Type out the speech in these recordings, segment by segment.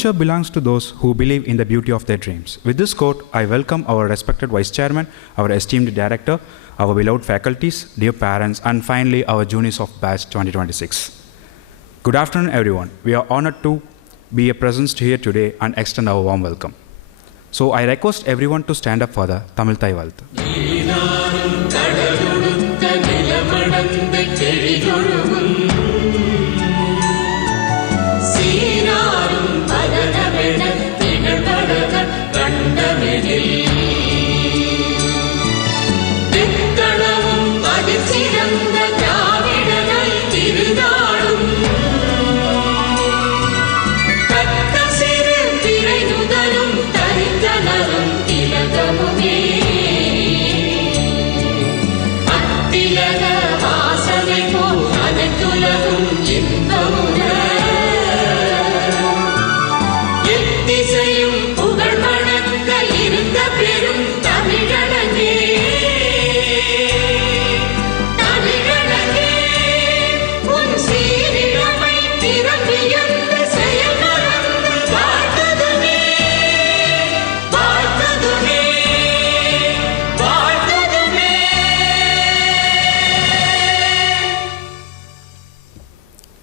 future belongs to those who believe in the beauty of their dreams. With this quote, I welcome our respected Vice Chairman, our esteemed Director, our beloved faculties, dear parents, and finally our juniors of Batch 2026. Good afternoon, everyone. We are honored to be a presence here today and extend our warm welcome. So I request everyone to stand up for the Tamil Thai Valthu.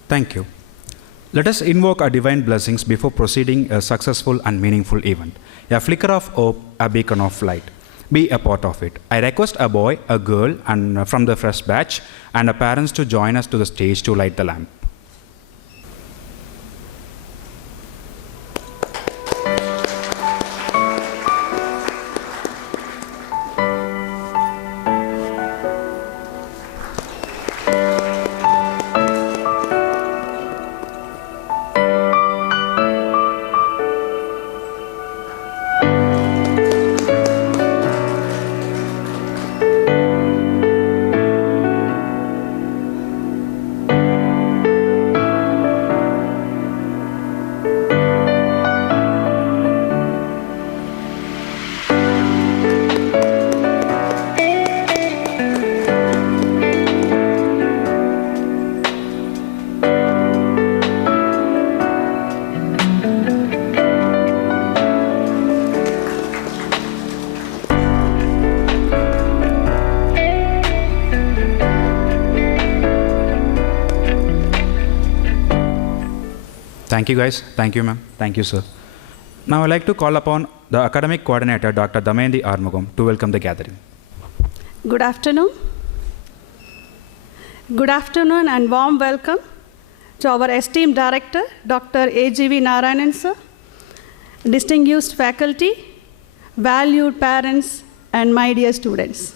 Thank you. Let us invoke our divine blessings before proceeding a successful and meaningful event. A flicker of hope, a beacon of light. Be a part of it. I request a boy, a girl, and from the fresh batch, and our parents to join us to the stage to light the lamp. Thank you guys. Thank you ma'am. Thank you sir. Now I'd like to call upon the academic coordinator Dr. Damayanti Armugam to welcome the gathering. Good afternoon. Good afternoon and warm welcome to our esteemed director Dr. AGV Narayanan sir, distinguished faculty, valued parents and my dear students.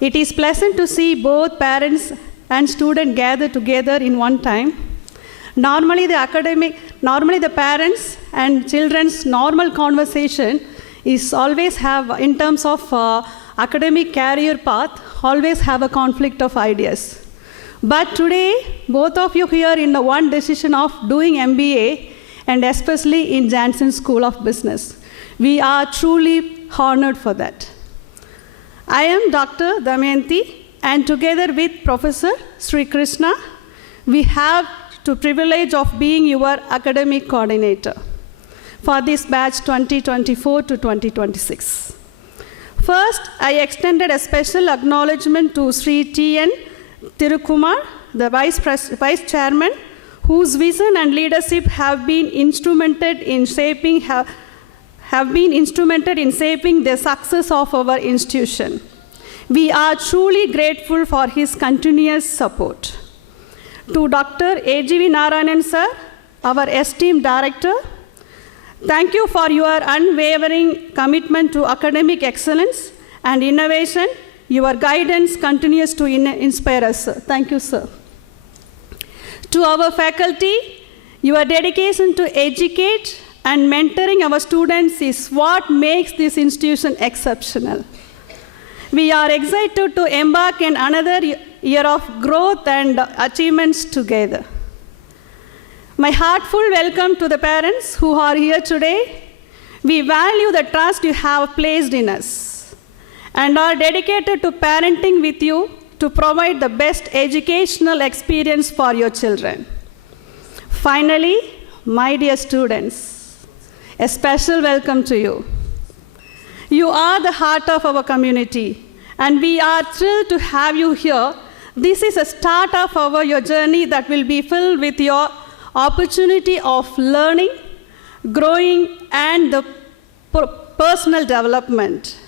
It is pleasant to see both parents and students gather together in one time. Normally the parents and children's normal conversation is always have, in terms of academic career path, always have a conflict of ideas. But today, both of you here in the one decision of doing MBA, and especially in Jansons School of Business. We are truly honored for that. I am Dr. Damayanti, and together with Professor Sri Krishna, we have the privilege of being your academic coordinator for this batch 2024 to 2026. First, I extended a special acknowledgement to Sri T.N. Thirukumar, the Vice Chairman, whose vision and leadership have been instrumented in shaping the success of our institution. We are truly grateful for his continuous support. To Dr. AGV Narayanan sir, our esteemed director, thank you for your unwavering commitment to academic excellence and innovation. Your guidance continues to inspire us, sir. Thank you, sir. To our faculty, your dedication to educate and mentoring our students is what makes this institution exceptional. We are excited to embark on another year of growth and achievements together. My heartful welcome to the parents who are here today. We value the trust you have placed in us and are dedicated to parenting with you to provide the best educational experience for your children. Finally, my dear students, a special welcome to you. You are the heart of our community, and we are thrilled to have you here. This is a start of your journey that will be filled with your opportunity of learning, growing, and the personal development.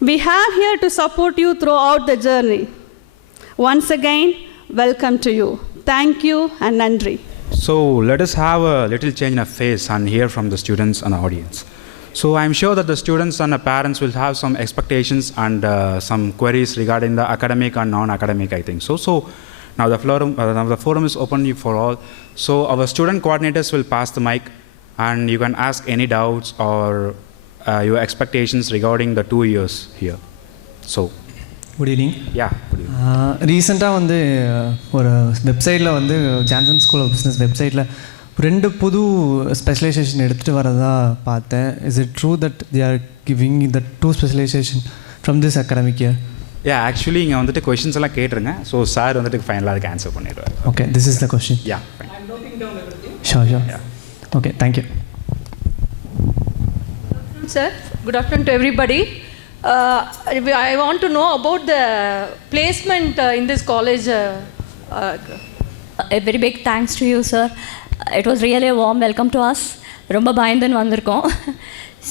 We have here to support you throughout the journey. Once again, welcome to you. Thank you and Nandri. So let us have a little change of face and hear from the students and the audience. So I'm sure that the students and the parents will have some expectations and some queries regarding the academic and non-academic, I think. So now the forum is open for all. So our student coordinators will pass the mic, and you can ask any doubts or your expectations regarding the 2 years here. So, good evening. Yeah, good evening. ரீசெண்டாக வந்து ஒரு வெப்சைட்டில் வந்து Johnson school of business வெப்சைட்டில் 2 புது specialisation எடுத்துகிட்டு வரதா பார்த்தேன். Is it true that they are giving the 2 specialisation from this academic year? Actually இங்கே வந்துட்டு கொஷின்ஸ் எல்லாம் கேட்டுருங்க. ஸோ சார் வந்துட்டு ஃபைனலாக அதுக்கு ஆன்சர் பண்ணிடுவார். Okay, this is the question. Sure. Okay, thank you. Sir, good afternoon to everybody. I want to know about the placement in this college. A very big thanks to you, sir. It was really a warm welcome to us. Romba bayandan vandirkom.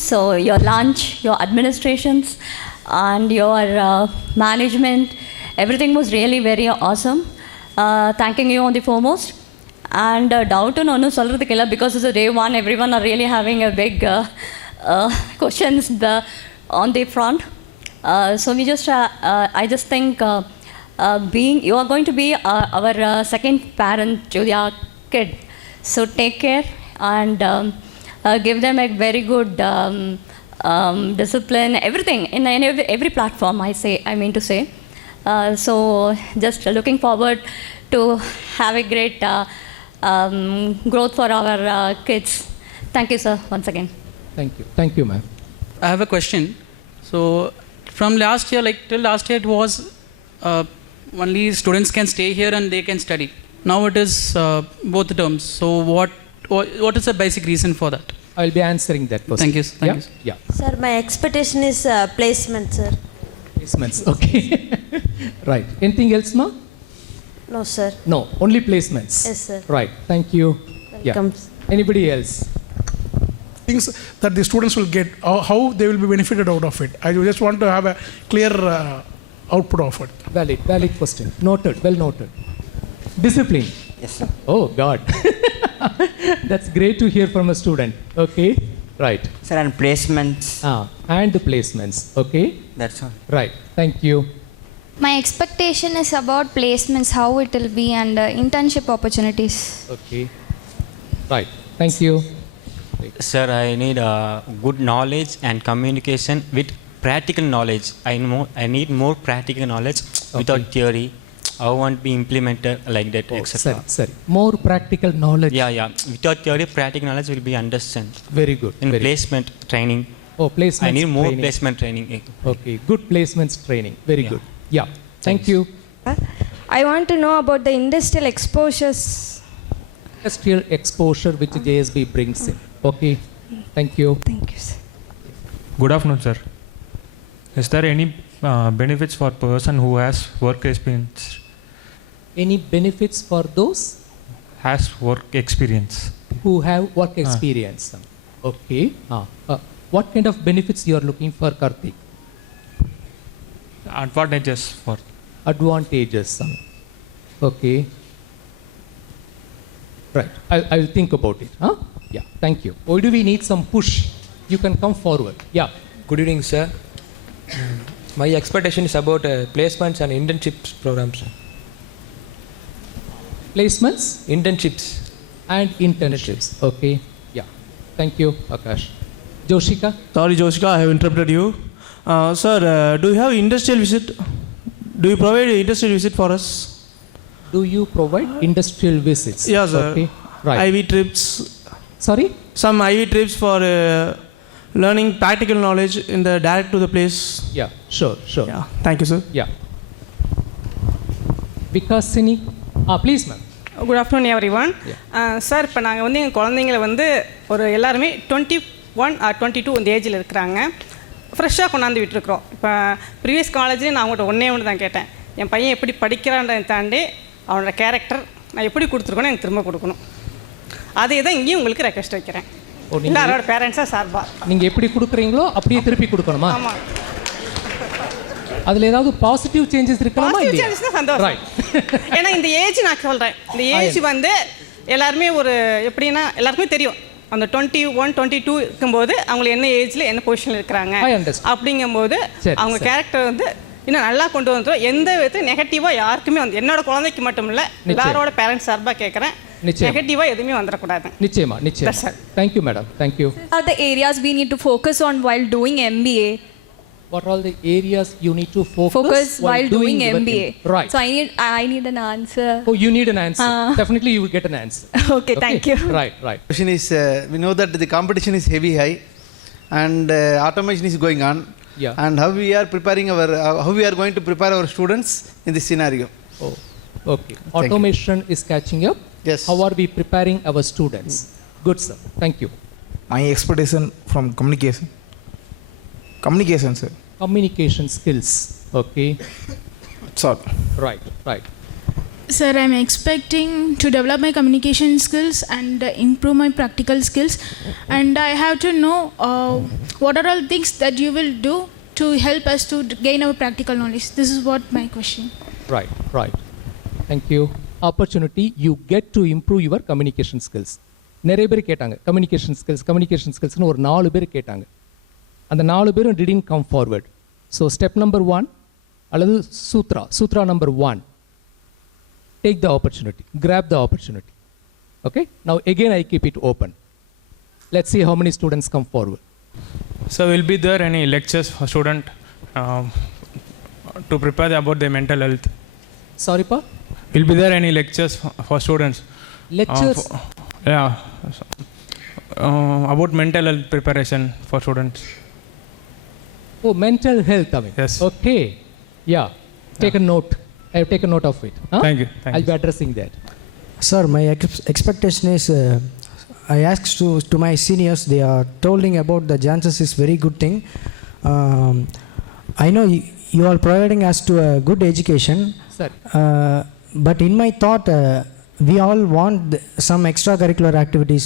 So your lunch, your administrations, and your management, everything was really very awesome. Thanking you on the foremost. And doubt no solradhukku illa, because it's a day one, everyone are really having a big questions on the front. So we just, I just think you are going to be our second parent to their kid. So take care and give them a very good discipline, everything, in every platform, I mean to say. So just looking forward to have a great growth for our kids. Thank you, sir, once again. Thank you, ma'am. I have a question. So from last year, like till last year, it was only students can stay here and they can study. Now it is both terms. So what is the basic reason for that? I will be answering that question. Thank you. Thank you. Yeah. Sir, my expectation is placement, sir. Placements. Okay. Right. Anything else, ma? No, sir. No. Only placements. Yes, sir. Right. Thank you. Welcome. Yeah. Anybody else? Things that the students will get, how they will be benefited out of it. I just want to have a clear output of it. Valid question. Noted. Well noted. Discipline. Yes, sir. Oh God. That's great to hear from a student. Okay. Right. Sir, and placements. And the placements. Okay. That's all. Right. Thank you. My expectation is about placements, how it will be, and internship opportunities. Okay. Right. Thank you. Sir, I need good knowledge and communication with practical knowledge. I need more practical knowledge without theory. I want to be implemented like that, etc. Sorry. More practical knowledge. Yeah. Without theory, practical knowledge will be understood. Very good. In placement training. Oh, placement. I need more training. placement training. Okay. Good placements training. Very good. Yeah. Thank you. I want to know about the industrial exposures. Industrial exposure which JSB brings in. Okay. Thank you. Thank you, sir. Good afternoon, sir. Is there any benefits for person who has work experience? Any benefits for those Has work experience. who have work experience? Okay. What kind of benefits you are looking for, Karthik? Advantages for. Advantages. Okay. Right. I will think about it. Yeah. Thank you. Or do we need some push? You can come forward. Yeah. Good evening, sir. My expectation is about placements and internships programs. Placements? Internships. And internships. Okay. Yeah. Thank you, Akash. Joshika? Sorry, Joshika, I have interrupted you. Sir, do you have industrial visit? Do you provide industrial visit for us? Do you provide industrial visits? Yes, sir. Okay. Right. IV trips. Sorry? Some IV trips for learning practical knowledge in the direct to the place. Yeah, sure. Yeah. Thank you, sir. Yeah. Vikasini. Please, ma'am. Good afternoon every one. Sir, இப்போ நாங்கள் வந்து எங்கள் குழந்தைங்களை வந்து ஒரு எல்லாருமே 21 or 22 இந்த ஏஜில் இருக்கிறாங்க. ஃப்ரெஷ்ஷாக கொண்டாந்து விட்டுருக்குறோம். இப்போ ப்ரீவியஸ் காலேஜ்லேயும் நான் அவங்கள்ட்ட ஒன்று தான் கேட்டேன். என் பையன் எப்படி படிக்கிறான்றதை தாண்டி அவனோட கேரக்டர் நான் எப்படி கொடுத்துருக்கோன்னு எனக்கு திரும்ப கொடுக்கணும். அதே தான் இங்கேயும் உங்களுக்கு ரெக்வெஸ்ட் வைக்கிறேன். எல்லாரோட பேரண்ட்ஸாக சார்பா நீங்கள் எப்படி கொடுக்குறீங்களோ அப்படியே திருப்பி கொடுக்கணுமா? ஆமாம். அதில் ஏதாவது பாசிட்டிவ் சேஞ்சஸ் இருக்கலாமா? பாசிட்டிவ் சேஞ்சஸ்னா சந்தோஷம். ஏன்னா இந்த ஏஜ் நான் சொல்கிறேன், இந்த ஏஜ் வந்து எல்லாருமே ஒரு எப்படின்னா எல்லாருக்குமே தெரியும். அந்த 21, 22 இருக்கும்போது அவங்களை என்ன ஏஜில் என்ன பொசிஷனில் இருக்கிறாங்க அப்படிங்கும்போது அவங்க கேரக்டர் வந்து இன்னும் நல்லா கொண்டு வந்துடும். எந்த விதத்தில் நெகட்டிவாக யாருக்குமே வந்து என்னோட குழந்தைக்கு மட்டும் இல்லை, எல்லாரோட பேரண்ட்ஸ் சார்பாக கேட்குறேன், நெகட்டிவாக எதுவுமே வந்துடக்கூடாது. நிச்சயமா நிச்சயமா. Thank you madam, thank you. What are the areas we need to focus on while doing MBA? What are the areas you need to focus while doing MBA? Right. So I need an answer. Oh, you need an answer. Definitely you will get an answer. Okay, thank you. Right. Question is, we know that the competition is heavy high and automation is going on. Yeah. And how we are preparing how we are going to prepare our students in this scenario? Oh, okay. Automation is catching up. Yes. How are we preparing our students? Good, sir. Thank you. My expectation from communication, sir. Communication skills. Okay. That's all. Right. Sir, I'm expecting to develop my communication skills and improve my practical skills. And I have to know what are all things that you will do to help us to gain our practical knowledge. This is what my question. Right. Thank you. Opportunity, you get to improve your communication skills. நிறைய பேர் கேட்டாங்க communication ஸ்கில்ஸ்னு ஒரு 4 பேர் கேட்டாங்க. அந்த 4 பேரும் didn't come forward. So step number 1 அல்லது சூத்ரா number 1, take the opportunity, grab the opportunity. Okay, now again I keep it open. Let's see how many students come forward. So will be there any lectures for student to prepare about their mental health? Sorry pa? Will be there any lectures for students? Lectures? About mental health preparation for students. Oh, mental health, I mean. Yes. Okay. Yeah. Take a note. I have taken note of it. Huh? Thank you. I'll be addressing that. Sir, my expectation is I asked to my seniors, they are telling about the Jansons is very good thing. I know you are providing us to a good education. Sir. But in my thought, we all want some extracurricular activities.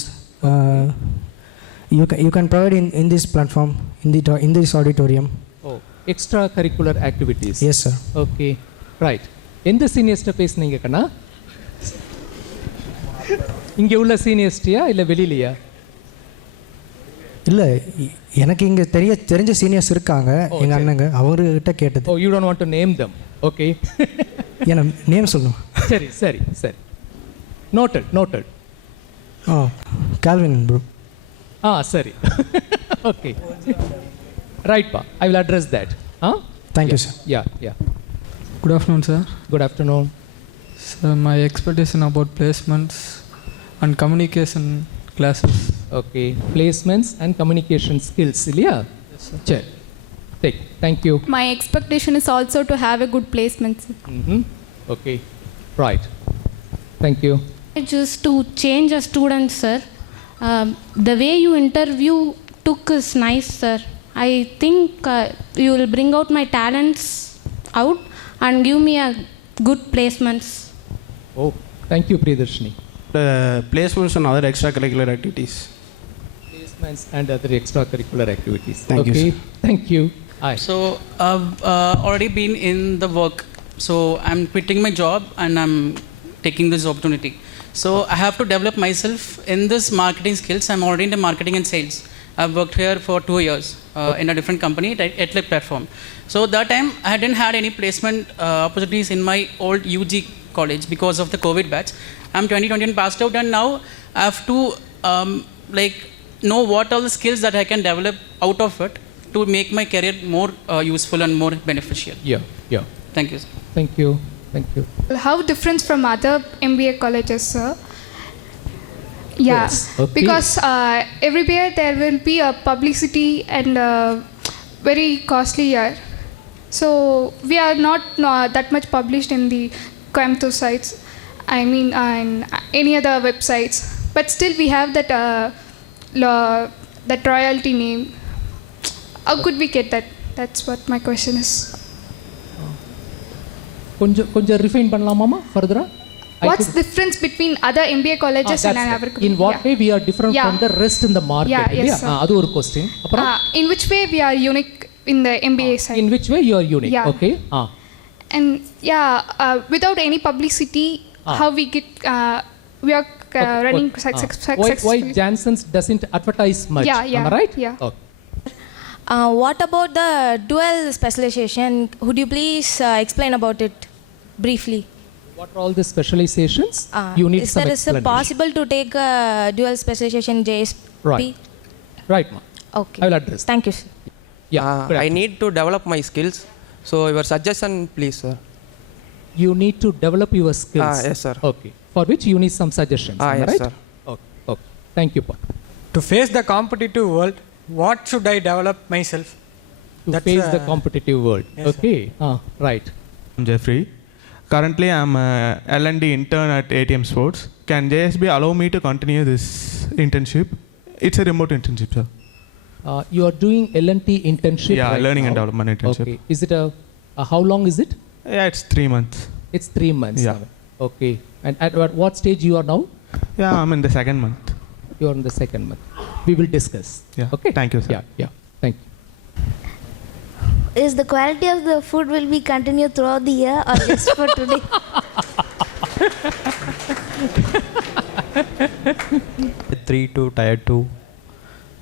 You can provide in this platform, in this auditorium. Oh, extracurricular activities. Yes, sir. Okay. Right. எந்த சீனியர்ஸ்ட்ட பேசுனீங்க கண்ணா? இங்கே உள்ள சீனியர்ஸ்ட்டியா இல்லை வெளியிலையா? இல்லை, எனக்கு இங்கே தெரிஞ்ச seniors இருக்காங்க, எங்கள் அண்ணங்க, அவர்கிட்ட கேட்டது. Oh, you don't want to name them. Okay. ஏன்னா நேம் சொல்லணும். சரி. Noted. Calvin bro. சரி. Okay. Right pa. I will address that. Thank you, sir. Yeah. Good afternoon, sir. Good afternoon. Sir, my expectation about placements and communication classes. Okay. Placements and communication skills. Ilya? Yes, sir. Sure. Thank you. My expectation is also to have a good placement. Okay. Right. Thank you. Just to change a student, sir. The way you interview took is nice, sir. I think you will bring out my talents out and give me a good placements. Oh, thank you, Priyadarshini. Placements and other extracurricular activities. Placements and other extracurricular activities. Thank you, sir. Thank you. Hi. So I've already been in the work. So I'm quitting my job and I'm taking this opportunity. So I have to develop myself in this marketing skills. I'm already in the marketing and sales. I've worked here for 2 years in a different company, Etlek platform. So that time I hadn't had any placement opportunities in my old UG college because of the COVID batch. I'm 2021 passed out and now I have to know what are the skills that I can develop out of it to make my career more useful and more beneficial. Yeah. Thank you, sir. Thank you. How different from other MBA colleges, sir? Yeah, yes. Okay. Because everywhere there will be a publicity and very costly year. So we are not that much published in the Coimbatore sites. I mean, on any other websites. But still, we have that that royalty name. How could we get that? That's what my question is. கொஞ்சம் refine பண்ணலாமாமா ஃபர்தரா? What's the difference between other MBA colleges and our? In what way we are different from the rest in the market? Yes, sir. அது ஒரு question. அப்புறம் in which way we are unique in the MBA side? In which way you are unique? Okay. And without any publicity, how we get we are running successfully. Why Jansons doesn't advertise much? Am I right? Yeah. Okay. What about the dual specialization? Would you please explain about it briefly? What are all the specializations? You need some explanation. Is it possible to take a dual specialization JSB? Right, ma. Okay. I will address. Thank you, sir. Yeah. I need to develop my skills. So your suggestion, please, sir. You need to develop your skills. Yes, sir. Okay. For which you need some suggestions. Yes, right? sir. Okay. Thank you, Pa. To face the competitive world, what should I develop myself? To face the competitive world. Yes, okay. Right. I'm Jeffrey. Currently, I'm a L&D intern at ATM Sports. Can JSB allow me to continue this internship? It's a remote internship, sir. You are doing L&T internship. Yeah, right learning now. and development internship. Okay. Is it how long is it? Yeah, it's 3 months. It's 3 months. Yeah. Okay. And at what stage you are now? Yeah, I'm in the second month. You are in the second month. We will discuss. Yeah. Okay. Thank you, sir. Yeah. Thank you. Is the quality of the food will be continued throughout the year or just for today? Tier 3 to Tier 2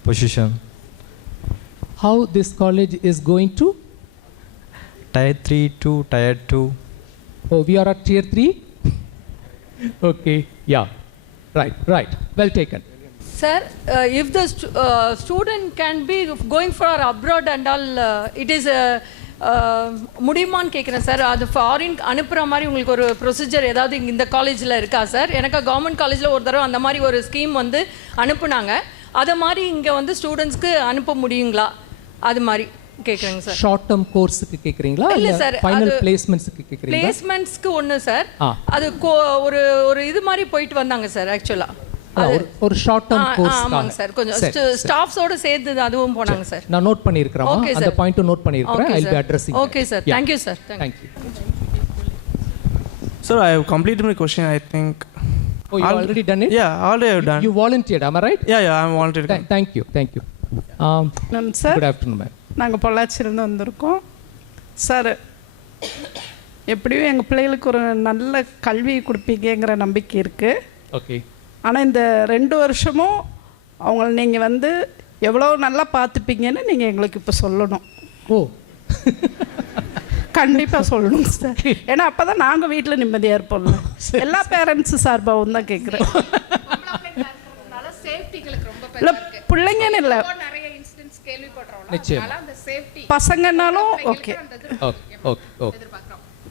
position. How this college is going to? Tier 3 to Tier 2. Oh, we are at Tier 3? Okay. Yeah. Right. Well taken. Sir, if the student can be going for abroad and all, it is முடியுமான்னு கேட்குறேன் sir. அது foreign அனுப்புகிற மாதிரி உங்களுக்கு ஒரு procedure ஏதாவது இந்த காலேஜில் இருக்கா சார்? எனக்கு கவர்மெண்ட் காலேஜில் ஒரு தடவை அந்த மாதிரி ஒரு ஸ்கீம் வந்து அனுப்புனாங்க. அதை மாதிரி இங்கே வந்து ஸ்டூடெண்ட்ஸ்க்கு அனுப்ப முடியுங்களா? அது மாதிரி கேட்குறேங்க சார். ஷார்ட் டேர்ம் கோர்ஸுக்கு கேட்குறீங்களா? இல்லை சார், ஃபைனல் பிளேஸ்மெண்ட்ஸுக்கு கேட்குறீங்களா? பிளேஸ்மெண்ட்ஸ்க்கு ஒன்று சார். அது ஒரு இது மாதிரி போயிட்டு வந்தாங்க சார் ஆக்சுவலாக. ஒரு ஷார்ட் டேர்ம் கோர்ஸ். ஆமாங்க சார். கொஞ்சம் ஸ்டாஃப்ஸோட சேர்த்து அதுவும் போனாங்க சார். நான் நோட் பண்ணியிருக்கிறேன். அந்த பாயிண்ட் நோட் பண்ணியிருக்கிறேன். I will be addressing. Okay sir. Thank you sir. Thank you. Sir, I have completed my question, I think. Oh, you already done it? Yeah, already I have done. You volunteered, am I right? Yeah, I'm volunteered. Thank you. Sir. Good afternoon, ma'am. நாங்கள் பொள்ளாச்சியிலேருந்து வந்திருக்கோம் sir. எப்படியும் எங்கள் பிள்ளைகளுக்கு ஒரு நல்ல கல்வி கொடுப்பீங்கிற நம்பிக்கை இருக்குது. ஓகே. ஆனால் இந்த 2 வருஷமும் அவங்கள நீங்கள் வந்து எவ்வளோ நல்லா பார்த்துப்பீங்கன்னு நீங்கள் எங்களுக்கு இப்போ சொல்லணும். ஓ, கண்டிப்பாக சொல்லணும் சார். ஏன்னா அப்போ தான் நாங்கள் வீட்டில் நிம்மதியாக இருப்போம்ல. எல்லா பேரண்ட்ஸு சார்பாகவும் தான் கேட்குறேன். இல்லை பிள்ளைங்கன்னு இல்லை, பசங்கன்னாலும் ஓகே.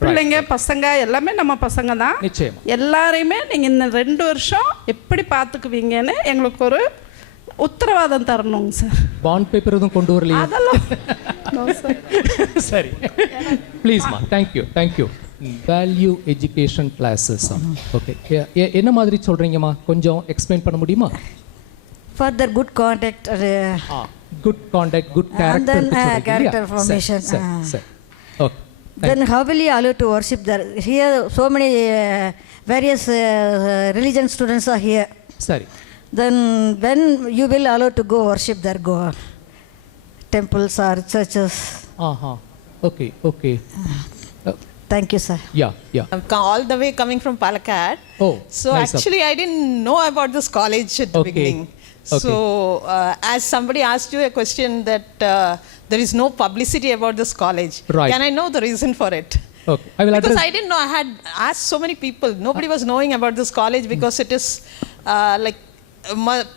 பிள்ளைங்க பசங்க எல்லாமே நம்ம பசங்க தான். எல்லாரையுமே நீங்கள் இந்த 2 வருஷம் எப்படி பார்த்துக்குவீங்கன்னு எங்களுக்கு ஒரு உத்தரவாதம் தரணுங்க சார். பாண்ட் பேப்பர் எதுவும் கொண்டு வரலையா? அதெல்லாம் சரி, ப்ளீஸ்மா. Thank you. Value education classes. Okay, என்ன மாதிரி சொல்கிறீங்கம்மா? கொஞ்சம் எக்ஸ்பிளைன் பண்ண முடியுமா? Further good conduct. Good conduct, good character. And then character formation. Okay. Then how will you allow to worship there? Here so many various religion students are here. Sorry. Then when you will allow to go worship there, go temples or churches? Okay. Thank you, sir. Yeah. I'm all the way coming from Palakkad. Oh, so nice. Actually I didn't know about this college at the beginning. Okay. So as somebody asked you a question that there is no publicity about this college. Right. Can I know the reason for it? Okay. I will address. Because I didn't know. I had asked so many people. Nobody was knowing about this college because it is like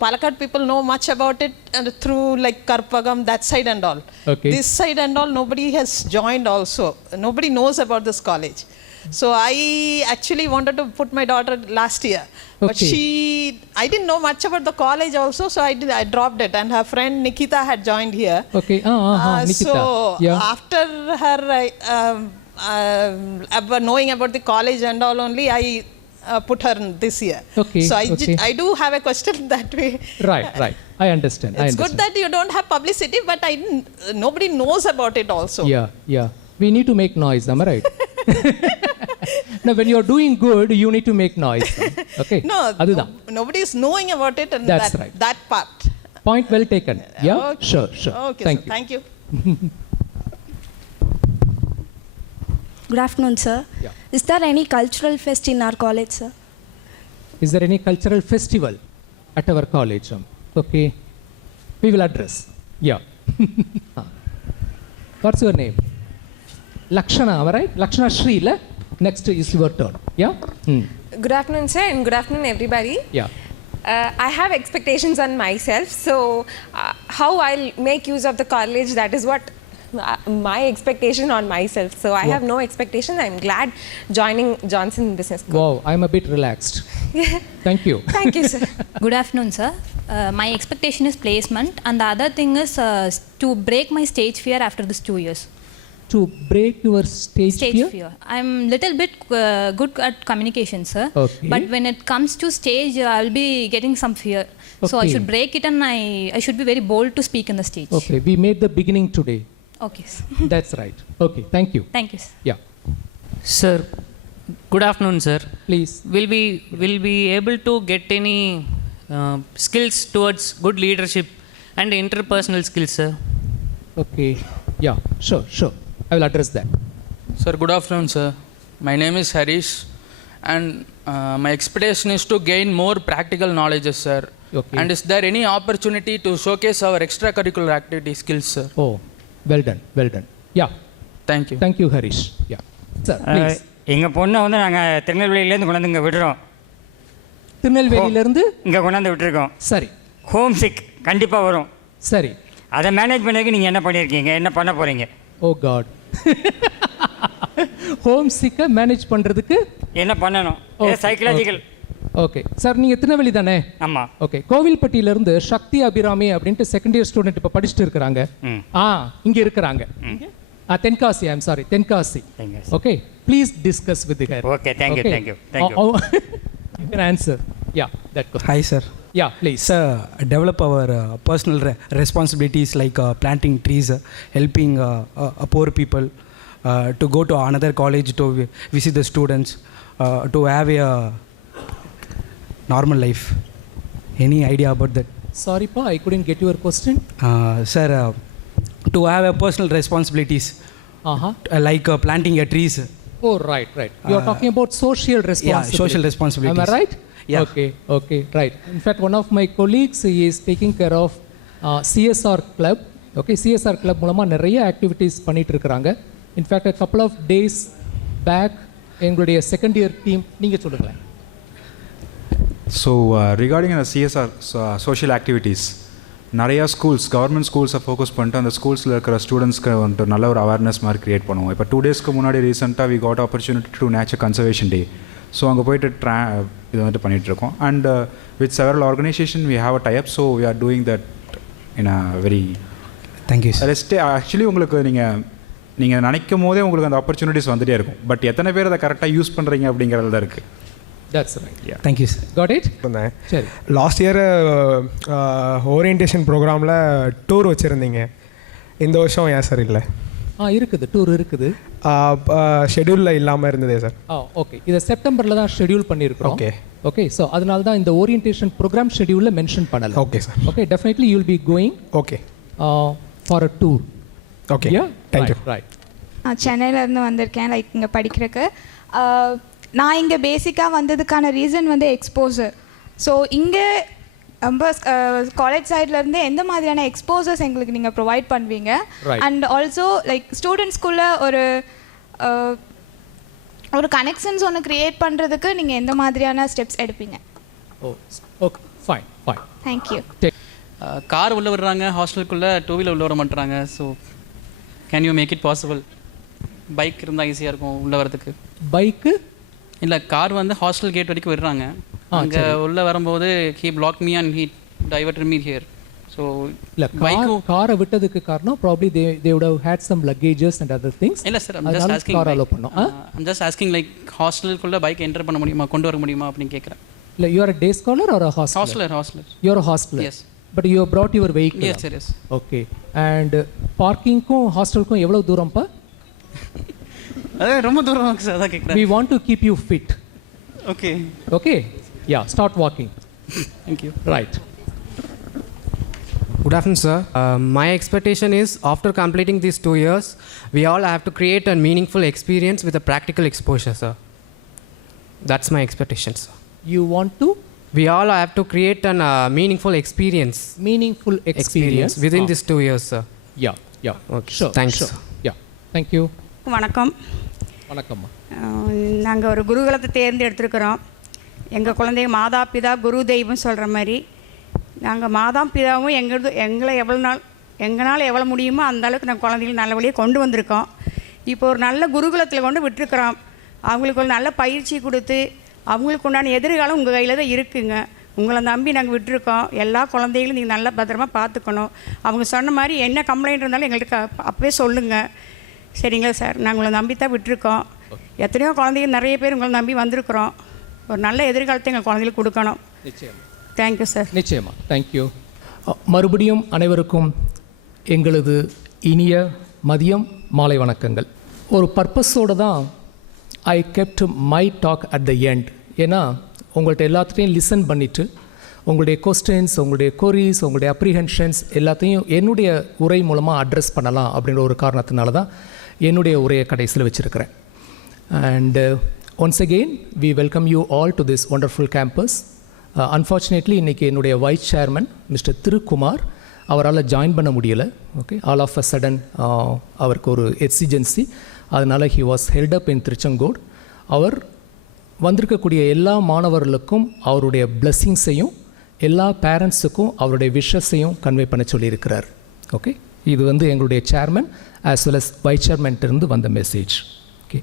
Palakkad people know much about it and through like Karpagam, that side and all. Okay. This side and all, nobody has joined also. Nobody knows about this college. So I actually wanted to put my daughter last year. But I didn't know much about the college also, so I dropped it. And her friend Nikita had joined here. Okay. Nikita. So Yeah. after her knowing about the college and all only, I put her in this year. Okay. So Okay. I do have a question that way. Right. I understand. It's good that you don't have publicity, but nobody knows about it also. Yeah. We need to make noise, am I right? Now, when you're doing good, you need to make noise. Okay? No, Adudha. nobody is knowing about it and That's right. that part. Point well taken. Yeah? Okay. Sure. Okay, Thank sir. you. Thank you. Good afternoon, sir. Yeah. Is there any cultural fest in our college, sir? Is there any cultural festival at our college? Okay. We will address. Yeah. What's your name? Lakshana, am I right? Lakshana Shri, la? Next is your turn. Yeah? Good afternoon, sir, and good afternoon, everybody. Yeah. I have expectations on myself, so how I'll make use of the college, that is what my expectation on myself. So I have no expectation. I'm glad joining Johnson Business School. Wow, I'm a bit relaxed. Thank you. Thank you, sir. Good afternoon, sir. My expectation is placement, and the other thing is to break my stage fear after these 2 years. To break your stage fear? I'm little bit good at communication, sir. Okay. But when it comes to stage, I'll be getting some fear. So I Okay. should break it, and I should be very bold to speak on the stage. Okay, we made the beginning today. Okay, sir. That's right. Okay, thank you. Thank you, sir. Yeah. Sir, good afternoon, sir. Please. Will be able to get any skills towards good leadership and interpersonal skills, sir? Okay. Yeah, sure. I will address that. Sir, good afternoon, sir. My name is Harish, and my expectation is to gain more practical knowledge, sir. Okay. And is there any opportunity to showcase our extracurricular activity skills, sir? Oh, well done. Yeah. Thank you. Thank you, Harish. Yeah. Sir, please. எங்கள் பொண்ணை வந்து நாங்கள் திருநெல்வேலியிலேருந்து கொண்டாந்து இங்கே விடுறோம். திருநெல்வேலியிலேருந்து இங்கே கொண்டாந்து விட்டுருக்கோம். சரி. ஹோம் சிக் கண்டிப்பாக வரும். சரி. அதை மேனேஜ் பண்ணதுக்கு நீங்கள் என்ன பண்ணியிருக்கீங்க, என்ன பண்ண போகிறீங்க? ஓ காட். ஹோம் சிக்கை மேனேஜ் பண்ணுறதுக்கு என்ன பண்ணணும்? சைக்கலாஜிக்கல். ஓகே சார், நீங்கள் திருநெல்வேலி தானே? ஆமாம். ஓகே, கோவில்பட்டியிலேருந்து சக்தி அபிராமி அப்படின்ட்டு செகண்ட் இயர் ஸ்டூடெண்ட் இப்போ படிச்சுட்டு இருக்கிறாங்க. இங்கே இருக்கிறாங்க. Tenkasi, I'm sorry, Tenkasi. Okay, please discuss with her. Okay, thank you. You can answer. Yeah, that question. Hi, sir. Yeah, please. Sir, develop our personal responsibilities like planting trees, helping poor people, to go to another college to visit the students, to have a normal life. Any idea about that? Sorry, Pa, I couldn't get your question. Sir, to have a personal responsibilities, like planting a trees. Oh, right. You are talking about social responsibility. Yeah, social responsibilities. Am I right? Yeah. Okay, right. In fact, one of my colleagues is taking care of CSR club. Okay, CSR club மூலமாக நிறைய activities பண்ணிட்டு இருக்கிறாங்க. In fact, a couple of days back, எங்களுடைய second year team, நீங்கள் சொல்லுங்களேன். So, regarding the CSR social activities, நிறையா schools, government ஸ்கூல்ஸை focus பண்ணிட்டு அந்த ஸ்கூல்ஸில் இருக்கிற ஸ்டூடெண்ட்ஸ்க்கு வந்துட்டு நல்ல ஒரு அவேர்னஸ் மாதிரி க்ரியேட் பண்ணுவோம். இப்போ 2 daysக்கு முன்னாடி ரீசெண்டாக we got opportunity to nature conservation day. So அங்கே போயிட்டு இது வந்துட்டு பண்ணிகிட்ருக்கோம். And with several organisation we have a type. So we are doing that in a very thank you rest. Actually உங்களுக்கு நீங்கள் நினைக்கும் போதே உங்களுக்கு அந்த ஆப்பர்ச்சுனிட்டிஸ் வந்துகிட்டே இருக்கும். பட் எத்தனை பேர் அதை கரெக்டாக யூஸ் பண்ணுறீங்க அப்படிங்கிறது தான் இருக்குது. That's right. Yeah. Thank you, sir. Got it? சரி. லாஸ்ட் இயர் ஓரியன்டேஷன் ப்ரோக்ராமில் டூர் வச்சுருந்தீங்க. இந்த வருஷம் ஏன் சார் இல்லை? இருக்குது, டூர் இருக்குது. ஷெடியூலில் இல்லாமல் இருந்ததே சார். ஓகே, இதை செப்டம்பரில் தான் ஷெடியூல் பண்ணியிருக்கோம். ஓகே, ஸோ அதனால தான் இந்த ஓரியன்டேஷன் ப்ரோக்ராம் ஷெடியூலில் மென்ஷன் பண்ணலை. Okay sir. Okay, definitely you will be going. Okay, for a tour. Okay, thank you. Right. சென்னையிலேருந்து வந்திருக்கேன், லைக் இங்கே படிக்கிறதுக்கு. நான் இங்கே பேசிக்காக வந்ததுக்கான ரீசன் வந்து எக்ஸ்போசர். ஸோ இங்கே நம்ம காலேஜ் சைட்லேருந்து எந்த மாதிரியான எக்ஸ்போசர்ஸ் எங்களுக்கு நீங்கள் ப்ரொவைட் பண்ணுவீங்க? அண்ட் ஆல்சோ லைக் ஸ்டூடெண்ட்ஸ்குள்ளே ஒரு கனெக்ஷன்ஸ் ஒன்று க்ரியேட் பண்ணுறதுக்கு நீங்கள் எந்த மாதிரியான ஸ்டெப்ஸ் எடுப்பீங்க? Okay, fine. தேங்க்யூ. கார் உள்ளே விடுறாங்க, ஹாஸ்டலுக்குள்ளே 2 வீலர் உள்ளே வர மாட்டுறாங்க. So can you make it possible? Bike இருந்தால் ஈஸியாக இருக்கும் உள்ளே வரதுக்கு. பைக்கு இல்லை, கார் வந்து ஹாஸ்டல் கேட் வரைக்கும் விடுறாங்க. அங்கே உள்ளே வரும்போது he block me and he diverted me here. So இல்லை காரை விட்டதுக்கு காரணம் probably they would have had some luggages and other things. இல்லை sir I'm just asking car allow பண்ணோம். I'm just asking like ஹாஸ்டலுக்குள்ளே பைக் என்டர் பண்ண முடியுமா, கொண்டு வர முடியுமா அப்படின்னு கேட்குறேன். இல்லை you are a day scholar or a hostler? Hostler. You are a hostler. Yes. But you have brought your vehicle. Yes, sir, yes. Okay. And பார்க்கிங்க்கும் ஹாஸ்டலுக்கும் எவ்வளோ தூரம்ப்பா? அதே ரொம்ப தூரம் சார், அதான் கேட்குறேன். We want to keep you fit. Okay. Okay? Yeah, start walking. Thank you. Right. Good afternoon, sir. My expectation is after completing these 2 years, we all have to create a meaningful experience with a practical exposure, sir. That's my expectation, sir. You want to? We all have to create a meaningful experience. Meaningful experience within these 2 years, sir. Yeah. Okay. Sure. Thanks. Sure. Yeah. Thank you. வணக்கம். வணக்கம்மா. நாங்கள் ஒரு குருகுலத்தை தேர்ந்தெடுத்திருக்கிறோம். எங்கள் குழந்தைங்க மாதா பிதா குரு தெய்வம் சொல்கிற மாதிரி நாங்கள் மாதா பிதாவும் எங்களை எங்களால் எவ்வளோ முடியுமோ அந்த அளவுக்கு நாங்கள் குழந்தைகளை நல்ல வழியாக கொண்டு வந்திருக்கோம். இப்போ ஒரு நல்ல குருகுலத்தில் கொண்டு விட்டுருக்குறோம். அவங்களுக்கு ஒரு நல்ல பயிற்சி கொடுத்து அவங்களுக்கு உண்டான எதிர்காலம் உங்கள் கையில் தான் இருக்குங்க. உங்களை நம்பி நாங்கள் விட்டுருக்கோம். எல்லா குழந்தைகளும் நீங்கள் நல்லா பத்திரமா பார்த்துக்கணும். அவங்க சொன்ன மாதிரி என்ன கம்ப்ளைண்ட் இருந்தாலும் எங்கள்கிட்ட அப்பவே சொல்லுங்கள். சரிங்களா சார்? நாங்கள் உங்களை நம்பி தான் விட்டுருக்கோம். எத்தனையோ குழந்தைங்க நிறைய பேர் உங்களை நம்பி வந்திருக்கிறோம். ஒரு நல்ல எதிர்காலத்தை எங்கள் குழந்தைகளுக்கு கொடுக்கணும். நிச்சயமாக. Thank you sir. நிச்சயமாக. தேங்க்யூ. மறுபடியும் அனைவருக்கும் எங்களது இனிய மதியம் மாலை வணக்கங்கள். ஒரு பர்பஸோடு தான் I kept my talk at the end. ஏன்னா உங்கள்கிட்ட எல்லாத்தையும் லிசன் பண்ணிவிட்டு உங்களுடைய கொஸ்டின்ஸ், உங்களுடைய கொரீஸ், உங்களுடைய அப்ரிஹென்ஷன்ஸ் எல்லாத்தையும் என்னுடைய உரை மூலமாக அட்ரஸ் பண்ணலாம் அப்படின்ற ஒரு காரணத்தினால தான் என்னுடைய உரையை கடைசியில் வச்சுருக்கிறேன். And once again we welcome you all to this wonderful campus. Unfortunately இன்றைக்கி என்னுடைய வைஸ் சேர்மன் மிஸ்டர் திருக்குமார் அவரால் ஜாயின் பண்ண முடியலை. Okay, all of a sudden அவருக்கு ஒரு எக்ஸிஜென்சி, அதனால் he was held up in Tiruchengode. அவர் வந்திருக்கக்கூடிய எல்லா மாணவர்களுக்கும் அவருடைய பிளெஸ்ஸிங்ஸையும் எல்லா பேரண்ட்ஸுக்கும் அவருடைய விஷஸையும் கன்வே பண்ண சொல்லியிருக்கிறார். ஓகே, இது வந்து எங்களுடைய chairman as well as vice சேர்மன்ட்டிருந்து வந்த message. Okay,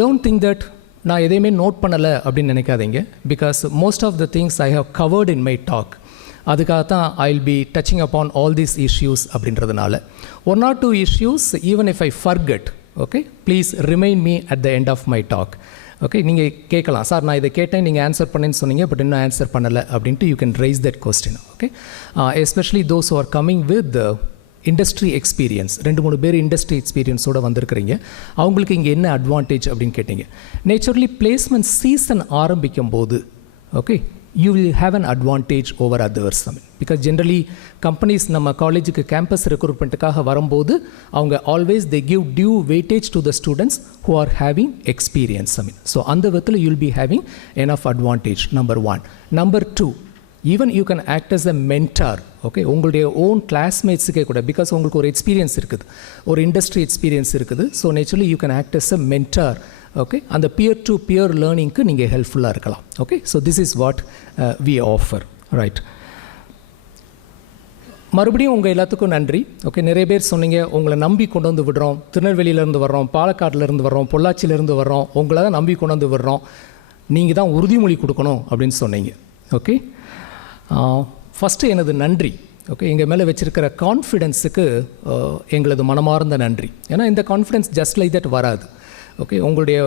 don't think that நான் எதையுமே நோட் பண்ணலை அப்படின்னு நினைக்காதீங்க. Because most of the things I have covered in my talk. அதுக்காக தான் I will be touching upon all these issues அப்படின்றதுனால. 1 or 2 issues even if I forget, okay, please remind me at the end of my talk. Okay, நீங்கள் கேட்கலாம், sir நான் இதை கேட்டேன் நீங்கள் answer பண்ணேன்னு சொன்னீங்க, பட் இன்னும் ஆன்சர் பண்ணலை அப்படின்ட்டு you can raise that question. Okay, especially those who are coming with industry experience. 2-3 பேர் இண்டஸ்ட்ரி எக்ஸ்பீரியன்ஸோடு வந்திருக்கிறீங்க. அவங்களுக்கு இங்கே என்ன அட்வான்டேஜ் அப்படின்னு கேட்டிங்க. நேச்சுரலி பிளேஸ்மெண்ட் சீசன் ஆரம்பிக்கும் போது okay you will have an advantage over others. Because generally companies நம்ம காலேஜுக்கு கேம்பஸ் ரெக்ரூட்மெண்ட்டுக்காக வரும்போது அவங்க always they give due weightage to the students who are having experience. So அந்த விதத்தில் you will be having enough advantage, number 1. Number 2, even you can act as a mentor. Okay, உங்களுடைய own கிளாஸ்மேட்ஸுக்கே கூட, because உங்களுக்கு ஒரு experience இருக்குது, ஒரு industry experience இருக்குது. So naturally you can act as a mentor. Okay, அந்த பியர் டு பியர் லேர்னிங்க்கு நீங்கள் ஹெல்ப்ஃபுல்லாக இருக்கலாம். Okay, so this is what we offer. Right, மறுபடியும் உங்கள் எல்லாத்துக்கும் நன்றி. ஓகே, நிறைய பேர் சொன்னீங்க உங்களை நம்பி கொண்டு வந்து விடுறோம், திருநெல்வேலியிலேருந்து வர்றோம், பாலக்காட்டிலேருந்து வர்றோம், பொள்ளாச்சியிலேருந்து வர்றோம், உங்களை தான் நம்பி கொண்டு வந்து விடுறோம், நீங்கள் தான் உறுதிமொழி கொடுக்கணும் அப்படின்னு சொன்னீங்க. ஓகே, ஃபஸ்ட்டு எனது நன்றி. ஓகே, எங்கள் மேலே வச்சுருக்கிற கான்ஃபிடென்ஸுக்கு எங்களது மனமார்ந்த நன்றி. ஏன்னா இந்த கான்ஃபிடென்ஸ் ஜஸ்ட் லைக் தட் வராது. ஓகே, உங்களுடைய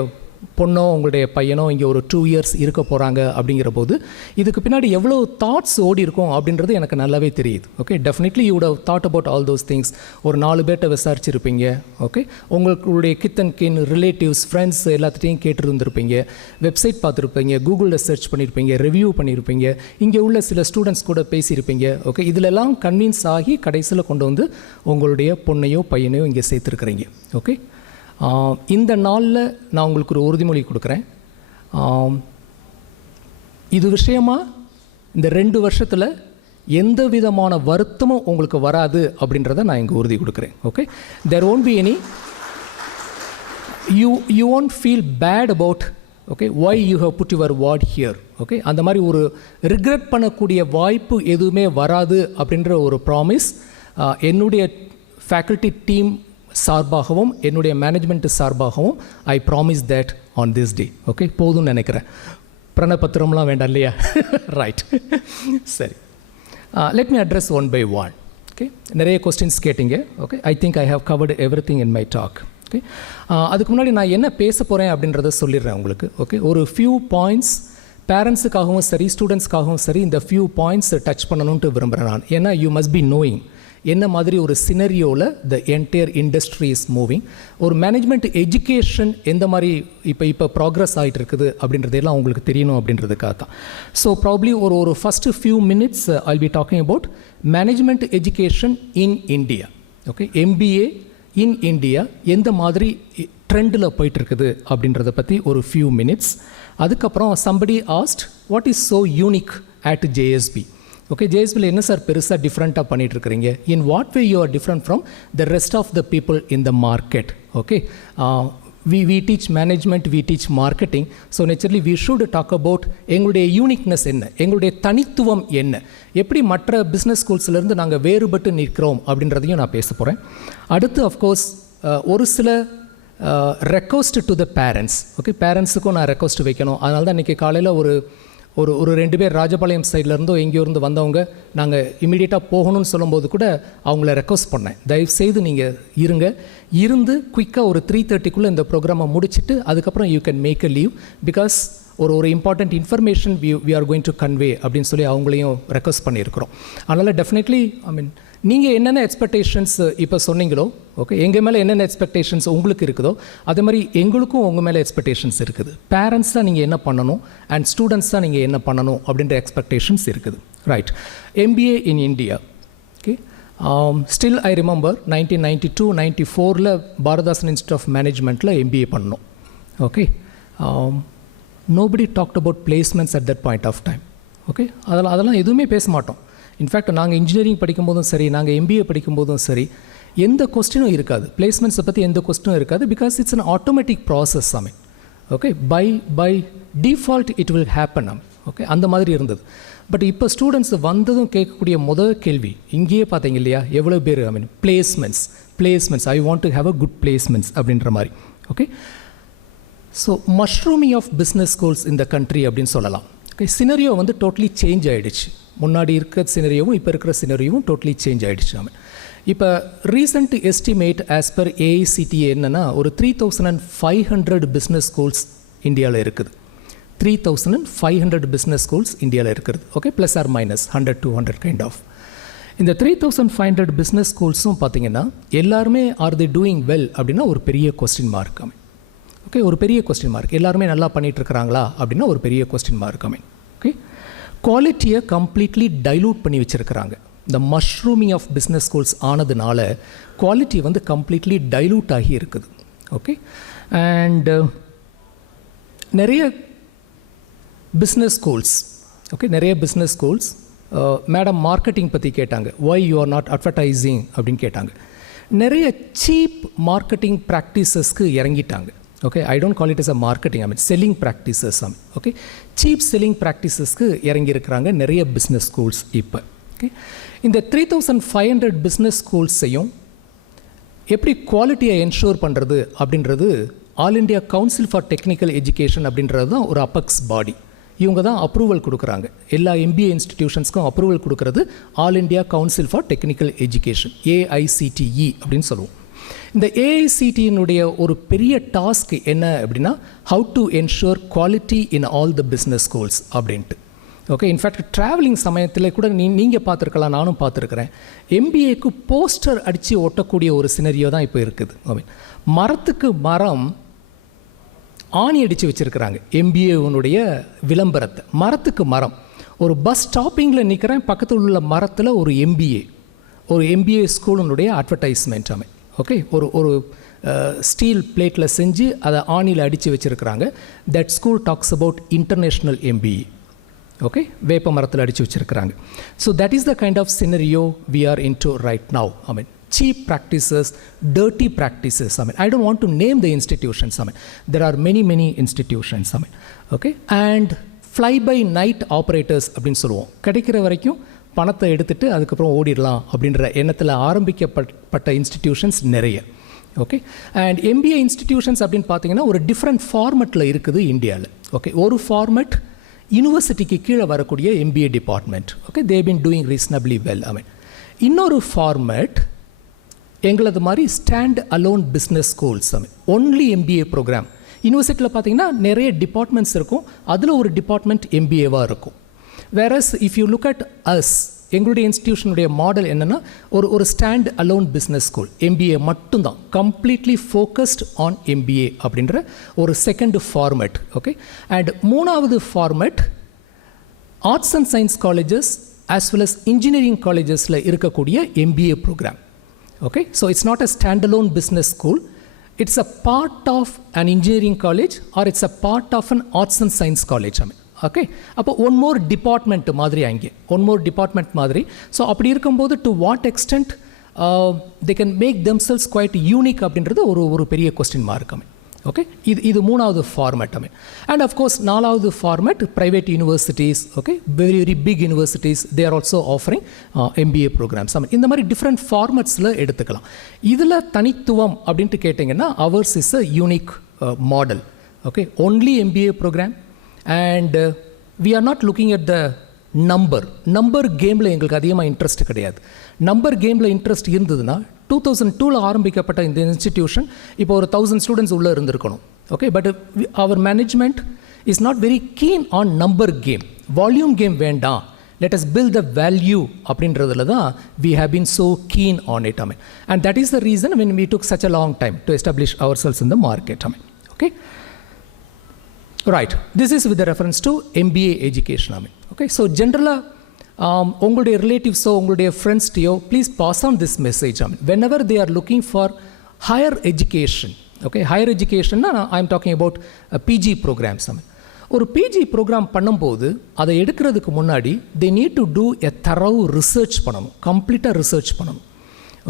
பொண்ணோ உங்களுடைய பையனோ இங்கே ஒரு 2 years இருக்க போகிறாங்க அப்படிங்கிற போது இதுக்கு பின்னாடி எவ்வளோ தாட்ஸ் ஓடி இருக்கும் அப்படின்றது எனக்கு நல்லாவே தெரியுது. Okay, definitely you would have thought about all those things. ஒரு 4 பேர்கிட்ட விசாரிச்சிருப்பீங்க. ஓகே, உங்களுடைய kith and kin, relatives, friends எல்லாத்தையும் கேட்டுருந்துருப்பீங்க, வெப்சைட் பார்த்துருப்பீங்க, கூகுளில் சர்ச் பண்ணியிருப்பீங்க, ரிவ்யூ பண்ணியிருப்பீங்க, இங்கே உள்ள சில ஸ்டூடெண்ட்ஸ் கூட பேசியிருப்பீங்க. ஓகே, இதிலெல்லாம் கன்வின்ஸ் ஆகி கடைசியில் கொண்டு வந்து உங்களுடைய பொண்ணையோ பையனையோ இங்கே சேர்த்துருக்குறீங்க. ஓகே, இந்த நாளில் நான் உங்களுக்கு ஒரு உறுதிமொழி கொடுக்குறேன். இது விஷயமாக இந்த 2 வருஷத்தில் எந்த விதமான வருத்தமும் உங்களுக்கு வராது அப்படின்றத நான் இங்கே உறுதி கொடுக்குறேன். Okay, there won't be any, you won't feel bad about okay why you have put your word here. Okay, அந்த மாதிரி ஒரு ரிக்ரெட் பண்ணக்கூடிய வாய்ப்பு எதுவுமே வராது அப்படின்ற ஒரு ப்ராமிஸ் என்னுடைய ஃபேக்கல்ட்டி டீம் சார்பாகவும் என்னுடைய மேனேஜ்மெண்ட் சார்பாகவும் I promise that on this day. Okay, போதும்னு நினைக்கிறேன். பிரணப்பத்திரம்லாம் வேண்டாம் இல்லையா? ரைட், சரி. Let me address one by one. Okay, நிறைய கொஸ்டின்ஸ் கேட்டிங்க. Okay, I think I have covered everything in my talk. Okay, அதுக்கு முன்னாடி நான் என்ன பேச போகிறேன் அப்படின்றத சொல்லிடுறேன் உங்களுக்கு. ஓகே, ஒரு ஃபியூ பாயிண்ட்ஸ் பேரண்ட்ஸுக்காகவும் சரி ஸ்டூடெண்ட்ஸ்க்காகவும் சரி இந்த ஃபியூ பாயிண்ட்ஸ் டச் பண்ணணுன்ட்டு விரும்புகிறேன் நான். ஏன்னா யூ மஸ்ட் பி நோயிங் என்ன மாதிரி ஒரு சினரியோவில் the entire industry is moving, ஒரு மேனேஜ்மெண்ட் எஜுகேஷன் எந்த மாதிரி இப்போ ப்ராக்ரஸ் ஆகிட்டு இருக்குது அப்படின்றதெல்லாம் உங்களுக்கு தெரியணும் அப்படின்றதுக்காக தான். ஸோ ப்ராப்ளி ஒரு first few minutes I'll be talking about management education in India. Okay, MBA in India எந்த மாதிரி ட்ரெண்டில் போயிட்டுருக்குது அப்படின்றத பற்றி ஒரு ஃபியூ மினிட்ஸ். அதுக்கப்புறம் somebody asked what is so unique at JSB. Okay, ஜேஎஸ்பியில் என்ன சார் பெருசாக டிஃப்ரெண்ட்டாக பண்ணிகிட்ருக்கிறீங்க, in what way you are different from the rest of the people in the market. Okay, we teach management, we teach marketing, so naturally we should talk about எங்களுடைய uniqueness என்ன, எங்களுடைய தனித்துவம் என்ன, எப்படி மற்ற பிஸ்னஸ் ஸ்கூல்ஸ்லேருந்து நாங்கள் வேறுபட்டு நிற்கிறோம் அப்படின்றதையும் நான் பேச போகிறேன். அடுத்து அஃப்கோர்ஸ் ஒரு சில request to the parents. Okay, பேரண்ட்ஸுக்கும் நான் ரெக்வஸ்ட் வைக்கணும். அதனால தான் இன்றைக்கி காலையில் ஒரு 2 பேர் ராஜபாளையம் சைட்லேருந்தோ எங்கேயோ இருந்து வந்தவங்க நாங்கள் இமீடியட்டாக போகணும்னு சொல்லும்போது கூட அவங்கள ரெக்வஸ்ட் பண்ணேன், தயவுசெய்து நீங்கள் இருந்து குயிக்காக ஒரு 3:30 இந்த ப்ரோக்ராமை முடிச்சுட்டு அதுக்கப்புறம் you can make a leave, because ஒரு important information we are going to convey அப்படின்னு சொல்லி அவங்களையும் ரெக்வஸ்ட் பண்ணியிருக்கிறோம். அதனால் டெஃபினெட்லி நீங்கள் என்னென்ன எக்ஸ்பெக்டேஷன்ஸ் இப்போ சொன்னீங்களோ, ஓகே, எங்கள் மேலே என்னென்ன எக்ஸ்பெக்டேஷன்ஸ் உங்களுக்கு இருக்குதோ அதே மாதிரி எங்களுக்கும் உங்கள் மேலே எக்ஸ்பெக்டேஷன்ஸ் இருக்குது. பேரண்ட்ஸ் தான் நீங்கள் என்ன பண்ணணும் அண்ட் ஸ்டூடெண்ட்ஸ் தான் நீங்கள் என்ன பண்ணணும் அப்படின்ற எக்ஸ்பெக்டேஷன்ஸ் இருக்குது. Right, MBA in India. Okay, still I remember 1992-94 Bharathidasan institute of மேனேஜ்மெண்ட்டில் எம்பிஏ பண்ணோம். Okay, nobody talked about placements at that point of time. Okay, அதெல்லாம் எதுவுமே பேச மாட்டோம். இன்ஃபேக்ட் நாங்கள் இன்ஜினியரிங் படிக்கும்போதும் சரி, நாங்கள் எம்பிஏ படிக்கும்போதும் சரி, எந்த கொஸ்டினும் இருக்காது, பிளேஸ்மெண்ட்ஸை பற்றி எந்த கொஸ்டினும் இருக்காது, because it's an automatic process. Okay, by default it will happen. Okay, அந்த மாதிரி இருந்தது. பட் இப்போ ஸ்டூடெண்ட்ஸ் வந்ததும் கேட்கக்கூடிய முதல் கேள்வி இங்கேயே பார்த்தீங்க இல்லையா, எவ்வளோ பேர் placements I want to have a good placements அப்படின்ற மாதிரி. Okay, so mushrooming of business schools இந்த கண்ட்ரி அப்படின்னு சொல்லலாம். ஓகே, சினரியோ டோட்டலி சேஞ்ச் ஆகிடுச்சு. முன்னாடி இருக்கிற சினரியோவும் இப்போ இருக்கிற சினரியோவும் டோட்டலி சேஞ்ச் ஆகிடுச்சு. இப்போ recent estimate as per AICTE என்னென்னா ஒரு 3500 பிஸ்னஸ் ஸ்கூல்ஸ் இந்தியாவில் இருக்குது. 3500 பிஸ்னஸ் ஸ்கூல்ஸ் இந்தியாவில் இருக்குது. Okay, plus or minus 100-200 kind of. இந்த 3500 பிஸ்னஸ் ஸ்கூல்ஸும் பார்த்தீங்கன்னா எல்லாருமே ஆர் தி டூயிங் வெல் அப்படின்னா ஒரு பெரிய கொஸ்டின் மார்க். ஓகே, ஒரு பெரிய கொஸ்டின் மார்க். எல்லாருமே நல்லா பண்ணிகிட்ருக்கிறாங்களா அப்படின்னா ஒரு பெரிய கொஸ்டின் மார்க். ஓகே, குவாலிட்டியை கம்ப்ளீட்லி டைலூட் பண்ணி வச்சுருக்கிறாங்க. இந்த மஷ்ரூமிங் ஆஃப் பிஸ்னஸ் ஸ்கூல்ஸ் ஆனதுனால குவாலிட்டி கம்ப்ளீட்லி டைலூட் ஆகி இருக்குது. ஓகே, அண்ட் நிறைய பிஸ்னஸ் ஸ்கூல்ஸ் மேடம் மார்க்கெட்டிங் பற்றி கேட்டாங்க, why you are not advertising அப்படின்னு கேட்டாங்க. நிறைய சீப் மார்க்கெட்டிங் ப்ராக்டிசஸ்க்கு இறங்கிட்டாங்க. Okay, I don't call it is a marketing, selling practices. Okay, cheap selling ப்ராக்டிசஸ்க்கு இறங்கியிருக்கிறாங்க நிறைய பிஸ்னஸ் ஸ்கூல்ஸ் இப்போ. ஓகே, இந்த 3500 பிஸ்னஸ் ஸ்கூல்ஸையும் எப்படி குவாலிட்டியை என்ஷூர் பண்ணுறது அப்படின்றது all India council for technical education அப்படின்றது தான் ஒரு அபெக்ஸ் பாடி. இவங்க தான் அப்ரூவல் கொடுக்குறாங்க. எல்லா எம்பிஏ இன்ஸ்டிடியூஷன்ஸ்க்கும் அப்ரூவல் கொடுக்கறது all India council for technical education, AICTE அப்படின்னு சொல்லுவோம். இந்த ஏஐசிடியினுடைய ஒரு பெரிய டாஸ்க் என்ன அப்படின்னா, how to ensure quality in all the business schools அப்படின்ட்டு. ஓகே, இன்ஃபேக்ட் ட்ராவலிங் சமயத்தில் கூட நீங்கள் பார்த்துருக்கலாம், நானும் பார்த்துருக்குறேன். எம்பிஏக்கு போஸ்டர் அடித்து ஒட்டக்கூடிய ஒரு சினரியோ தான் இப்போ இருக்குது. மரத்துக்கு மரம் ஆணி அடித்து வச்சுருக்கிறாங்க எம்பிஏனுடைய விளம்பரத்தை. மரத்துக்கு மரம், ஒரு பஸ் ஸ்டாப்பிங்கில் நிற்கிறேன், பக்கத்தில் உள்ள மரத்தில் ஒரு எம்பிஏ ஸ்கூலினுடைய அட்வர்டைஸ்மெண்ட். ஓகே, ஒரு ஸ்டீல் பிளேட்டில் செஞ்சு அதை ஆணியில் அடித்து வச்சுருக்கிறாங்க. That school talks about international MBA. Okay, வேப்ப மரத்தில் அடித்து வச்சுருக்கிறாங்க. So that is the kind of scenario we are in to right now. Cheap practices, dirty practices. I don't want to name the institutions. There are many institutions. Okay, and fly-by-night operators அப்படின்னு சொல்லுவோம். கிடைக்கிற வரைக்கும் பணத்தை எடுத்துட்டு அதுக்கப்புறம் ஓடிடலாம் அப்படின்ற எண்ணத்தில் ஆரம்பிக்கப்பட்ட இன்ஸ்டிடியூஷன்ஸ் நிறைய. ஓகே, அண்ட் எம்பிஏ இன்ஸ்டிடியூஷன்ஸ் அப்படின்னு பார்த்தீங்கன்னா ஒரு டிஃப்ரெண்ட் ஃபார்மெட்டில் இருக்குது இந்தியாவில். ஓகே, ஒரு ஃபார்மெட் யூனிவர்சிட்டிக்கு கீழே வரக்கூடிய MBA department. Okay, they been doing reasonably well. இன்னொரு ஃபார்மேட் எங்களது மாதிரி stand alone business schools. Only MBA programme. யூனிவர்சிட்டியில் பார்த்தீங்கன்னா நிறைய டிபார்ட்மெண்ட்ஸ் இருக்கும், அதில் ஒரு டிபார்ட்மெண்ட் MBAவாக இருக்கும். Whereas if you look at us, எங்களுடைய இன்ஸ்டிடியூஷனுடைய மாடல் என்னென்னா ஒரு stand alone business school, MBA மட்டும்தான், கம்ப்ளீட்லி ஃபோக்கஸ்ட் ஆன் MBA அப்படின்ற ஒரு செகண்ட் ஃபார்மேட். ஓகே, அண்ட் மூணாவது format arts and science colleges as well as engineering காலேஜஸில் இருக்கக்கூடிய MBA programme. Okay, so it's not a stand alone business school, it's a part of an engineering college or it's a part of an arts and science college. Okay, அப்போ one more department மாதிரி, அங்கே one more department மாதிரி. So அப்படி இருக்கும்போது to what extent they can make themselves quite unique அப்படின்றது ஒரு பெரிய question mark. Okay, இது மூணாவது ஃபார்மேட். அண்ட் அஃப்கோர்ஸ் நாலாவது format private universities. Okay, very very big universities, they are also offering MBA programmes. இந்த மாதிரி டிஃப்ரெண்ட் ஃபார்மேட்ஸில் எடுத்துக்கலாம். இதில் தனித்துவம் அப்படின்ட்டு கேட்டிங்கன்னா ours is a unique model. Okay, only MBA programme. And we are not looking at the number கேமில் எங்களுக்கு அதிகமாக இன்ட்ரெஸ்ட் கிடையாது. நம்பர் கேமில் இன்ட்ரெஸ்ட் இருந்ததுன்னா 2002 ஆரம்பிக்கப்பட்ட இந்த இன்ஸ்டிடியூஷன் இப்போ ஒரு 1000 ஸ்டூடெண்ட்ஸ் உள்ளே இருந்திருக்கணும். Okay, but our management is not very keen on number game. Volume game வேண்டாம், let us build the value அப்படின்றதுல தான் we have been so keen on it. And that is the reason when we took such a long time to establish ourselves in the market. Okay, right, this is with the reference to MBA education. Okay, so generally உங்களுடைய ரிலேட்டிவ்ஸோ உங்களுடைய ஃப்ரெண்ட்ஸ்டையோ please pass on this message. whenever they are looking for higher education. Okay, higher education I am talking about PG programs. ஒரு PG program பண்ணும்போது அதை எடுக்கிறதுக்கு முன்னாடி they need to do a thorough research பண்ணணும், கம்ப்ளீட்டாக ரிசர்ச் பண்ணணும்.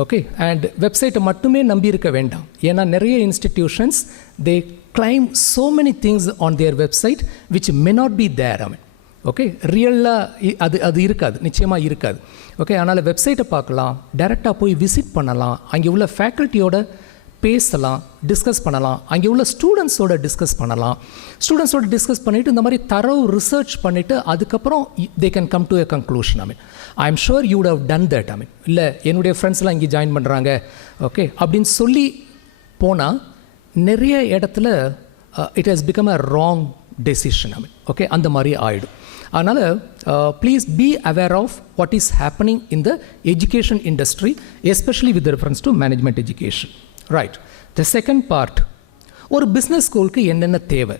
Okay, and வெப்சைட்டை மட்டுமே நம்பியிருக்க வேண்டாம். ஏன்னா நிறைய institutions they claim so many things on their website which may not be there. Okay, ரியலாக அது இருக்காது, நிச்சயமாக இருக்காது. ஓகே, அதனால் வெப்சைட்டை பார்க்கலாம், டைரெக்டாக போய் விசிட் பண்ணலாம், அங்கே உள்ள ஃபேக்கல்ட்டியோட பேசலாம், டிஸ்கஸ் பண்ணலாம், அங்கே உள்ள ஸ்டூடெண்ட்ஸோட டிஸ்கஸ் பண்ணலாம். ஸ்டூடெண்ட்ஸோட டிஸ்கஸ் பண்ணிவிட்டு இந்த மாதிரி தரவு ரிசர்ச் பண்ணிவிட்டு அதுக்கப்புறம் they can come to a conclusion. I am sure you would have done that. இல்லை என்னுடைய ஃப்ரெண்ட்ஸ்லாம் இங்கே ஜாயின் பண்ணுறாங்க ஓகே அப்படின்னு சொல்லி போனால் நிறைய இடத்துல it has become a wrong decision. Okay, அந்த மாதிரி ஆகிடும். அதனால் please be aware of what is happening in the education industry, especially with reference to management education. Right, the second part, ஒரு பிஸ்னஸ் ஸ்கூலுக்கு என்னென்ன தேவை,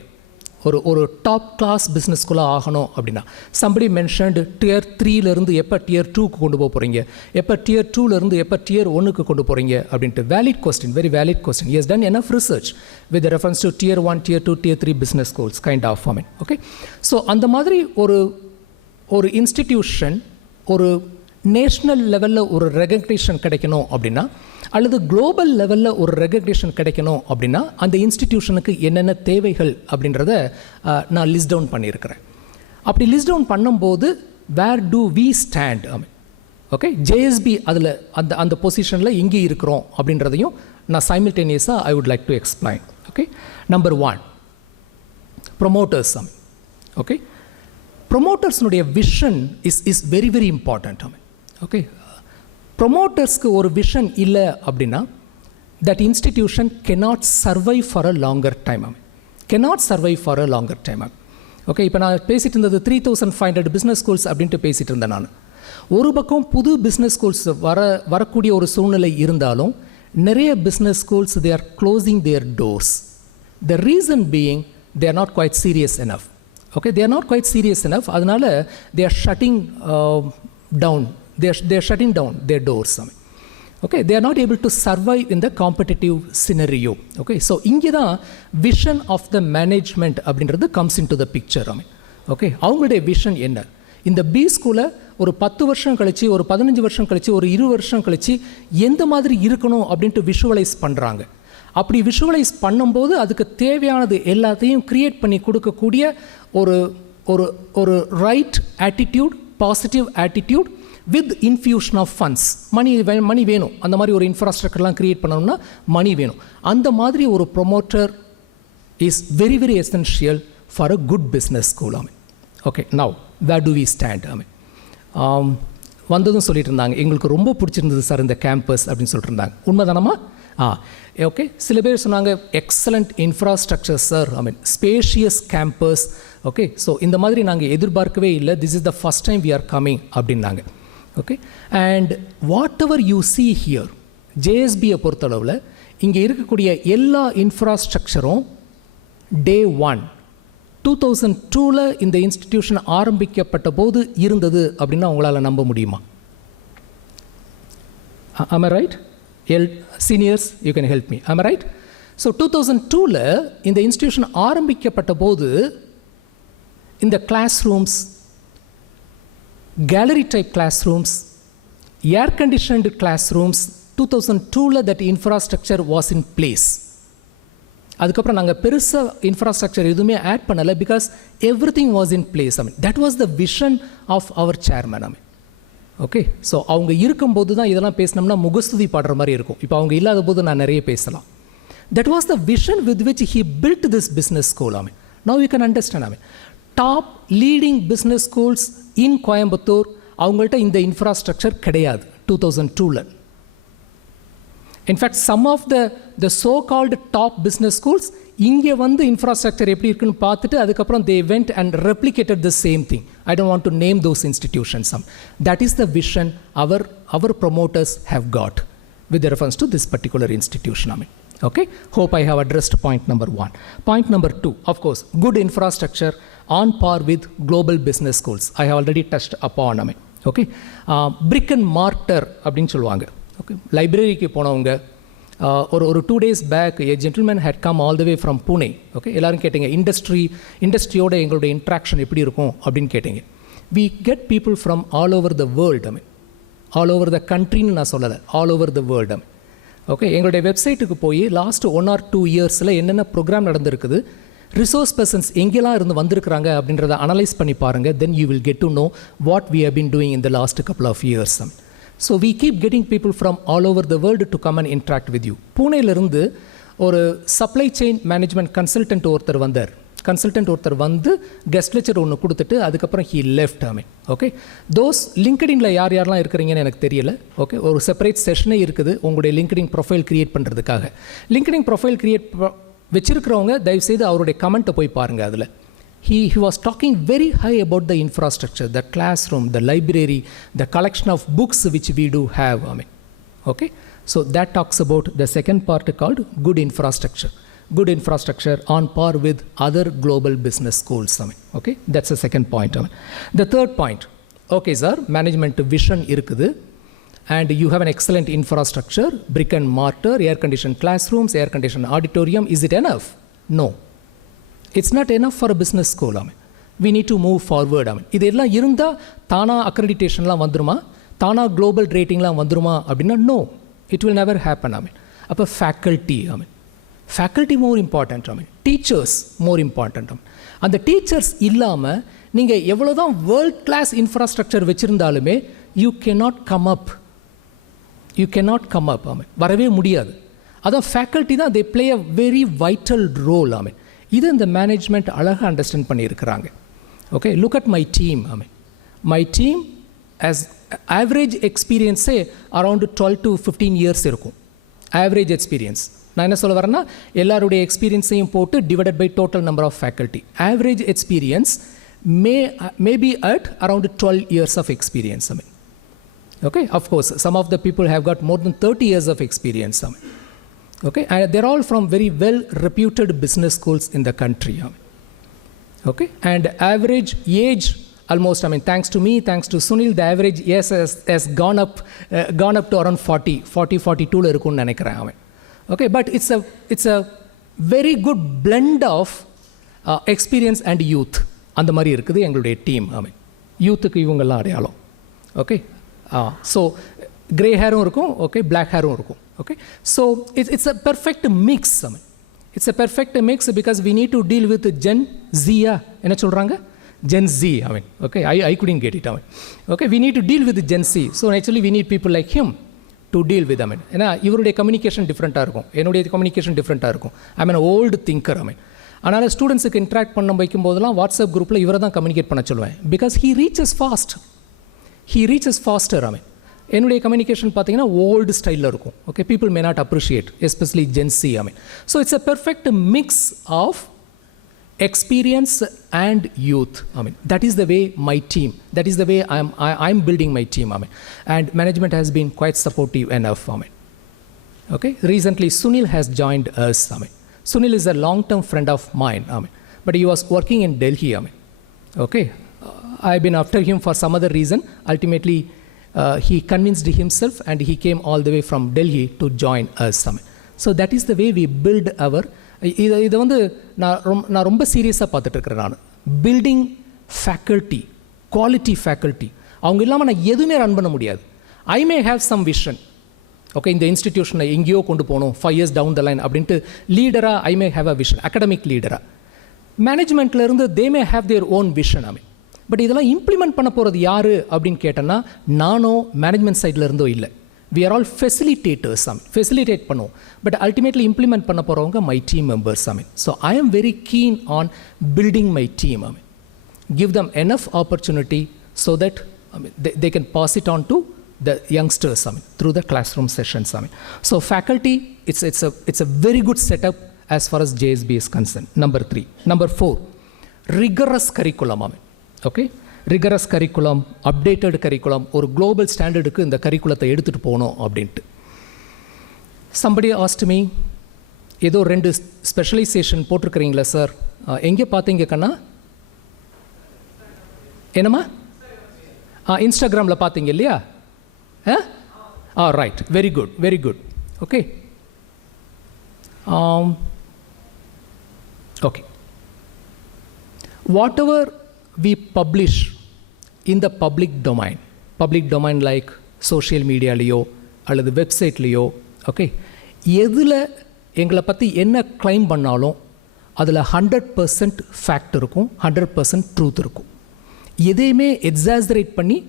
ஒரு டாப் கிளாஸ் பிஸ்னஸ் ஸ்கூலாக ஆகணும் அப்படின்னா சம்படி மென்ஷன்டு டியர் 3லேருந்து எப்போ டியர் 2க்கு கொண்டு போக போகிறீங்க, எப்போ டியர் 2லேருந்து எப்போ டியர் 1க்கு கொண்டு போகிறீங்க அப்படின்ட்டு valid question, very valid question. Is done enough research with reference to tier 1, tier 2, tier 3 business schools kind of forming. Okay, so அந்த மாதிரி ஒரு இன்ஸ்டிடியூஷன் ஒரு நேஷ்னல் லெவலில் ஒரு ரெகக்னேஷன் கிடைக்கணும் அப்படின்னா அல்லது குளோபல் லெவலில் ஒரு ரெகக்னேஷன் கிடைக்கணும் அப்படின்னா அந்த இன்ஸ்டிடியூஷனுக்கு என்னென்ன தேவைகள் அப்படின்றத நான் லிஸ்ட் டவுன் பண்ணியிருக்கிறேன். அப்படி லிஸ்ட் டவுன் பண்ணும்போது where do we stand, okay, JSB அதில் அந்த பொசிஷனில் எங்கே இருக்கிறோம் அப்படின்றதையும் நான் சைமில்டேனியஸாக I would like to explain. Okay, number 1, promoters. Okay, ப்ரொமோட்டர்ஸ்னுடைய vision is very very important. Okay, ப்ரொமோட்டர்ஸ்க்கு ஒரு விஷன் இல்லை அப்படின்னா that institution cannot survive for a longer time. cannot survive for a longer time. Okay, இப்போ நான் பேசிகிட்டு இருந்தது 3500 business schools அப்படின்ட்டு பேசிகிட்டு இருந்தேன் நான். ஒரு பக்கம் புது பிஸ்னஸ் ஸ்கூல்ஸ் வரக்கூடிய ஒரு சூழ்நிலை இருந்தாலும் நிறைய business schools they are closing their doors. The reason being they are not quite serious enough. Okay, they are not quite serious enough. அதனால they are shutting down. They are shutting down their doors. Okay, they are not able to survive in the competitive scenario. Okay, so இங்கே தான் vision of the management அப்படின்றது comes into the picture. Okay, அவங்களுடைய vision என்ன, இந்த B ஸ்கூலை ஒரு 10 வருஷம் கழிச்சு, ஒரு 15 வருஷம் கழிச்சு, ஒரு 20 வருஷம் கழிச்சு எந்த மாதிரி இருக்கணும் அப்படின்ட்டு விஷுவலைஸ் பண்ணுறாங்க. அப்படி விஷுவலைஸ் பண்ணும்போது அதுக்கு தேவையானது எல்லாத்தையும் க்ரியேட் பண்ணி கொடுக்கக்கூடிய ஒரு right attitude, positive attitude with infusion of funds. Money வேணும், அந்த மாதிரி ஒரு இன்ஃப்ராஸ்ட்ரக்சர்லாம் க்ரியேட் பண்ணணும்னா மணி வேணும். அந்த மாதிரி ஒரு promoter is very very essential for a good business school. Okay now where do we stand I mean வந்ததும் சொல்லிட்டு இருந்தாங்க எங்களுக்கு ரொம்ப பிடிச்சிருந்தது சார் இந்த கேம்பஸ் அப்படின்னு சொல்லிட்டு இருந்தாங்க. உண்மைதானம்மா? ஓகே. சில பேர் சொன்னாங்க excellent infrastructure sir, I mean spacious campus. Okay, so இந்த மாதிரி நாங்கள் எதிர்பார்க்கவே இல்லை, this is the first time we are coming அப்படின்னாங்க. Okay, and whatever you see here, ஜேஎஸ்பியை பொறுத்தளவில் இங்கே இருக்கக்கூடிய எல்லா இன்ஃப்ராஸ்ட்ரக்சரும் டே 1 2002 இந்த இன்ஸ்டிடியூஷன் ஆரம்பிக்கப்பட்ட போது இருந்தது அப்படின்னா உங்களால் நம்ப முடியுமா? am I right? Seniors, you can help me. am I right? So 2002 இந்த இன்ஸ்டிடியூஷன் ஆரம்பிக்கப்பட்ட போது இந்த class rooms, gallery type class rooms, air conditioned class rooms, 2002 that infrastructure was in place. அதுக்கப்புறம் நாங்கள் பெருசாக இன்ஃப்ராஸ்ட்ரக்சர் எதுவுமே ஆட் பண்ணலை, because every thing was in place. I mean that was the vision of our chairman. I mean okay, so அவங்க இருக்கும்போது தான் இதெல்லாம் பேசினோம்னா முகஸ்துதி பாடுற மாதிரி இருக்கும். இப்போ அவங்க இல்லாத போது நான் நிறைய பேசலாம். That was the vision with which he built this business school. I mean now you can understand. I mean top leading business schools in Coimbatore, அவங்கள்ட்ட இந்த இன்ஃப்ராஸ்ட்ரக்சர் கிடையாது 2002. In fact some of the so called top business schools இங்கே வந்து infrastructure எப்படி இருக்குன்னு பார்த்துட்டு அதுக்கப்புறம் they went and replicated the same thing. I don't want to name those institutions. That is the vision our promoters have got with reference to this particular institution. I mean, okay, hope I have addressed point number 1. Point number 2, of course, good infrastructure on par with global business schools. I have already touched upon. I mean, okay, brick and mortar அப்படின்னு சொல்லுவாங்க. Okay, லைப்ரரிக்கு போனவங்க ஒரு 2 days back a gentleman had come all the way from Pune. Okay, எல்லோரும் கேட்டீங்க இண்டஸ்ட்ரியோட எங்களுடைய interaction எப்படி இருக்கும் அப்படின்னு கேட்டீங்க. we get people from all over the world. I mean all over the countryன்னு நான் சொல்லலை, all over the world. I mean okay, எங்களுடைய வெப்சைட்டுக்கு போய் லாஸ்ட் 1 or 2 இயர்ஸில் என்னென்ன ப்ரோக்ராம் நடந்திருக்குது, ரிசோர்ஸ் பர்சன்ஸ் எங்கெல்லாம் இருந்து வந்திருக்கிறாங்க அப்படின்றத அனலைஸ் பண்ணி பாருங்கள். Then you will get to know what we have been doing in the last couple of years. So we keep getting people from all over the world to come and interact with you. பூனேலேருந்து ஒரு supply chain management consultant ஒருத்தர் வந்து guest lecture ஒன்று கொடுத்துட்டு அதுக்கப்புறம் he left. I mean okay, those லிங்க்டின்ல யாரெல்லாம் இருக்கிறீங்கன்னு எனக்கு தெரியல. ஓகே, ஒரு செப்பரேட் செஷனே இருக்குது உங்களுடைய லிங்க்டின் ப்ரொஃபைல் கிரியேட் பண்ணுறதுக்காக. லிங்க்டின் ப்ரொஃபைல் கிரியேட் வச்சிருக்கிறவங்க தயவுசெய்து அவருடைய கமெண்ட்டை போய் பாருங்கள். அதில் he was talking very high about the infrastructure, the classroom, the library, the collection of books which we do have. I mean okay, so that talks about the second part called good infrastructure. Good infrastructure on par with other global business schools. I mean okay, that's the second point. I mean the third point, okay sir, management vision இருக்குது and you have an excellent infrastructure, brick and mortar, air conditioned classrooms, air conditioned auditorium. Is it enough? No, it's not enough for a business school. I mean we need to move forward. I mean இதெல்லாம் இருந்தால் தானா அக்ரெடிட்டேஷன்லாம் வந்துருமா, தானா global ரேட்டிங்லாம் வந்துருமா அப்படின்னா no, it will never happen. I mean அப்போ faculty, I mean faculty more important. I mean teachers more important. I mean அந்த டீச்சர்ஸ் இல்லாமல் நீங்கள் எவ்வளோ தான் வேர்ல்ட் கிளாஸ் இன்ஃப்ராஸ்ட்ரக்சர் வச்சுருந்தாலுமே you cannot come up. I mean வரவே முடியாது. அதான் ஃபேக்கல்ட்டி தான், they play a very vital role. I mean இது இந்த மேனேஜ்மெண்ட் அழகாக அண்டர்ஸ்டாண்ட் பண்ணியிருக்கிறாங்க. Okay, look at my team. I mean my team as average எக்ஸ்பீரியன்ஸே அரவுண்டு 12 to 15 years இருக்கும். ஆவரேஜ் எக்ஸ்பீரியன்ஸ் நான் என்ன சொல்ல வரேன்னா எல்லாருடைய எக்ஸ்பீரியன்ஸையும் போட்டு divided by total number of faculty. Average experience may be at around 12 years of experience. I mean okay, of course some of the people have got more than 30 years of experience. I mean okay, and they're all from very well reputed business schools in the country. I mean okay, and average age almost, I mean thanks to me, thanks to Sunil, the average age has gone up to around 42 ல இருக்கும்னு நினைக்கிறேன். I mean okay, but it's a very good blend of experience and youth. அந்த மாதிரி இருக்குது எங்களுடைய team. I mean யூத்துக்கு இவங்கெல்லாம் அடையாளம். Okay, so grey ஹேரும் இருக்கும், ஓகே, பிளாக் ஹேரும் இருக்கும். Okay, so it's a perfect mix. I mean it's a perfect mix because we need to deal with Gen Z. என்ன சொல்கிறாங்க? Gen Z. I mean okay, I couldn't get it. I mean okay, we need to deal with Gen Z. So actually we need people like him to deal with. I mean ஏன்னா இவருடைய communication டிஃப்ரெண்ட்டாக இருக்கும், என்னுடைய communication டிஃப்ரெண்ட்டாக இருக்கும். ஐ மீன் old thinker. ஐ மீன் அதனால் ஸ்டூடெண்ட்ஸுக்கு interact பண்ண வைக்கும் போதெல்லாம் வாட்ஸ்அப் குரூப்பில் இவரை தான் கம்யூனிகேட் பண்ண சொல்லுவேன். Because he reaches faster. என்னுடைய கம்யூனிகேஷன் பார்த்தீங்கன்னா ஓல்டு ஸ்டைலில் இருக்கும். Okay, people may not appreciate, especially Gen Z. So it's a perfect mix of experience and youth. That is the way my team, that is the way I'm building my team. And management has been quite supportive enough. Okay, recently Sunil has joined us. Sunil is a long-term friend of mine. But he was working in Delhi. Okay, I've been after him for some other reason. Ultimately, he convinced himself and he came all the way from Delhi to join us. So that is the way we build our இதை வந்து நான் ரொம்ப சீரியஸாக பார்த்துட்ருக்கிறேன். நான் building faculty, quality faculty, அவங்க இல்லாமல் நான் எதுவுமே ரன் பண்ண முடியாது. I may have some vision. Okay, இந்த இன்ஸ்டிடியூஷனை எங்கேயோ கொண்டு போகணும் 5 years down the line அப்படின்ட்டு லீடராக I may have a vision, academic லீடராக. மேனேஜ்மெண்ட்லேருந்து they may have their own vision. But இதெல்லாம் இம்ப்ளிமெண்ட் பண்ண போகிறது யார் அப்படின்னு கேட்டேன்னா நானோ மேனேஜ்மெண்ட் சைடில் இருந்தோ இல்லை. We are all facilitators. Facilitate பண்ணுவோம். But ultimately implement பண்ண போகிறவங்க my team members. So I am very keen on building my team. Give them enough opportunity so that they can pass it on to the youngsters through the classroom sessions. So faculty, it's a very good setup as far as JSB is concerned. Number 3. Number 4, rigorous curriculum. Okay, rigorous curriculum, updated curriculum, ஒரு global ஸ்டாண்டர்டுக்கு இந்த கரிக்குலத்தை எடுத்துகிட்டு போகணும் அப்படின்ட்டு. Somebody asked me, ஏதோ 2 specialisation போட்டிருக்கிறீங்களா sir, எங்கே பார்த்தீங்க கண்ணா? என்னம்மா? இன்ஸ்டாகிராமில் பார்த்தீங்க இல்லையா? Right, very good, very good. Okay, okay. What ever we publish in the public domain like social media லையோ அல்லது வெப்சைட்லேயோ, ஓகே, எதில் எங்களை பற்றி என்ன கிளைம் பண்ணாலும் அதில் 100% ஃபேக்ட் இருக்கும், 100% ட்ரூத் இருக்கும். எதையுமே எக்ஸாஜரேட் பண்ணி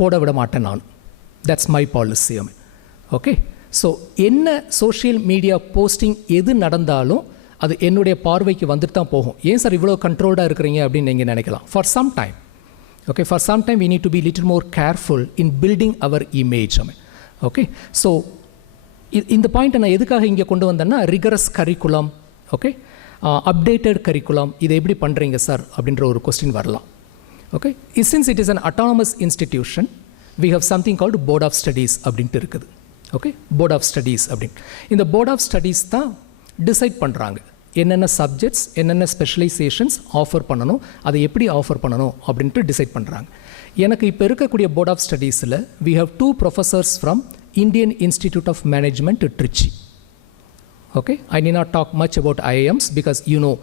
போட விட மாட்டேன் நான். That's my policy. Okay, so என்ன சோஷியல் மீடியா போஸ்டிங் எது நடந்தாலும் அது என்னுடைய பார்வைக்கு வந்துட்டு தான் போகும். ஏன் சார் இவ்வளோ கண்ட்ரோல்டாக இருக்கிறீங்க அப்படின்னு நீங்கள் நினைக்கலாம். For some time, okay, for some time we need to be little more careful in building our image. Okay, so இந்த பாயிண்ட்டை நான் எதுக்காக இங்கே கொண்டு வந்தேன்னா, rigorous curriculum, okay, updated curriculum, இதை எப்படி பண்ணுறீங்க சார் அப்படின்ற ஒரு கொஸ்டின் வரலாம். Okay, since it is an autonomous institution, we have something called board of studies அப்படின்ட்டு இருக்குது. ஓகே, போர்ட் ஆஃப் ஸ்டடீஸ் அப்படின்னு, இந்த போர்ட் ஆஃப் ஸ்டடீஸ் தான் டிசைட் பண்ணுறாங்க என்னென்ன சப்ஜெக்ட்ஸ், என்னென்ன ஸ்பெஷலைசேஷன்ஸ் ஆஃபர் பண்ணணும், அதை எப்படி ஆஃபர் பண்ணணும் அப்படின்ட்டு டிசைட் பண்ணுறாங்க. எனக்கு இப்போ இருக்கக்கூடிய போர்ட் ஆஃப் ஸ்டடீஸில் we have 2 professors from Indian institute of management Trichy. Okay, I need not talk much about IIMs because you know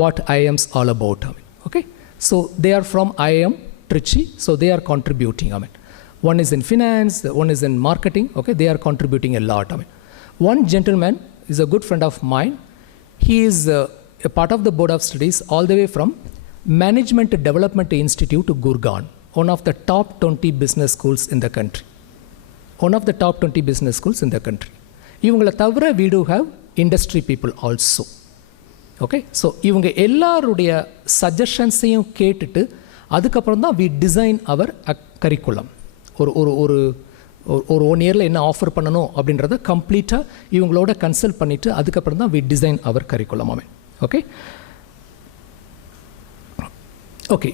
what IIMs all about. Okay, so they are from IIM Trichy, so they are contributing. One is in finance, one is in marketing. Okay, they are contributing a lot. One gentleman is a good friend of mine. He is a part of the board of studies all the way from Management Development Institute to Gurgaon, one of the top 20 business schools in the country. One of the top 20 business schools in the country. இவங்களை தவிர we do have industry people also. Okay, so இவங்க எல்லாருடைய சஜஷன்ஸையும் கேட்டுட்டு அதுக்கப்புறம் தான் we design our curriculum. ஒரு 1 yearல என்ன offer பண்ணணும் அப்படின்றத கம்ப்ளீட்டாக இவங்களோட கன்சல்ட் பண்ணிவிட்டு அதுக்கப்புறம் தான் we design our curriculum. Okay, okay,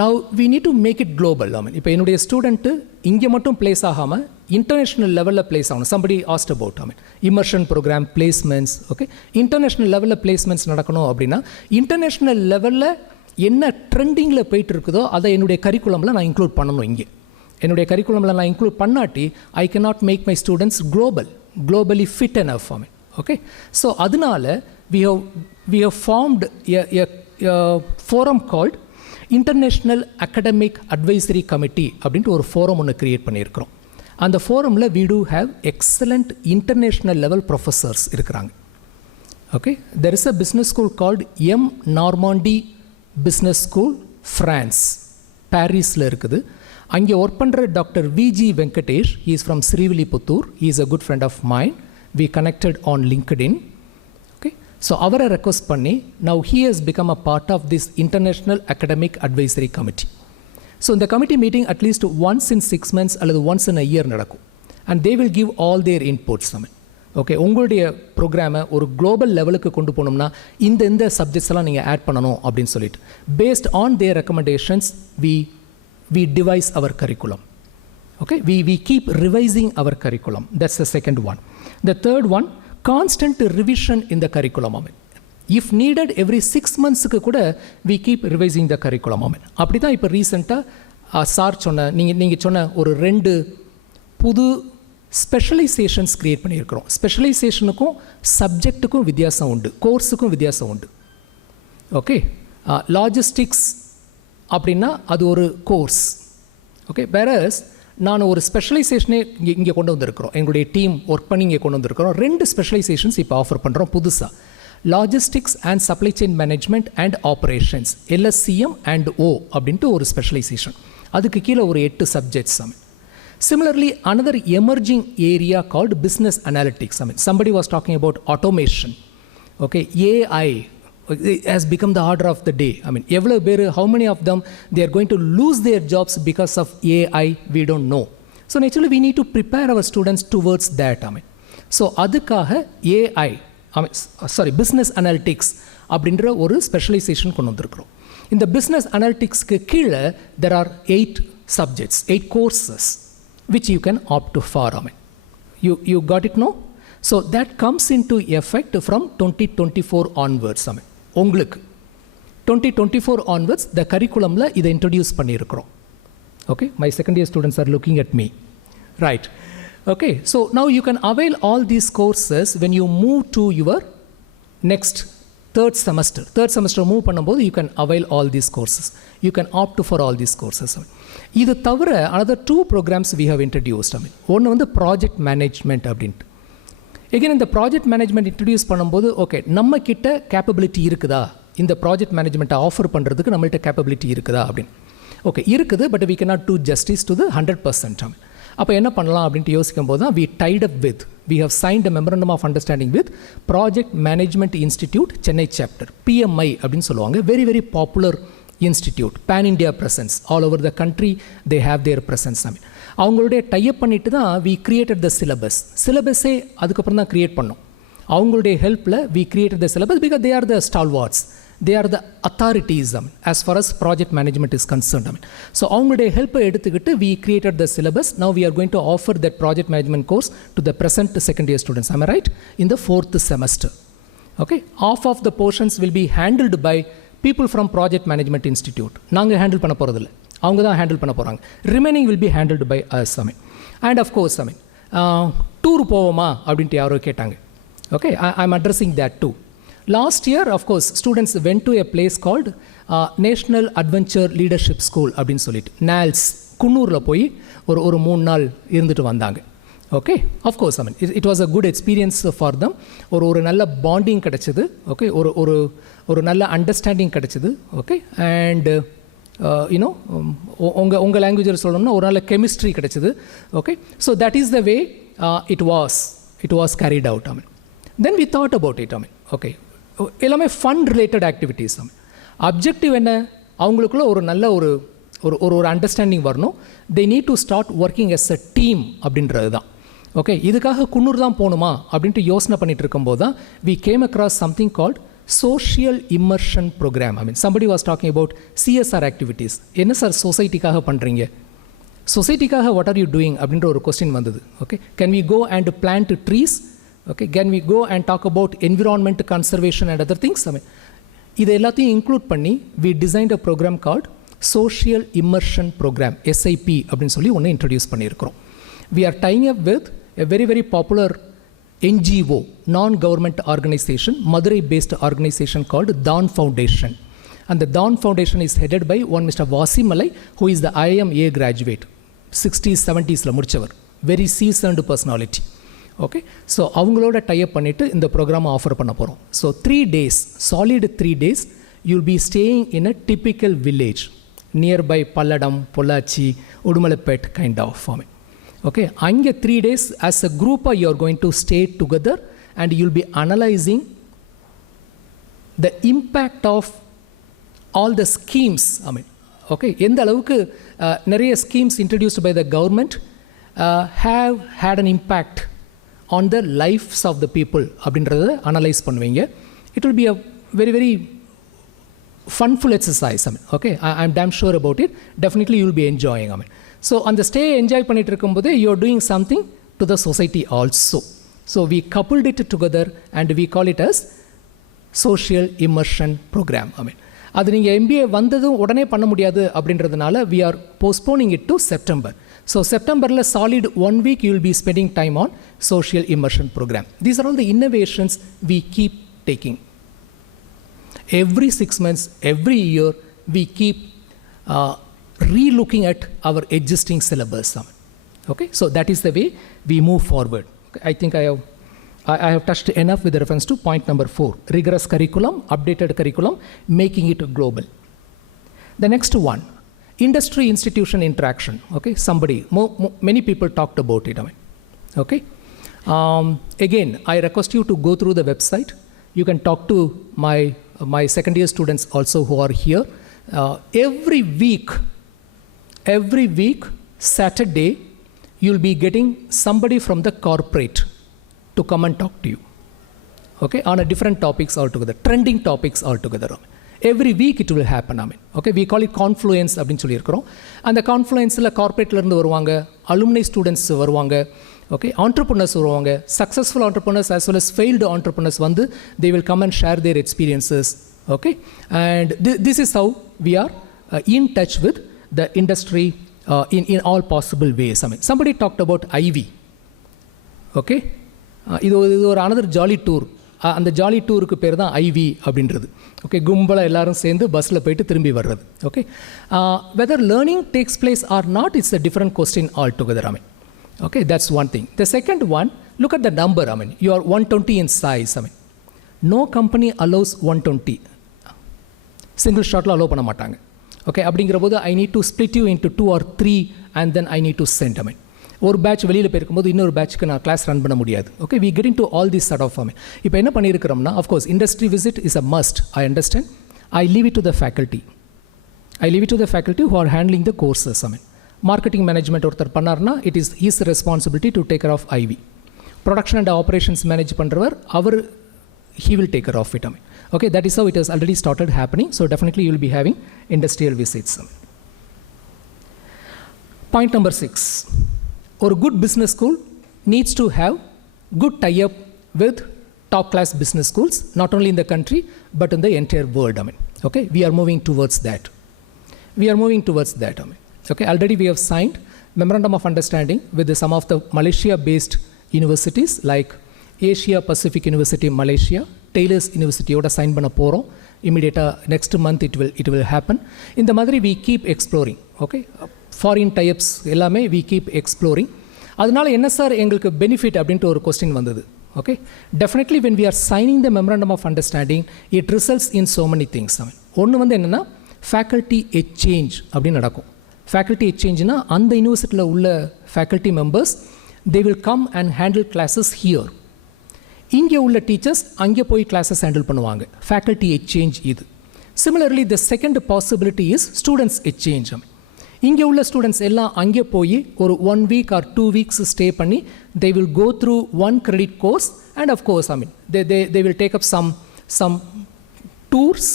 now we need to make it global. இப்போ என்னுடைய ஸ்டூடெண்ட்டு இங்கே மட்டும் பிளேஸ் ஆகாமல் இன்டர்நேஷ்னல் லெவலில் பிளேஸ் ஆகணும். Somebody asked about immersion programme, placements. Okay, international லெவலில் பிளேஸ்மெண்ட்ஸ் நடக்கணும் அப்படின்னா இன்டர்நேஷ்னல் லெவலில் என்ன ட்ரெண்டிங்கில் போயிட்டு இருக்குதோ அதை என்னுடைய கரிக்குலமில் நான் இன்க்ளூட் பண்ணணும். இங்கே என்னுடைய கரிக்குலமில் நான் இன்க்ளூட் பண்ணாட்டி I can not make my students globally fit enough for me. Okay, so அதனால we have formed a forum called International Academic Advisory Committee அப்படின்ட்டு ஒரு ஃபோரம் ஒன்று க்ரியேட் பண்ணியிருக்கிறோம். அந்த ஃபோரமில் we do have excellent international level professors இருக்கிறாங்க. Okay, there is a business school called M. Normandy Business School, France, பாரிஸில் இருக்குது. அங்கே work பண்ணுற doctor VG Venkatesh, he is from Srivilliputtur, he is a good friend of mine, we connected on LinkedIn. Okay, so அவரை request பண்ணி now he has become a part of this international academic advisory committee. So இந்த committee meeting at least once in 6 months அல்லது once in a year நடக்கும். And they will give all their inputs. Okay, உங்களுடைய ப்ரோக்ராமை ஒரு global லெவலுக்கு கொண்டு போகணும்னா இந்த சப்ஜெக்ட்ஸ் எல்லாம் நீங்கள் ஆட் பண்ணணும் அப்படின்னு சொல்லிட்டு based on their recommendations we devise our curriculum. Okay, we keep revising our curriculum. That's the second one. The third one, constant revision in the curriculum. If needed, every 6 months கூட we keep revising the curriculum. அப்படி தான் இப்போ ரீசெண்டாக sir சொன்ன நீங்கள் சொன்ன ஒரு 2 புது ஸ்பெஷலைசேஷன்ஸ் க்ரியேட் பண்ணியிருக்கிறோம். ஸ்பெஷலைசேஷனுக்கும் சப்ஜெக்ட்டுக்கும் வித்தியாசம் உண்டு, கோர்ஸுக்கும் வித்தியாசம் உண்டு. ஓகே, லாஜிஸ்டிக்ஸ் அப்படின்னா அது ஒரு கோர்ஸ். ஓகே, வேறஸ் நான் ஒரு ஸ்பெஷலைசேஷனே இங்கே கொண்டு வந்திருக்கிறோம். எங்களுடைய டீம் ஒர்க் பண்ணி இங்கே கொண்டு வந்திருக்கிறோம். 2 ஸ்பெஷலைசேஷன்ஸ் இப்போ ஆஃபர் பண்ணுறோம் புதுசாக. Logistics and supply chain management and operations, LSCM and O அப்படின்ட்டு ஒரு ஸ்பெஷலைசேஷன். அதுக்கு கீழே ஒரு 8 subjects. Similarly, another emerging area called business analytics. Somebody was talking about automation. Okay, AI has become the order of the day. How many of them they are going to lose their jobs because of AI? We don't know. So naturally, we need to prepare our students towards that. So அதுக்காக AI, business analytics அப்படின்ற ஒரு specialisation கொண்டு வந்திருக்கிறோம். இந்த business analyticsக்கு கீழே there are 8 subjects, 8 courses which you can opt for. You got it, no? So that comes into effect from 2024 onwards. உங்களுக்கு 2024 onwards the curriculumல இதை introduce பண்ணியிருக்கிறோம். Okay, my second year students are looking at me. Right. Okay, so now you can avail all these courses when you move to your next third semester move பண்ணும்போது you can avail all these courses. You can opt for all these courses. இது தவிர another 2 programs we have introduced. ஒன்று வந்து project management அப்படின்ட்டு. Again இந்த project management introduce பண்ணும்போது okay நம்ம கிட்ட கேப்பபிலிட்டி இருக்குதா, இந்த ப்ராஜெக்ட் மேனேஜ்மெண்ட்டை ஆஃபர் பண்ணுறதுக்கு நம்மள்ட்ட கேப்பபிலிட்டி இருக்குதா அப்படின்னு. ஓகே இருக்குது, but we cannot do justice to the 100%. அப்போ என்ன பண்ணலாம் அப்படின்ட்டு யோசிக்கும் போது தான் we have signed a memorandum of understanding with Project Management Institute Chennai chapter, PMI அப்படின்னு சொல்லுவாங்க. very very popular institute, pan India presence, all over the country they have their presence. அவங்களுடைய டைப் பண்ணிட்டு தான் we created the syllabusஸே அதுக்கப்புறம் தான் create பண்ணோம். அவங்களுடைய ஹெல்ப்பில் we created the syllabus because they are the stalwarts, they are the authorities as far as project management is concerned. So அவங்களுடைய ஹெல்ப்பை எடுத்துக்கிட்டு we created the syllabus. Now we are going to offer that project management course to the present second year students. Am I right? In the 4th semester. Okay, half of the portions will be handled by people from Project Management Institute. நாங்கள் handle பண்ண போகிறதில்ல, அவங்க தான் handle பண்ண போகிறாங்க. Remaining will be handled by us. And of course tour போவோமா அப்படின்ட்டு யாரோ கேட்டாங்க. Okay, I am addressing that too. Last year of course students went to a place called National Adventure Leadership School அப்படின்னு சொல்லிட்டு NALS குன்னூரில் போய் ஒரு 3 நாள் இருந்துட்டு வந்தாங்க. Okay, of course it was a good experience for them. ஒரு நல்ல பாண்டிங் கிடச்சிது. ஓகே, ஒரு நல்ல அண்டர்ஸ்டாண்டிங் கிடச்சிது. ஓகே, அண்ட் யூனோ உங்கள் லாங்குவேஜில் சொல்லணும்னா ஒரு நல்ல கெமிஸ்ட்ரி கிடச்சிது. Okay, so that is the way it was carried out. Then we thought about it. Okay, எல்லாமே ஃபன் ரிலேட்டட் ஆக்டிவிட்டீஸ். அப்ஜெக்டிவ் என்ன, அவங்களுக்குள்ள ஒரு நல்ல ஒரு அண்டர்ஸ்டாண்டிங் வரணும். They need to start working as a team அப்படின்றது தான். ஓகே, இதுக்காக குன்னூர் தான் போகணுமா அப்படின்ட்டு யோசனை பண்ணிட்டு இருக்கும்போது தான் we came across something called social immersion program. somebody was talking about CSR activities. என்ன சார் சொசைட்டிக்காக பண்ணுறீங்க, சொசைட்டிக்காக வாட் ஆர் யூ டூயிங் அப்படின்ற ஒரு கொஸ்டின் வந்தது. Okay, can we go and plant trees? Okay, can we go and talk about environment conservation and other things? இது எல்லாத்தையும் include பண்ணி we designed a program called social immersion program, SIP அப்படின்னு சொல்லி ஒன்று introduce பண்ணியிருக்கிறோம். We R dyeing up with a very very popular NGO, non-government organization, Madurai-based organization called Dawn Foundation. And the Dawn Foundation is headed by one Mr. Vasim Malai, who is the IMA graduate, 60s, 70s la mudichavar, very seasoned personality. Okay, so avangaloda tie up பண்ணிட்டு இந்த program offer பண்ண போறோம். So 3 days, solid 3 days, you'll be staying in a typical village nearby Palladam, Pollachi, Udumalapet kind of farming. Okay, அங்கே 3 days as a group you are going to stay together and you'll be analyzing the impact of all the schemes, I mean, okay, எந்த அளவுக்கு நிறைய schemes introduced by the government have had an impact on the lives of the people அப்படின்றத analyse பண்ணுவீங்க. It will be a very, very funful exercise. I mean, okay, I'm damn sure about it. Definitely you will be enjoying. I mean, so on the stay enjoy பண்ணிட்டு இருக்கும்போது you are doing something to the society also. So we coupled it together and we call it as social immersion program. I mean, அது நீங்கள் MBA வந்ததும் உடனே பண்ண முடியாது அப்படின்றதுனால we are postponing it to September. So செப்டம்பரில் solid 1 week you will be spending time on social immersion program. These are all the innovations we keep taking. Every 6 months, every year, we keep re-looking at our existing syllabus. Okay, so that is the way we move forward. Okay, I think I have touched enough with reference to point number 4, rigorous curriculum, updated curriculum, making it global. The next one, industry institution interaction. Okay, many people talked about it. I mean, okay, again, I request you to go through the website. You can talk to my second year students also who are here. Every week, Saturday, you'll be getting somebody from the corporate to come and talk to you, okay, on a different topics altogether, trending topics altogether. Every week it will happen. I mean, okay, we call it confluence அப்படின்னு சொல்லியிருக்கிறோம். அந்த கான்ஃப்ளூயன்ஸில் கார்பரேட்லேருந்து வருவாங்க, alumni students வருவாங்க, okay, entrepreneurs வருவாங்க, successful entrepreneurs as well as failed entrepreneurs வந்து they will come and share their experiences, okay, and this is how we are in touch with the industry in all possible ways. I mean, somebody talked about IV, okay, இது ஒரு another jolly tour. அந்த jolly டூருக்கு பேர் தான் IV அப்படின்றது. Okay, கும்பலாக எல்லாரும் சேர்ந்து பஸ்ஸில் போயிட்டு திரும்பி வர்றது. Okay, whether learning takes place or not, it's a different question altogether. I mean, okay, that's one thing. The second one, look at the number. I mean, you are 120 in size. I mean, no company allows 120. Single shotல allow பண்ண மாட்டாங்க. Okay, அப்படிங்கிற போது I need to split you into 2 or 3 and then I need to send. I mean, ஒரு batch வெளியில் போயிருக்கும்போது இன்னொரு பேட்ச்க்கு நான் கிளாஸ் ரன் பண்ண முடியாது. Okay, we get into all this sort of form. இப்போ என்ன பண்ணியிருக்கிறோம்னா, of course industry visit is a must, I understand. I leave it to the faculty. Who are handling the courses. I mean, marketing management ஒருத்தர் பண்ணார்னா it is his responsibility to take care of IV. Production and operations manage பண்ணுறவர் he will take care of it. I mean, okay, that is how it has already started happening. So definitely you will be having industrial visits. Point number 6. Or a good business school needs to have good tie-up with top-class business schools, not only in the country, but in the entire world. I mean, okay, we are moving towards that. I mean, okay, already we have signed memorandum of understanding with some of the Malaysia-based universities like Asia Pacific University Malaysia, Taylor's University oda sign பண்ண போறோம். Immediately next month it will happen. In the மாதிரி we keep exploring. Okay, foreign types எல்லாமே we keep exploring. அதனால் என்ன sir எங்களுக்கு benefit அப்படின்ட்டு ஒரு question வந்தது. Okay, definitely when we are signing the memorandum of understanding it results in so many things. ஒன்று வந்து என்னென்னா ஃபேக்கல்ட்டி எக்ஸ்சேஞ்ச் அப்படின்னு நடக்கும். ஃபேக்கல்ட்டி எக்ஸ்சேஞ்சுனா அந்த யூனிவர்சிட்டியில் உள்ள faculty members they will come and handle classes here. இங்கே உள்ள டீச்சர்ஸ் அங்கே போய் கிளாஸஸ் ஹேண்டில் பண்ணுவாங்க. ஃபேக்கல்ட்டி எக்ஸ்சேஞ்ச் இது. Similarly the second possibility is students exchange. இங்கே உள்ள ஸ்டூடெண்ட்ஸ் எல்லாம் அங்கே போய் ஒரு 1 week or 2 weeks ஸ்டே பண்ணி they will go through 1 credit course and of course I mean they will take up some tours,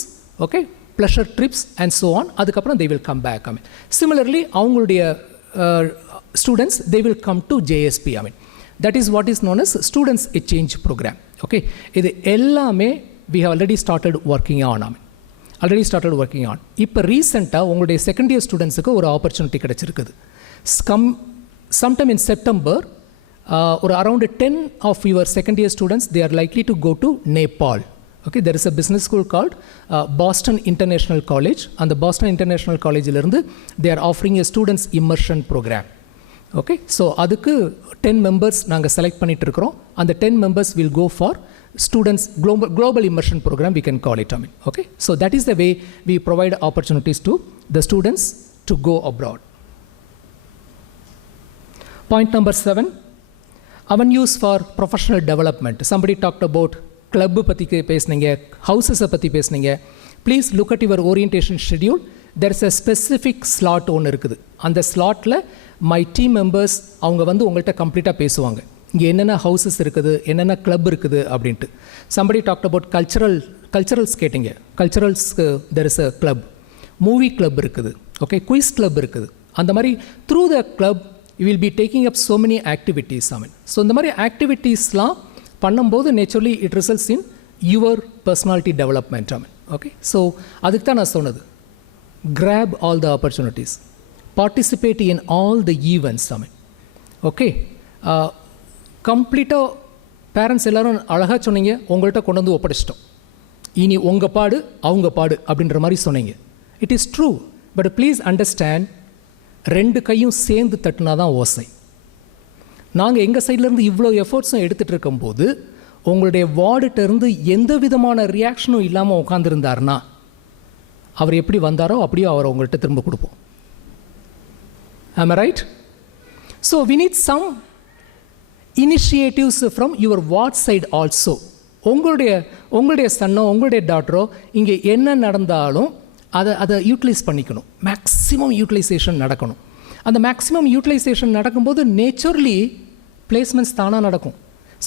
okay, pleasure trips and so on. அதுக்கப்புறம் they will come back. I mean, similarly அவங்களுடைய students they will come to JSB. I mean, that is what is known as students exchange program. Okay, இது எல்லாமே we have already started working on. I mean, இப்போ ரீசெண்டாக உங்களுடைய second year ஸ்டூடெண்ட்ஸுக்கு ஒரு opportunity கிடச்சிருக்குது. sometime in September, ஒரு around 10 of your second year students they are likely to go to Nepal. Okay, there is a business school called Boston International College, and the Boston International College இருந்து they are offering a students immersion program. Okay, so அதுக்கு 10 members நாங்கள் select பண்ணிட்டு இருக்கிறோம். அந்த 10 members will go for students global immersion program, we can call it. I mean, okay, so that is the way we provide opportunities to the students to go abroad. Point number 7, avenues for professional development. Somebody talked about club பற்றி பேசுனீங்க, ஹவுசஸை பற்றி பேசுனீங்க. Please look at your orientation schedule. There is a specific slot ஒன்று இருக்குது. அந்த ஸ்லாட்டில் my team members அவங்க வந்து உங்கள்கிட்ட கம்ப்ளீட்டாக பேசுவாங்க. இங்கே என்னென்ன ஹவுசஸ் இருக்குது, என்னென்ன கிளப் இருக்குது அப்படின்ட்டு. சம்படி டாக்ட் அபவுட் கல்ச்சரல்ஸ் கேட்டிங்க. கல்ச்சரல்ஸ்க்கு there is a club. Movie club இருக்குது, ஓகே, குயிஸ் கிளப் இருக்குது. அந்த மாதிரி through the club you will be taking up so many activities. I mean so இந்த மாதிரி ஆக்டிவிட்டீஸ்லாம் பண்ணும்போது naturally it results in your personality development. I mean okay. So அதுக்கு தான் நான் சொன்னது, grab all the opportunities, participate in all the events. I mean okay. கம்ப்ளீட்டாக parents எல்லோரும் அழகாக சொன்னீங்க, உங்கள்கிட்ட கொண்டு வந்து ஒப்படைச்சிட்டோம், இனி உங்கள் பாடு அவங்க பாடு அப்படின்ற மாதிரி சொன்னீங்க. It is true. But please understand, ரெண்டு கையும் சேர்ந்து தட்டுனா தான் ஓசை. நாங்கள் எங்கள் சைட்லேருந்து இவ்வளோ எஃபர்ட்ஸும் எடுத்துகிட்டு இருக்கும்போது உங்களுடைய வார்டுகிட்டேருந்து எந்த விதமான ரியாக்ஷனும் இல்லாமல் உட்காந்துருந்தாருன்னா அவர் எப்படி வந்தாரோ அப்படியே அவரை உங்கள்கிட்ட திரும்ப கொடுப்போம். Am I right? So we need some initiatives from your ward side also. உங்களுடைய சன்னோ உங்களுடைய டாட்டரோ இங்கே என்ன நடந்தாலும் அதை யூட்டிலைஸ் பண்ணிக்கணும். மேக்ஸிமம் யூட்டிலைசேஷன் நடக்கணும். அந்த மேக்ஸிமம் யூட்டிலைசேஷன் நடக்கும்போது நேச்சுரலி பிளேஸ்மெண்ட்ஸ் தானாக நடக்கும்.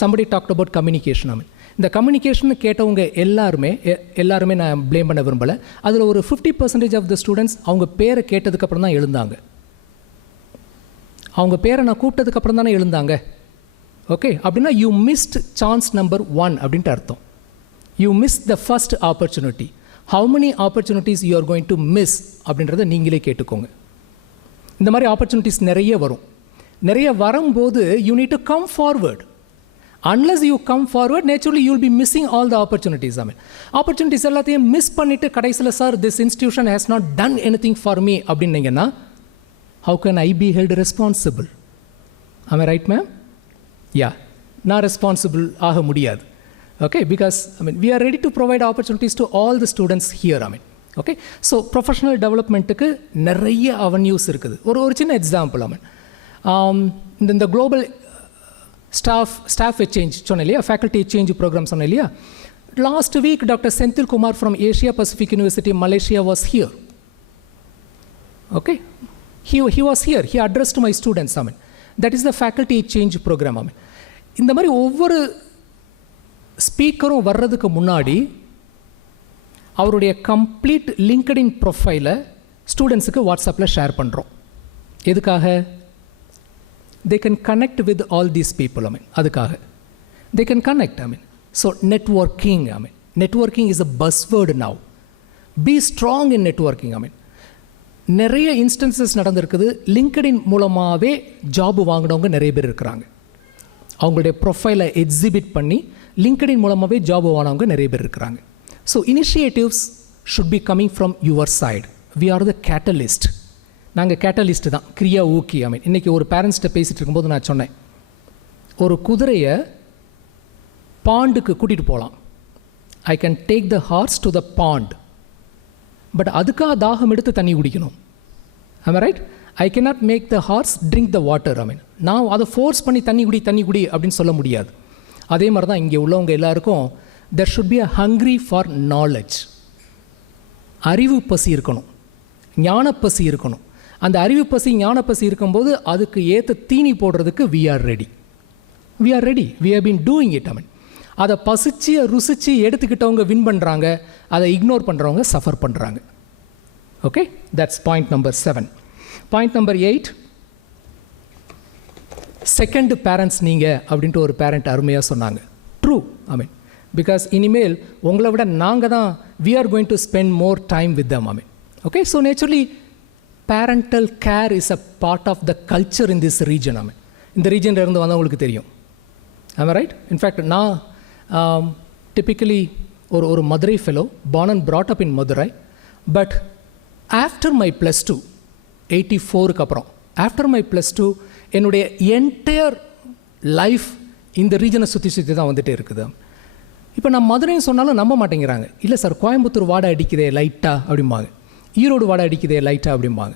Somebody talked about communication. I mean இந்த கம்யூனிகேஷன் கேட்டவங்க எல்லாருமே நான் ப்ளேம் பண்ண விரும்பலை. அதில் ஒரு 50% ஆஃப் த ஸ்டூடெண்ட்ஸ் அவங்க பேரை கேட்டதுக்கப்புறம் தான் எழுந்தாங்க. அவங்க பேரை நான் கூப்பிட்டதுக்கப்புறம் தானே எழுந்தாங்க. ஓகே, அப்படின்னா யூ மிஸ்ட் சான்ஸ் நம்பர் 1 அப்படின்ட்டு அர்த்தம். You miss the first opportunity. How many opportunities you are going to miss அப்படின்றத நீங்களே கேட்டுக்கோங்க. இந்த மாதிரி ஆப்பர்ச்சுனிட்டிஸ் நிறைய வரும். நிறைய வரும்போது you need to come forward. Unless you come forward naturally you will be missing all the opportunities. I mean opportunities எல்லாத்தையும் மிஸ் பண்ணிவிட்டு கடைசியில் sir this institution has not done anything for me அப்படின்னீங்கன்னா how can I be held responsible? Am I right ma'am? யா, நான் responsible ஆக முடியாது. Okay, because I mean we are ready to provide opportunities to all the students here. I mean okay, so professional development க்கு நிறைய avenues இருக்குது. ஒரு சின்ன example. I mean இந்த global staff exchange சொன்னேன் இல்லையா, faculty exchange program சொன்னேன் இல்லையா. Last week Dr. Senthil Kumar from Asia Pacific University Malaysia was here. Okay, he was here. He addressed my students. I mean that is the faculty exchange program. I mean இந்த மாதிரி ஒவ்வொரு ஸ்பீக்கரும் வர்றதுக்கு முன்னாடி அவருடைய complete LinkedIn ப்ரொஃபைலை ஸ்டூடெண்ட்ஸுக்கு வாட்ஸ்அப்பில் share பண்ணுறோம். எதுக்காக? They can connect with all these people. I mean அதுக்காக they can connect. I mean so networking. I mean networking is a buzzword now. Be strong in networking. I mean நிறைய instances நடந்திருக்குது. LinkedIn மூலமாகவே job வாங்கினவங்க நிறைய பேர் இருக்கிறாங்க. அவங்களுடைய ப்ரொஃபைலை எக்ஸிபிட் பண்ணி லிங்க்டின் மூலமாகவே ஜாப் வாங்கினவங்க நிறைய பேர் இருக்கிறாங்க. So initiatives should be coming from your side. We are the catalyst. நாங்கள் கேட்டலிஸ்ட்டு தான், கிரியா ஊக்கி. ஐ மீன் இன்றைக்கி ஒரு பேரண்ட்ஸ்கிட்ட பேசிகிட்டு இருக்கும்போது நான் சொன்னேன், ஒரு குதிரையை பாண்டுக்கு கூட்டிகிட்டு போகலாம். I can take the horse to the pond. But அதுக்காக தாகம் எடுத்து தண்ணி குடிக்கணும். Am right? I cannot make the horse drink the water. I mean நான் அதை ஃபோர்ஸ் பண்ணி தண்ணி குடி அப்படின்னு சொல்ல முடியாது. அதே மாதிரி தான் இங்கே உள்ளவங்க எல்லாருக்கும் there should be a hungry for knowledge. அறிவு பசி இருக்கணும், ஞானப்பசி இருக்கணும். அந்த அறிவு பசி ஞானப்பசி இருக்கும்போது அதுக்கு ஏற்ற தீனி போடுறதுக்கு we are ready. we have been doing it. I mean அதை பசிச்சு ருசிச்சு எடுத்துக்கிட்டவங்க வின் பண்ணுறாங்க, அதை இக்னோர் பண்ணுறவங்க சஃபர் பண்ணுறாங்க. Okay, that's point number 7. Point number 8, second parents நீங்கள் அப்படின்ட்டு ஒரு பேரண்ட் அருமையாக சொன்னாங்க. ட்ரூ. ஐ மீன் பிகாஸ் இனிமேல் உங்களை விட நாங்கள் தான் we are going to spend more time with them. I mean okay, so naturally parental care is a part of the culture in this region. I mean இந்த ரீஜனில் இருந்து வந்தவங்களுக்கு தெரியும். am I right? in fact நான் typically ஒரு Madurai fellow, born and brought up in Madurai, but after my +2 84க்கு அப்புறம் after my +2 என்னுடைய entire life இந்த ரீஜனை சுற்றி தான் வந்துகிட்டே இருக்குது. இப்போ நான் மதுரைன்னு சொன்னாலும் நம்ப மாட்டேங்கிறாங்க. இல்லை சார், கோயம்புத்தூர் வாடை அடிக்குதே லைட்டாக அப்படிம்பாங்க, ஈரோடு வாடை அடிக்குதே லைட்டாக அப்படிம்பாங்க.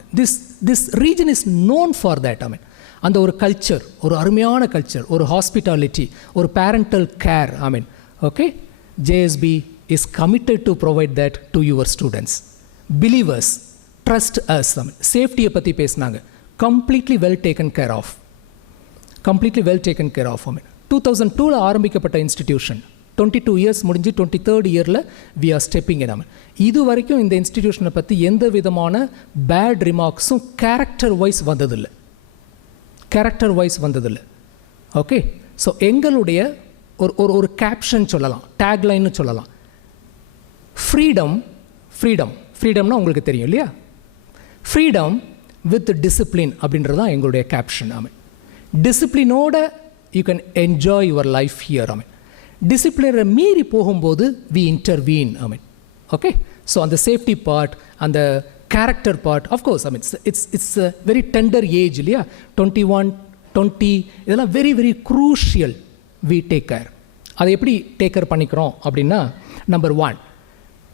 This region is known for that. I mean அந்த ஒரு கல்ச்சர், ஒரு அருமையான கல்ச்சர், ஒரு ஹாஸ்பிட்டாலிட்டி, ஒரு parental care. I mean okay, JSB is committed to provide that to your students. Believe us, trust us. Safety பற்றி பேசினாங்க, completely well taken care of. Completely well taken care of. 2002 ஆரம்பிக்கப்பட்ட institution, 22 years முடிஞ்சு 23rd இயரில் we are stepping in. இது வரைக்கும் இந்த இன்ஸ்டிடியூஷனை பற்றி எந்த விதமான பேட் ரிமார்க்ஸும் கேரக்டர் வைஸ் வந்ததில்லை. ஓகே, ஸோ எங்களுடைய ஒரு கேப்ஷன் சொல்லலாம், டேக்லைன்னு சொல்லலாம், ஃப்ரீடம்னா உங்களுக்கு தெரியும் இல்லையா, ஃப்ரீடம் வித் டிசிப்ளின் அப்படின்றது தான் எங்களுடைய கேப்ஷன். டிசிப்ளினோட you can enjoy your life here. டிசிப்ளினை மீறி போகும்போது வி இன்டர்வீன். ஓகே, ஸோ அந்த சேஃப்டி பார்ட், அந்த character part, of course it's a very tender age இல்லையா, 21, 20 இதெல்லாம் very very crucial. We take care. அதை எப்படி டேக் கேர் பண்ணிக்கிறோம் அப்படின்னா, நம்பர் 1,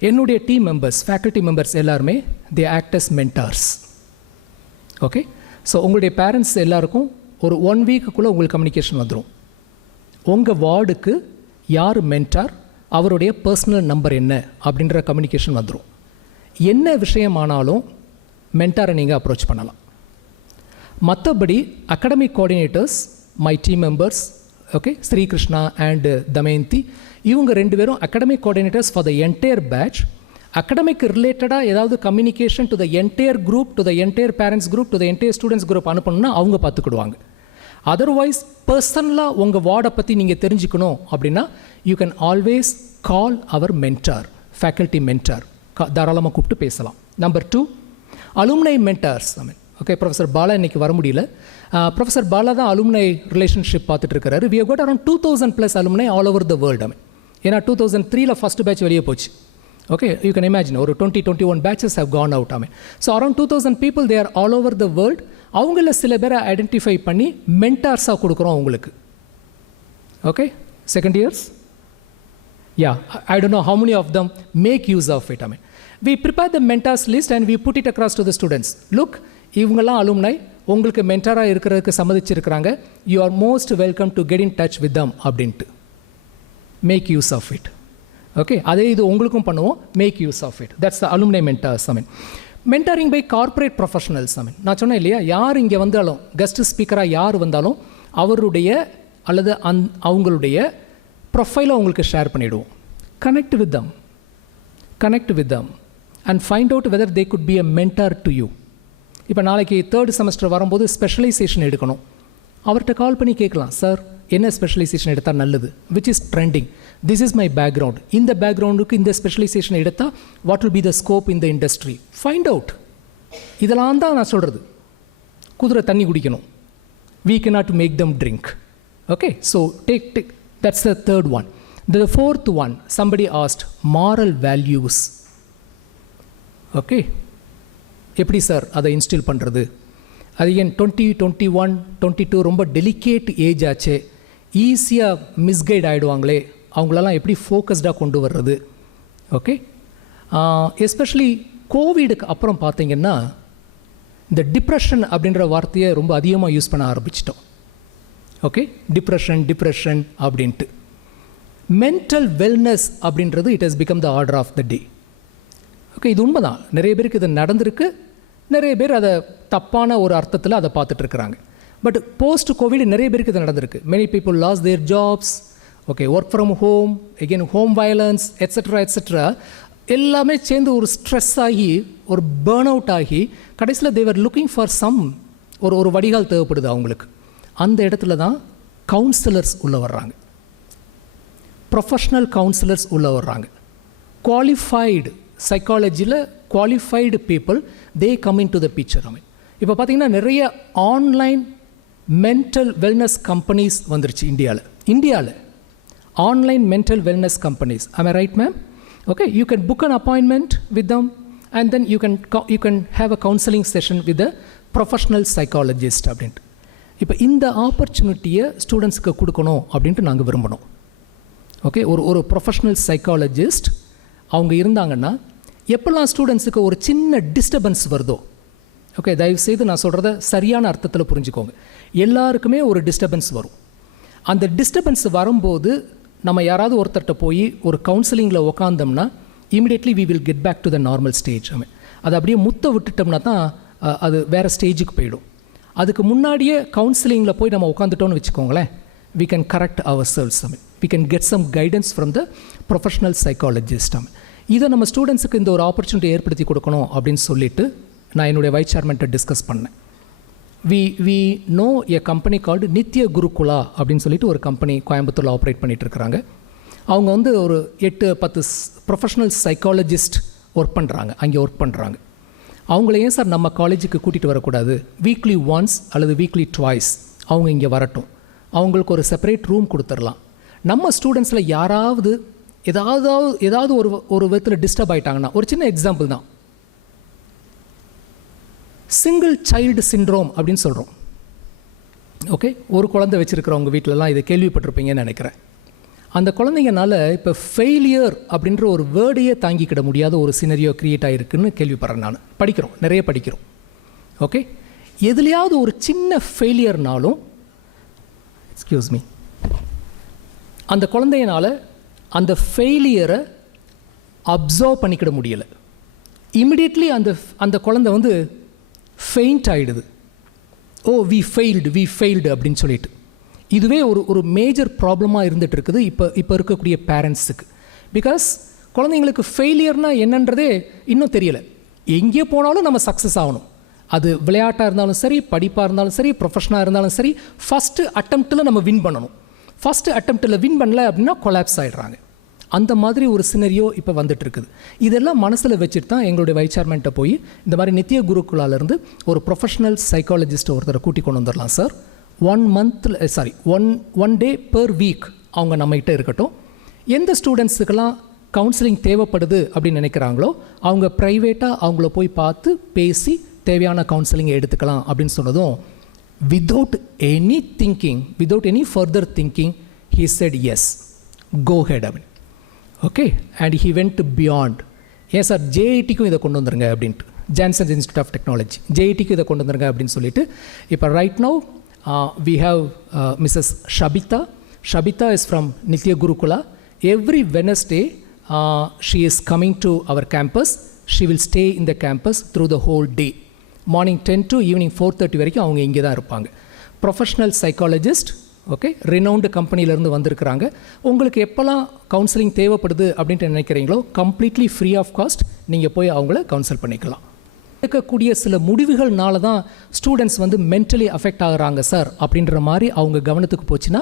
என்னுடைய டீம் மெம்பர்ஸ், ஃபேக்கல்ட்டி மெம்பர்ஸ் எல்லாருமே they act as mentors. Okay, so உங்களுடைய பேரண்ட்ஸ் எல்லாருக்கும் ஒரு 1 வீக்குக்குள்ளே உங்களுக்கு கம்யூனிகேஷன் வந்துடும். உங்கள் வார்டுக்கு யார் மென்டார், அவருடைய பர்சனல் நம்பர் என்ன அப்படின்ற கம்யூனிகேஷன் வந்துடும். என்ன விஷயமானாலும் மென்டாரை நீங்கள் அப்ரோச் பண்ணலாம். மற்றபடி academic coordinators, my team members, okay, Srikrishna and Damayanti, இவங்க 2 பேரும் academic coordinators for the entire batch. அகாடமிக் ரிலேட்டடாக ஏதாவது communication to the entire group, to the entire parents group, to the entire students group அனுப்பணும்னா அவங்க பார்த்துக்கிடுவாங்க. அதர்வைஸ் பர்சனலாக உங்கள் வார்டை பற்றி நீங்கள் தெரிஞ்சுக்கணும் அப்படின்னா you can always call our mentor, faculty mentor, தாராளமாக கூப்பிட்டு பேசலாம். Number 2, alumni mentors. Okay, professor Bala இன்றைக்கி வர முடியல. ப்ரொஃபஸர் பாலா தான் அலுமினை ரிலேஷன்ஷிப் பார்த்துட்டு இருக்கிறாரு. We have got around 2000+ alumni all over the world. ஏன்னா 2003 ஃபஸ்ட் பேட்ச் வெளியே போச்சு. ஓகே, யூ கேன் இமேஜின் ஒரு 20-21 batches have gone out. So around 2000 people they are all over the world. அவங்கள சில பேரை ஐடென்டிஃபை பண்ணி மென்டார்ஸாக கொடுக்குறோம் அவங்களுக்கு. Okay, second years, yeah, I don't know how many of them make use of it. We prepare the mentors list and we put it across to the students. Look, இவங்கெல்லாம் அலுமினை உங்களுக்கு மென்டாராக இருக்கிறதுக்கு சம்மதிச்சிருக்கிறாங்க. You are most welcome to get in touch with them அப்படின்ட்டு. Make use of it. Okay, அதே இது உங்களுக்கும் பண்ணுவோம். Make use of it. That's the alumni mentors. Mentoring by corporate professionals. நான் சொன்னேன் இல்லையா, யார் இங்கே வந்தாலும், கெஸ்ட் ஸ்பீக்கராக யார் வந்தாலும் அவருடைய அல்லது அவங்களுடைய ப்ரொஃபைலை உங்களுக்கு ஷேர் பண்ணிவிடுவோம். Connect with them and find out whether they could be a mentor to you. இப்போ நாளைக்கு 3rd செமஸ்டர் வரும்போது ஸ்பெஷலைசேஷன் எடுக்கணும், அவர்கிட்ட கால் பண்ணி கேட்கலாம், சார் என்ன ஸ்பெஷலைசேஷன் எடுத்தால் நல்லது, which is trending, this is my background, இந்த பேக்ரவுண்டுக்கு இந்த ஸ்பெஷலைசேஷன் எடுத்தால் what will be the scope in the industry, find out. இதெல்லாம் தான் நான் சொல்கிறது. குதிரை தண்ணி குடிக்கணும், we cannot make them drink. Okay, so take that's the 3rd one. The 4th one, somebody asked moral values. Okay, எப்படி sir அதை இன்ஸ்டில் பண்ணுறது? அது ஏன் 20, 21, 22 ரொம்ப டெலிகேட் ஏஜ் ஆச்சு, ஈஸியாக மிஸ்கைட் ஆகிடுவாங்களே, அவங்களெல்லாம் எப்படி ஃபோக்கஸ்டாக கொண்டு வர்றது? ஓகே, எஸ்பெஷலி கோவிடுக்கு அப்புறம் பார்த்தீங்கன்னா இந்த டிப்ரெஷன் அப்படின்ற வார்த்தையை ரொம்ப அதிகமாக யூஸ் பண்ண ஆரம்பிச்சிட்டோம். ஓகே, டிப்ரெஷன் அப்படின்ட்டு. மென்டல் வெல்னஸ் அப்படின்றது it has become the order of the day. Okay, இது உண்மை தான். நிறைய பேருக்கு இது நடந்திருக்கு, நிறைய பேர் அதை தப்பான ஒரு அர்த்தத்தில் அதை பார்த்துட்ருக்குறாங்க. பட் போஸ்ட் கோவிட் நிறைய பேருக்கு இது நடந்திருக்கு. Many people lost their jobs. Okay, work from home, again home violence, etcetera எல்லாமே சேர்ந்து ஒரு ஸ்ட்ரெஸ் ஆகி, ஒரு பேர்ன் அவுட் ஆகி, கடைசியில் தேவர் லுக்கிங் ஃபார் சம் ஒரு வடிகால் தேவைப்படுது அவங்களுக்கு. அந்த இடத்துல தான் கவுன்சிலர்ஸ் உள்ளே வர்றாங்க, ப்ரொஃபஷ்னல் கவுன்சிலர்ஸ் உள்ளே வர்றாங்க. குவாலிஃபைடு சைக்காலஜியில் qualified people they come in to the picture. இப்போ பார்த்தீங்கன்னா நிறைய ஆன்லைன் மென்டல் வெல்னஸ் கம்பெனிஸ் வந்துருச்சு இந்தியாவில். Online mental wellness companies. am I right, ma'am? Okay, you can book an appointment with them and then you can have a counseling session with a professional psychologist அப்படின்ட்டு. இப்போ இந்த ஆப்பர்ச்சுனிட்டியை ஸ்டூடெண்ட்ஸுக்கு கொடுக்கணும் அப்படின்ட்டு நாங்கள் விரும்பணும். ஓகே, ஒரு ப்ரொஃபஷ்னல் சைக்காலஜிஸ்ட் அவங்க இருந்தாங்கன்னா எப்போல்லாம் ஸ்டூடெண்ட்ஸுக்கு ஒரு சின்ன டிஸ்டர்பன்ஸ் வருதோ, ஓகே, தயவுசெய்து நான் சொல்கிறத சரியான அர்த்தத்தில் புரிஞ்சுக்கோங்க, எல்லாருக்குமே ஒரு டிஸ்டர்பன்ஸ் வரும். அந்த டிஸ்டர்பன்ஸ் வரும்போது நம்ம யாராவது ஒருத்தர்கிட்ட போய் ஒரு கவுன்சிலிங்கில் உக்காந்தோம்னா immediately we will get back to the normal stage. அதை அப்படியே முத்த விட்டுட்டோம்னா தான் அது வேறு ஸ்டேஜுக்கு போயிடும். அதுக்கு முன்னாடியே கவுன்சிலிங்கில் போய் நம்ம உட்காந்துட்டோன்னு வச்சுக்கோங்களேன், we can correct ourselves. We can get some guidance from the professional psychologist. இதை நம்ம ஸ்டூடெண்ட்ஸுக்கு இந்த ஒரு ஆப்பர்ச்சுனிட்டி ஏற்படுத்தி கொடுக்கணும் அப்படின்னு சொல்லிட்டு நான் என்னுடைய வைஸ் சேர்மன்ட்ட டிஸ்கஸ் பண்ணேன். we know a company called நித்ய குருகுலா அப்படின்னு சொல்லிட்டு ஒரு கம்பெனி கோயம்புத்தூரில் ஆப்ரேட் பண்ணிகிட்டு இருக்கிறாங்க. அவங்க வந்து ஒரு 8-10 ப்ரொஃபஷனல் சைக்காலஜிஸ்ட் ஒர்க் பண்ணுறாங்க, அங்கே ஒர்க் பண்ணுறாங்க. அவங்கள ஏன் சார் நம்ம காலேஜுக்கு கூட்டிகிட்டு வரக்கூடாது, வீக்லி ஒன்ஸ் அல்லது வீக்லி ட்வைஸ் அவங்க இங்கே வரட்டும், அவங்களுக்கு ஒரு செப்பரேட் ரூம் கொடுத்துடலாம். நம்ம ஸ்டூடெண்ட்ஸில் யாராவது ஏதாவது ஒரு விதத்தில் டிஸ்டர்ப் ஆகிட்டாங்கன்னா, ஒரு சின்ன எக்ஸாம்பிள் தான், சிங்கிள் சைல்டு சிண்ட்ரோம் அப்படின்னு சொல்கிறோம். ஓகே, ஒரு குழந்தை வச்சுருக்கிறவங்க வீட்டிலலாம் இதை கேள்விப்பட்டிருப்பீங்கன்னு நினைக்கிறேன். அந்த குழந்தைங்கனால இப்போ ஃபெயிலியர் அப்படின்ற ஒரு வேர்டையே தாங்கிக்கிட முடியாத ஒரு சினரியோ க்ரியேட் ஆகிருக்குன்னு கேள்விப்படுறேன். நான் படிக்கிறோம், நிறைய படிக்கிறோம். ஓகே, எதுலையாவது ஒரு சின்ன ஃபெயிலியர்னாலும் எக்ஸ்கியூஸ் மீ, அந்த குழந்தையனால் அந்த ஃபெயிலியரை அப்சர்வ் பண்ணிக்கிட முடியலை. இமிடியட்லி அந்த குழந்தை வந்து ஃபெயிண்ட் ஆகிடுது. ஓ வி ஃபெயில்டு அப்படின்னு சொல்லிட்டு. இதுவே ஒரு மேஜர் ப்ராப்ளமாக இருந்துகிட்டு இருக்குது இப்போ இருக்கக்கூடிய பேரண்ட்ஸுக்கு. பிகாஸ் குழந்தைங்களுக்கு ஃபெயிலியர்னால் என்னன்றதே இன்னும் தெரியலை. எங்கே போனாலும் நம்ம சக்ஸஸ் ஆகணும். அது விளையாட்டாக இருந்தாலும் சரி, படிப்பாக இருந்தாலும் சரி, ப்ரொஃபஷனாக இருந்தாலும் சரி, ஃபஸ்ட்டு அட்டெம்ப்டில் நம்ம வின் பண்ணணும். ஃபஸ்ட்டு அட்டெம்ப்டில் வின் பண்ணல அப்படின்னா கொலாப்ஸ் ஆகிடுறாங்க. அந்த மாதிரி ஒரு சினரியோ இப்போ வந்துட்டு இருக்குது. இதெல்லாம் மனசில் வச்சுட்டு தான் எங்களுடைய வைஸ் சேர்மன்ட்ட போய் இந்த மாதிரி நித்திய குருகுலாலேருந்து ஒரு ப்ரொஃபஷனல் சைக்காலஜிஸ்ட்டை ஒருத்தரை கூட்டி கொண்டு வந்துடலாம் சார். 1 டே பெர் வீக் அவங்க நம்மகிட்ட இருக்கட்டும். எந்த ஸ்டூடெண்ட்ஸுக்கெல்லாம் கவுன்சிலிங் தேவைப்படுது அப்படின்னு நினைக்கிறாங்களோ அவங்க ப்ரைவேட்டாக அவங்கள போய் பார்த்து பேசி தேவையான கவுன்சிலிங் எடுத்துக்கலாம் அப்படின்னு சொன்னதும், without any further thinking he said yes, go ahead. Okay, and he went beyond. ஏன் சார் ஜேஐடிக்கும் இதை கொண்டு வந்துருங்க அப்படின்ட்டு, ஜான்சன்ஸ் இன்ஸ்டியூட் ஆஃப் டெக்னாலஜி, ஜேஐடிக்கும் இதை கொண்டு வந்துருங்க அப்படின்னு சொல்லிட்டு இப்போ right now we have Mrs. Shabita. Shabita is from Nitya Gurukula. Every Wednesday she is coming to our campus. She will stay in the campus through the whole day. Morning 10 to evening 4:30 வரைக்கும் அவங்க இங்கே தான் இருப்பாங்க. Professional psychologist, okay, renowned கம்பெனிலேருந்து வந்திருக்கிறாங்க. உங்களுக்கு எப்போல்லாம் counselling தேவைப்படுது அப்படின்ட்டு நினைக்கிறீங்களோ கம்ப்ளீட்லி ஃப்ரீ ஆஃப் காஸ்ட் நீங்கள் போய் அவங்கள கவுன்சில் பண்ணிக்கலாம். இருக்கக்கூடிய சில முடிவுகள்னால தான் ஸ்டூடெண்ட்ஸ் வந்து மென்டலி அஃபெக்ட் ஆகுறாங்க சார் அப்படின்ற மாதிரி அவங்க கவனத்துக்கு போச்சுன்னா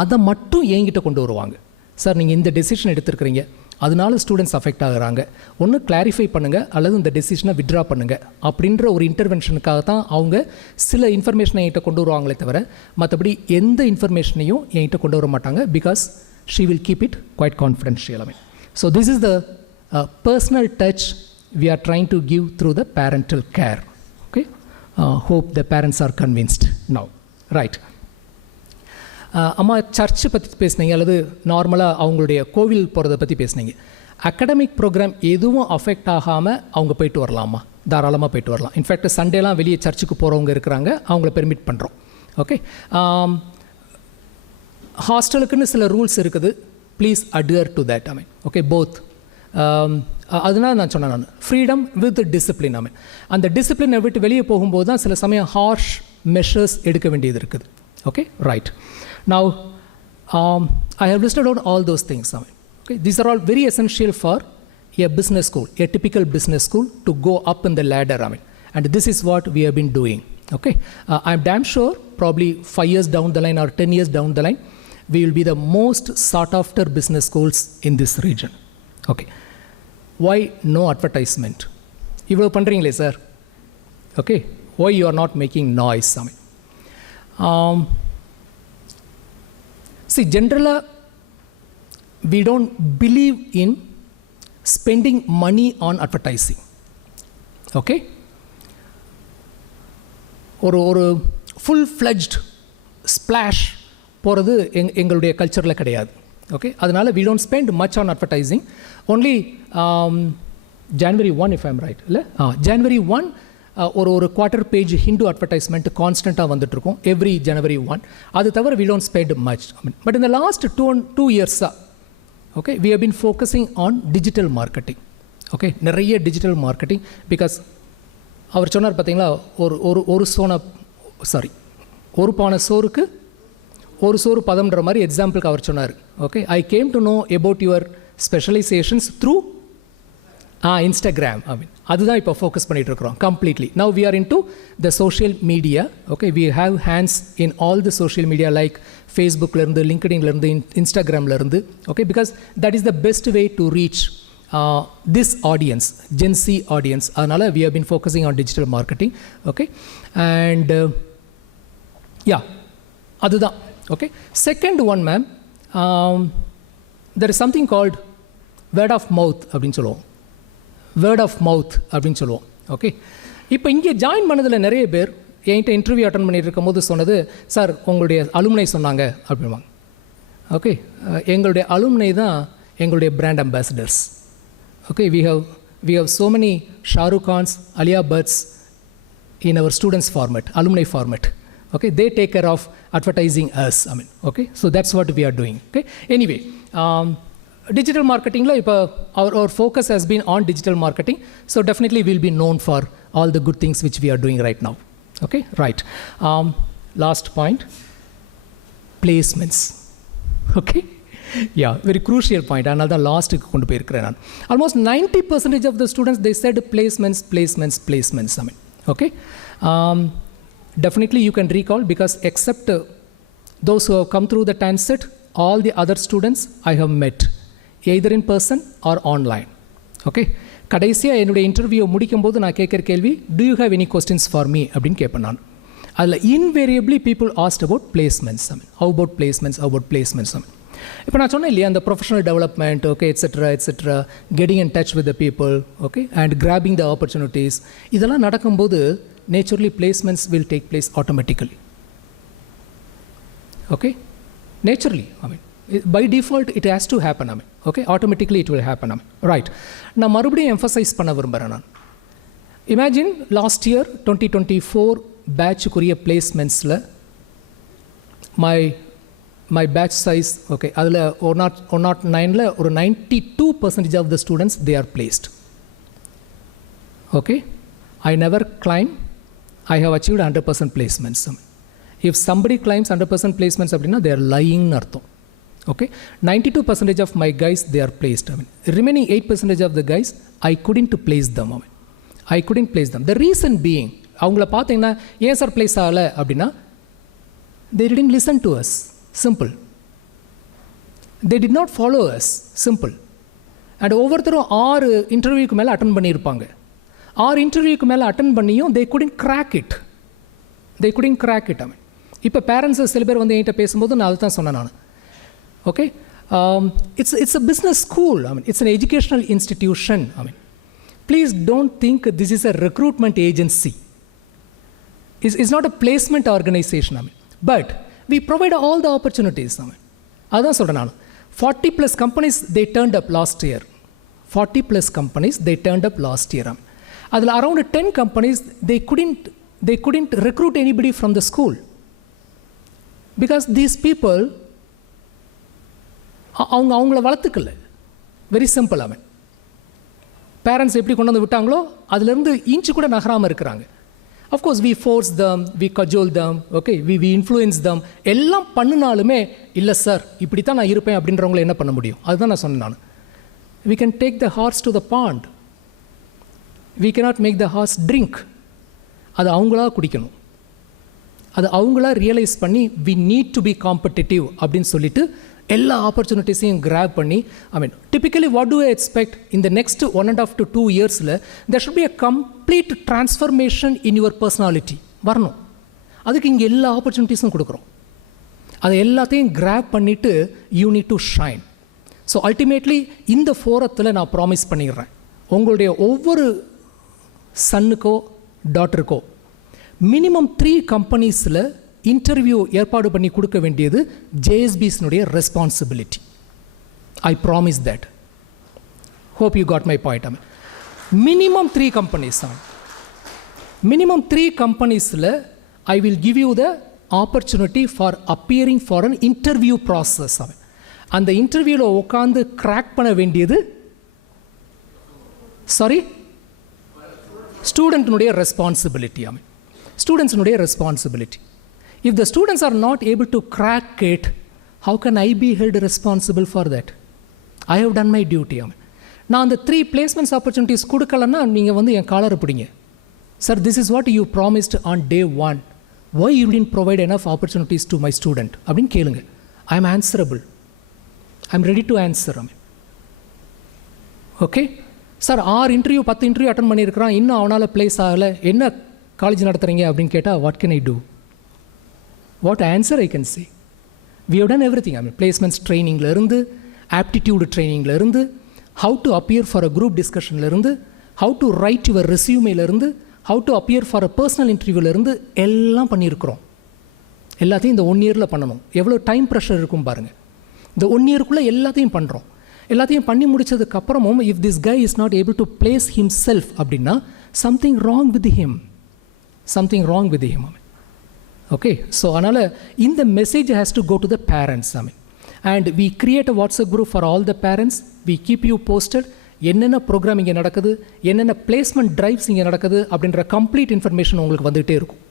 அதை மட்டும் என்கிட்ட கொண்டு வருவாங்க. சார் நீங்கள் இந்த டெசிஷன் எடுத்துருக்கிறீங்க, அதனால ஸ்டூடெண்ட்ஸ் அஃபெக்ட் ஆகுறாங்க, ஒன்று கிளாரிஃபை பண்ணுங்கள் அல்லது இந்த டெசிஷனை வித்ட்ரா பண்ணுங்கள் அப்படின்ற ஒரு இன்டர்வென்ஷனுக்காக தான் அவங்க சில இன்ஃபர்மேஷனை என்கிட்ட கொண்டு வருவாங்களே தவிர மற்றபடி எந்த இன்ஃபர்மேஷனையும் என்கிட்ட கொண்டு வர மாட்டாங்க. Because she will keep it quite confidential. So this is the personal touch we are trying to give through the parental care. Okay, hope the parents are convinced now. Right. அம்மா சர்ச்சு பற்றி பேசுனீங்க அல்லது நார்மலாக அவங்களுடைய கோவில் போகிறத பற்றி பேசுனீங்க. அகடமிக் ப்ரோக்ராம் எதுவும் அஃபெக்ட் ஆகாமல் அவங்க போயிட்டு வரலாமா? தாராளமாக போயிட்டு வரலாம். இன்ஃபேக்ட் சண்டேலாம் வெளியே சர்ச்சுக்கு போகிறவங்க இருக்கிறாங்க, அவங்கள பெர்மிட் பண்ணுறோம். ஓகே, ஹாஸ்டலுக்குன்னு சில ரூல்ஸ் இருக்குது, please adhere to that. Okay, both. அதனால நான் சொன்னேன், ஃப்ரீடம் வித் டிசிப்ளின். அந்த டிசிப்ளினை விட்டு வெளியே போகும்போது தான் சில சமயம் ஹார்ஷ் மெஷர்ஸ் எடுக்க வேண்டியது இருக்குது. Okay, right. Now I have listed out all those things. Okay, these are all very essential for a business school, a typical business school to go up in the ladder. And this is what we have been doing. Okay, I'm damn sure probably 5 years down the line or 10 years down the line, we will be the most sought after business schools in this region. Okay, why no advertisement? இவ்வளோ பண்ணுறீங்களே sir, okay, why you are not making noise? See, generally we don't believe in spending money on advertising. Okay, ஒரு full fledged splash போகிறது எங்களுடைய கல்ச்சரில் கிடையாது. Okay, அதனால் we don't spend much on advertising. Only January 1, if I'm right, இல்லை January 1 ஒரு quarter page Hindu advertisement கான்ஸ்டண்ட்டாக வந்துட்டுருக்கோம் எவ்ரி January 1. அது தவிர we don't spend much. But in the last 2 years, okay, we have been focusing on digital marketing. Okay, நிறைய digital marketing because அவர் சொன்னார் பார்த்தீங்களா ஒரு பானை சோறுக்கு ஒரு சோறு பதம்ன்ற மாதிரி எக்ஸாம்பிளுக்கு அவர் சொன்னார். Okay, I came to know about your specialisations through Instagram. அதுதான் இப்போ ஃபோக்கஸ் பண்ணிட்டு இருக்கிறோம் completely. Now we are in to the social media. Okay, we have hands in all the social media like ஃபேஸ்புக்லேருந்து, லிங்க்டின்லேருந்து, இன்ஸ்டாகிராம்லேருந்து. Okay, because that is the best way to reach this audience, Gen Z audience. அதனால் we have been focusing on digital marketing. Okay, and yeah, அதுதான். Okay, second one, ma'am, there is something called word of mouth அப்படின்னு சொல்லுவோம். Word of mouth அப்படின்னு சொல்லுவோம். Okay, இப்போ இங்கே join பண்ணதில் நிறைய பேர் என்கிட்ட இன்டர்வியூ அட்டன் பண்ணிட்டு இருக்கும் போது சொன்னது, சார் உங்களுடைய அலுமினை சொன்னாங்க அப்படின்வாங்க. ஓகே, எங்களுடைய அலுமினை தான் எங்களுடைய brand ambassadors. Okay, we have so many Shah Rukh Khans, Alia Bhatts in our students format, alumni format. Okay, they take care of advertising us. Okay, so that's what we are doing. Okay, anyway, digital marketing la ipa our focus has been on digital marketing, so definitely we'll be known for all the good things which we are doing right now. Okay, right. Last point, placements. Okay, yeah, very crucial point. Another last kondu poirukren nan. Almost 90% of the students, they said placements. Okay, definitely you can recall, because except those who have come through the TANSET, all the other students I have met either in person or online. Okay, கடைசியாக என்னுடைய interview முடிக்கும் போது நான் கேட்குற கேள்வி, do you have any questions for me அப்படின்னு கேட்பேன் நான். அதில் invariably people asked about placements. How about placements? இப்போ நான் சொன்னேன் இல்லையா, அந்த professional development, okay, etcetera, getting in touch with the people, okay, and grabbing the opportunities, இதெல்லாம் நடக்கும்போது naturally placements will take place automatically. Okay, naturally, by default it has to happen. Okay, automatically it will happen. Right, நான் மறுபடியும் emphasize பண்ண விரும்புகிறேன். நான் imagine last year 2024 பேட்சுக்குரிய பிளேஸ்மெண்ட்ஸில் my batch size, okay, அதில் 109ல ஒரு 92% of the students they are placed. Okay, I never claim I have achieved 100% placements. If somebody claims 100% placements அப்படின்னா they are lying அர்த்தம். Okay, 92% of my guys they are placed. Remaining 8% of the guys I couldn't place them. The reason being, அவங்கள பார்த்தீங்கன்னா ஏன் sir place ஆகலை அப்படின்னா they didn't listen to us. Simple. They did not follow us. Simple. And ஒவ்வொருத்தரும் 6 இன்டர்வியூக்கு மேலே attend பண்ணியிருப்பாங்க. 6 இன்டர்வியூக்கு மேலே அட்டன் பண்ணியும் they couldn't crack it. இப்போ பேரண்ட்ஸ் சில பேர் வந்து என்கிட்ட பேசும்போது நான் அதுதான் சொன்னேன் நான். Okay, it's a business school. It's an educational institution. Please don't think this is a recruitment agency. It's not a placement organization. But we provide all the opportunities. அதான் சொல்கிறேன் நான். 40+ companies they turned up last year. அதில் around 10 companies they couldn't recruit anybody from the school because these people அவங்கள வளர்த்துக்கல. Very simple. Parents எப்படி கொண்டு வந்து விட்டாங்களோ அதுலேருந்து inch கூட நகராமல் இருக்கிறாங்க. Of course, we force them, we cajole them, okay, we influence them. எல்லாம் பண்ணினாலுமே இல்லை சார் இப்படி தான் நான் இருப்பேன் அப்படின்றவங்கள என்ன பண்ண முடியும்? அதுதான் நான் சொன்னேன் நான். We can take the horse to the pond. We cannot make the horse drink. அது அவங்களா குடிக்கணும். அது அவங்களா ரியலைஸ் பண்ணி we need to be competitive அப்படின்னு சொல்லிட்டு எல்லா ஆப்பர்ச்சுனிட்டிஸையும் கிராப் பண்ணி, typically what do I expect in the next 1.5 to 2 yearsல there should be a complete transformation in your personality வரணும். அதுக்கு இங்கே எல்லா ஆப்பர்ச்சுனிட்டிஸும் கொடுக்குறோம். அதை எல்லாத்தையும் கிராப் பண்ணிவிட்டு you need to shine. So ultimately இந்த ஃபோரத்தில் நான் ப்ராமிஸ் பண்ணிடுறேன், உங்களுடைய ஒவ்வொரு சன்னுக்கோ டாட்டருக்கோ மினிமம் 3 கம்பெனிஸில் இன்டர்வியூ ஏற்பாடு பண்ணி கொடுக்க வேண்டியது ஜேஎஸ்பிஸ்னுடைய responsibility. I promise that. Hope you got my point. Minimum 3 companies. Minimum 3 கம்பெனிஸில் I will give you the opportunity for appearing for an interview process. அவன் அந்த இன்டர்வியூவில் உட்காந்து கிராக் பண்ண வேண்டியது ஸ்டூடெண்ட்னுடைய ரெஸ்பான்சிபிலிட்டி. அவன் ஸ்டூடெண்ட்ஸினுடைய responsibility. If the students are not able to crack it, how can I be held responsible for that? I have done my duty. நான் அந்த 3 placements opportunities கொடுக்கலன்னா நீங்கள் வந்து என் காலரை பிடிங்க. Sir, this is what you promised on day 1. Why you didn't provide enough opportunities to my student? அப்படின்னு கேளுங்க. I am answerable. I am ready to answer. Okay sir, 6 interview 10 interview attend பண்ணியிருக்கிறான், இன்னும் அவனால் place ஆகலை, என்ன college நடத்துகிறீங்க அப்படின்னு கேட்டால் what can I do? What answer I can say? We have done everything. I mean, placements training la irundhu, aptitude training la irundhu, how to appear for a group discussion la irundhu, how to write your resume la irundhu, how to appear for a personal interview la irundhu எல்லாம் பண்ணியிருக்கிறோம். எல்லாத்தையும் இந்த 1 இயரில் பண்ணணும். எவ்வளோ time pressure இருக்கும் பாருங்கள். இந்த 1 இயருக்குள்ளே எல்லாத்தையும் பண்ணுறோம். எல்லாத்தையும் பண்ணி முடிச்சதுக்கப்புறமும் if this guy is not able to place himself அப்படின்னா something wrong with him. Something wrong with him. Okay, so anala in the message has to go to the parents. And we create a WhatsApp group for all the parents. We keep you posted. என்னென்ன program இங்கே நடக்குது, என்னென்ன placement drives இங்கே நடக்குது அப்படின்ற complete information உங்களுக்கு வந்துகிட்டே இருக்கும்.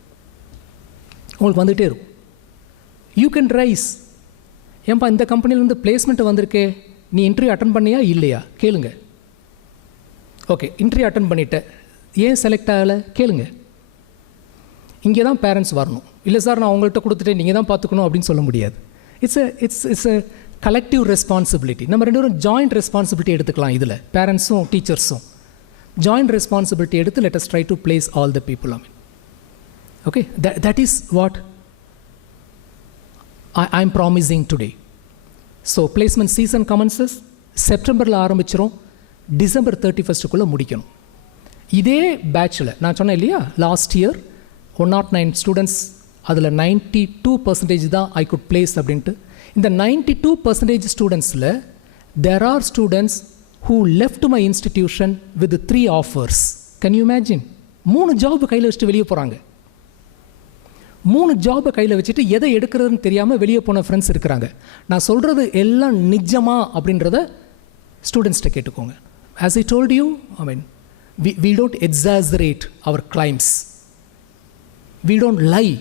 யூ கேன் ரைஸ், ஏன்பா இந்த கம்பெனிலேருந்து பிளேஸ்மெண்ட் வந்திருக்கே, நீ இன்டர்வியூ அட்டன் பண்ணியா இல்லையா கேளுங்க. ஓகே, இன்டர்வியூ அட்டன் பண்ணிட்ட, ஏன் செலக்ட் ஆகலை கேளுங்க. இங்கே தான் பேரண்ட்ஸ் வரணும். இல்லை சார், நான் உங்கள்கிட்ட கொடுத்துட்டேன், நீங்கள் தான் பார்த்துக்கணும் அப்படின்னு சொல்ல முடியாது. It's a collective responsibility. நம்ம 2 பேரும் ஜாயிண்ட் ரெஸ்பான்சிபிலிட்டி எடுத்துக்கலாம். இதில் பேரண்ட்ஸும் டீச்சர்ஸும் ஜாயிண்ட் ரெஸ்பான்சிபிலிட்டி எடுத்து let us try to place all the people. Okay, that is what I am promising today. So placement season commences செப்டம்பரில் ஆரம்பிச்சிடும், டிசம்பர் 31 முடிக்கணும். இதே பேட்சில் நான் சொன்னேன் இல்லையா, லாஸ்ட் இயர் 109 ஸ்டூடெண்ட்ஸ், அதில் 92% தான் ஐ குட் பிளேஸ் அப்படின்ட்டு. இந்த 92% ஸ்டூடெண்ட்ஸில் there are students who left my institution with 3 offers. Can you imagine? 3 job கையில் வச்சுட்டு வெளியே போகிறாங்க. 3 ஜாபை கையில் வச்சுட்டு எதை எடுக்கிறதுன்னு தெரியாமல் வெளியே போன ஃப்ரெண்ட்ஸ் இருக்கிறாங்க. நான் சொல்கிறது எல்லாம் நிஜமா அப்படின்றத ஸ்டூடெண்ட்ஸ்கிட்ட கேட்டுக்கோங்க. As I told you, I mean, we don't exaggerate our claims. We don't lie.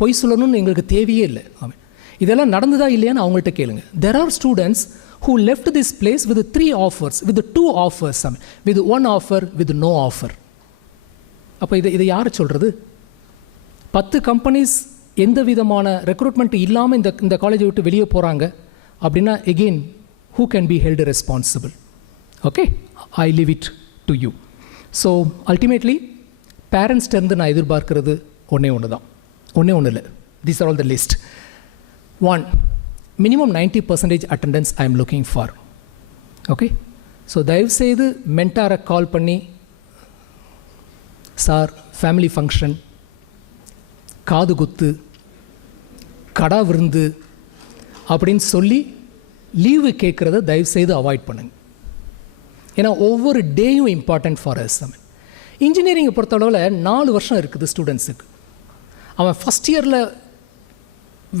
பொய் சொல்லணும்னு எங்களுக்கு தேவையே இல்லை. இதெல்லாம் நடந்ததா இல்லையான்னு அவங்கள்ட்ட கேளுங்க. There are students who left this place with 3 offers, with 2 offers, with 1 offer, with no offer. அப்போ இதை யார் சொல்கிறது? 10 கம்பெனிஸ் எந்த விதமான ரெக்ரூட்மெண்ட் இல்லாமல் இந்த காலேஜை விட்டு வெளியே போகிறாங்க அப்படின்னா again who can be held responsible? Okay, I leave it to you. So ultimately பேரண்ட்ஸ்டேருந்து நான் எதிர்பார்க்கிறது ஒன்றே ஒன்று இல்லை. These are all the list. 1, minimum 90% attendance I am looking for. Okay, so தயவு செய்து மென்டாரை கால் பண்ணி, சார் ஃபேமிலி ஃபங்க்ஷன், காது குத்து, கடா விருந்து அப்படின்னு சொல்லி லீவு கேட்குறத தயவு செய்து அவாய்ட் பண்ணுங்க. ஏன்னா ஒவ்வொரு டேயும் இம்பார்ட்டன்ட் ஃபார் அஸ். இன்ஜினியரிங்கை பொறுத்தளவில் 4 வருஷம் இருக்குது ஸ்டூடெண்ட்ஸுக்கு. அவன் ஃபஸ்ட் இயரில்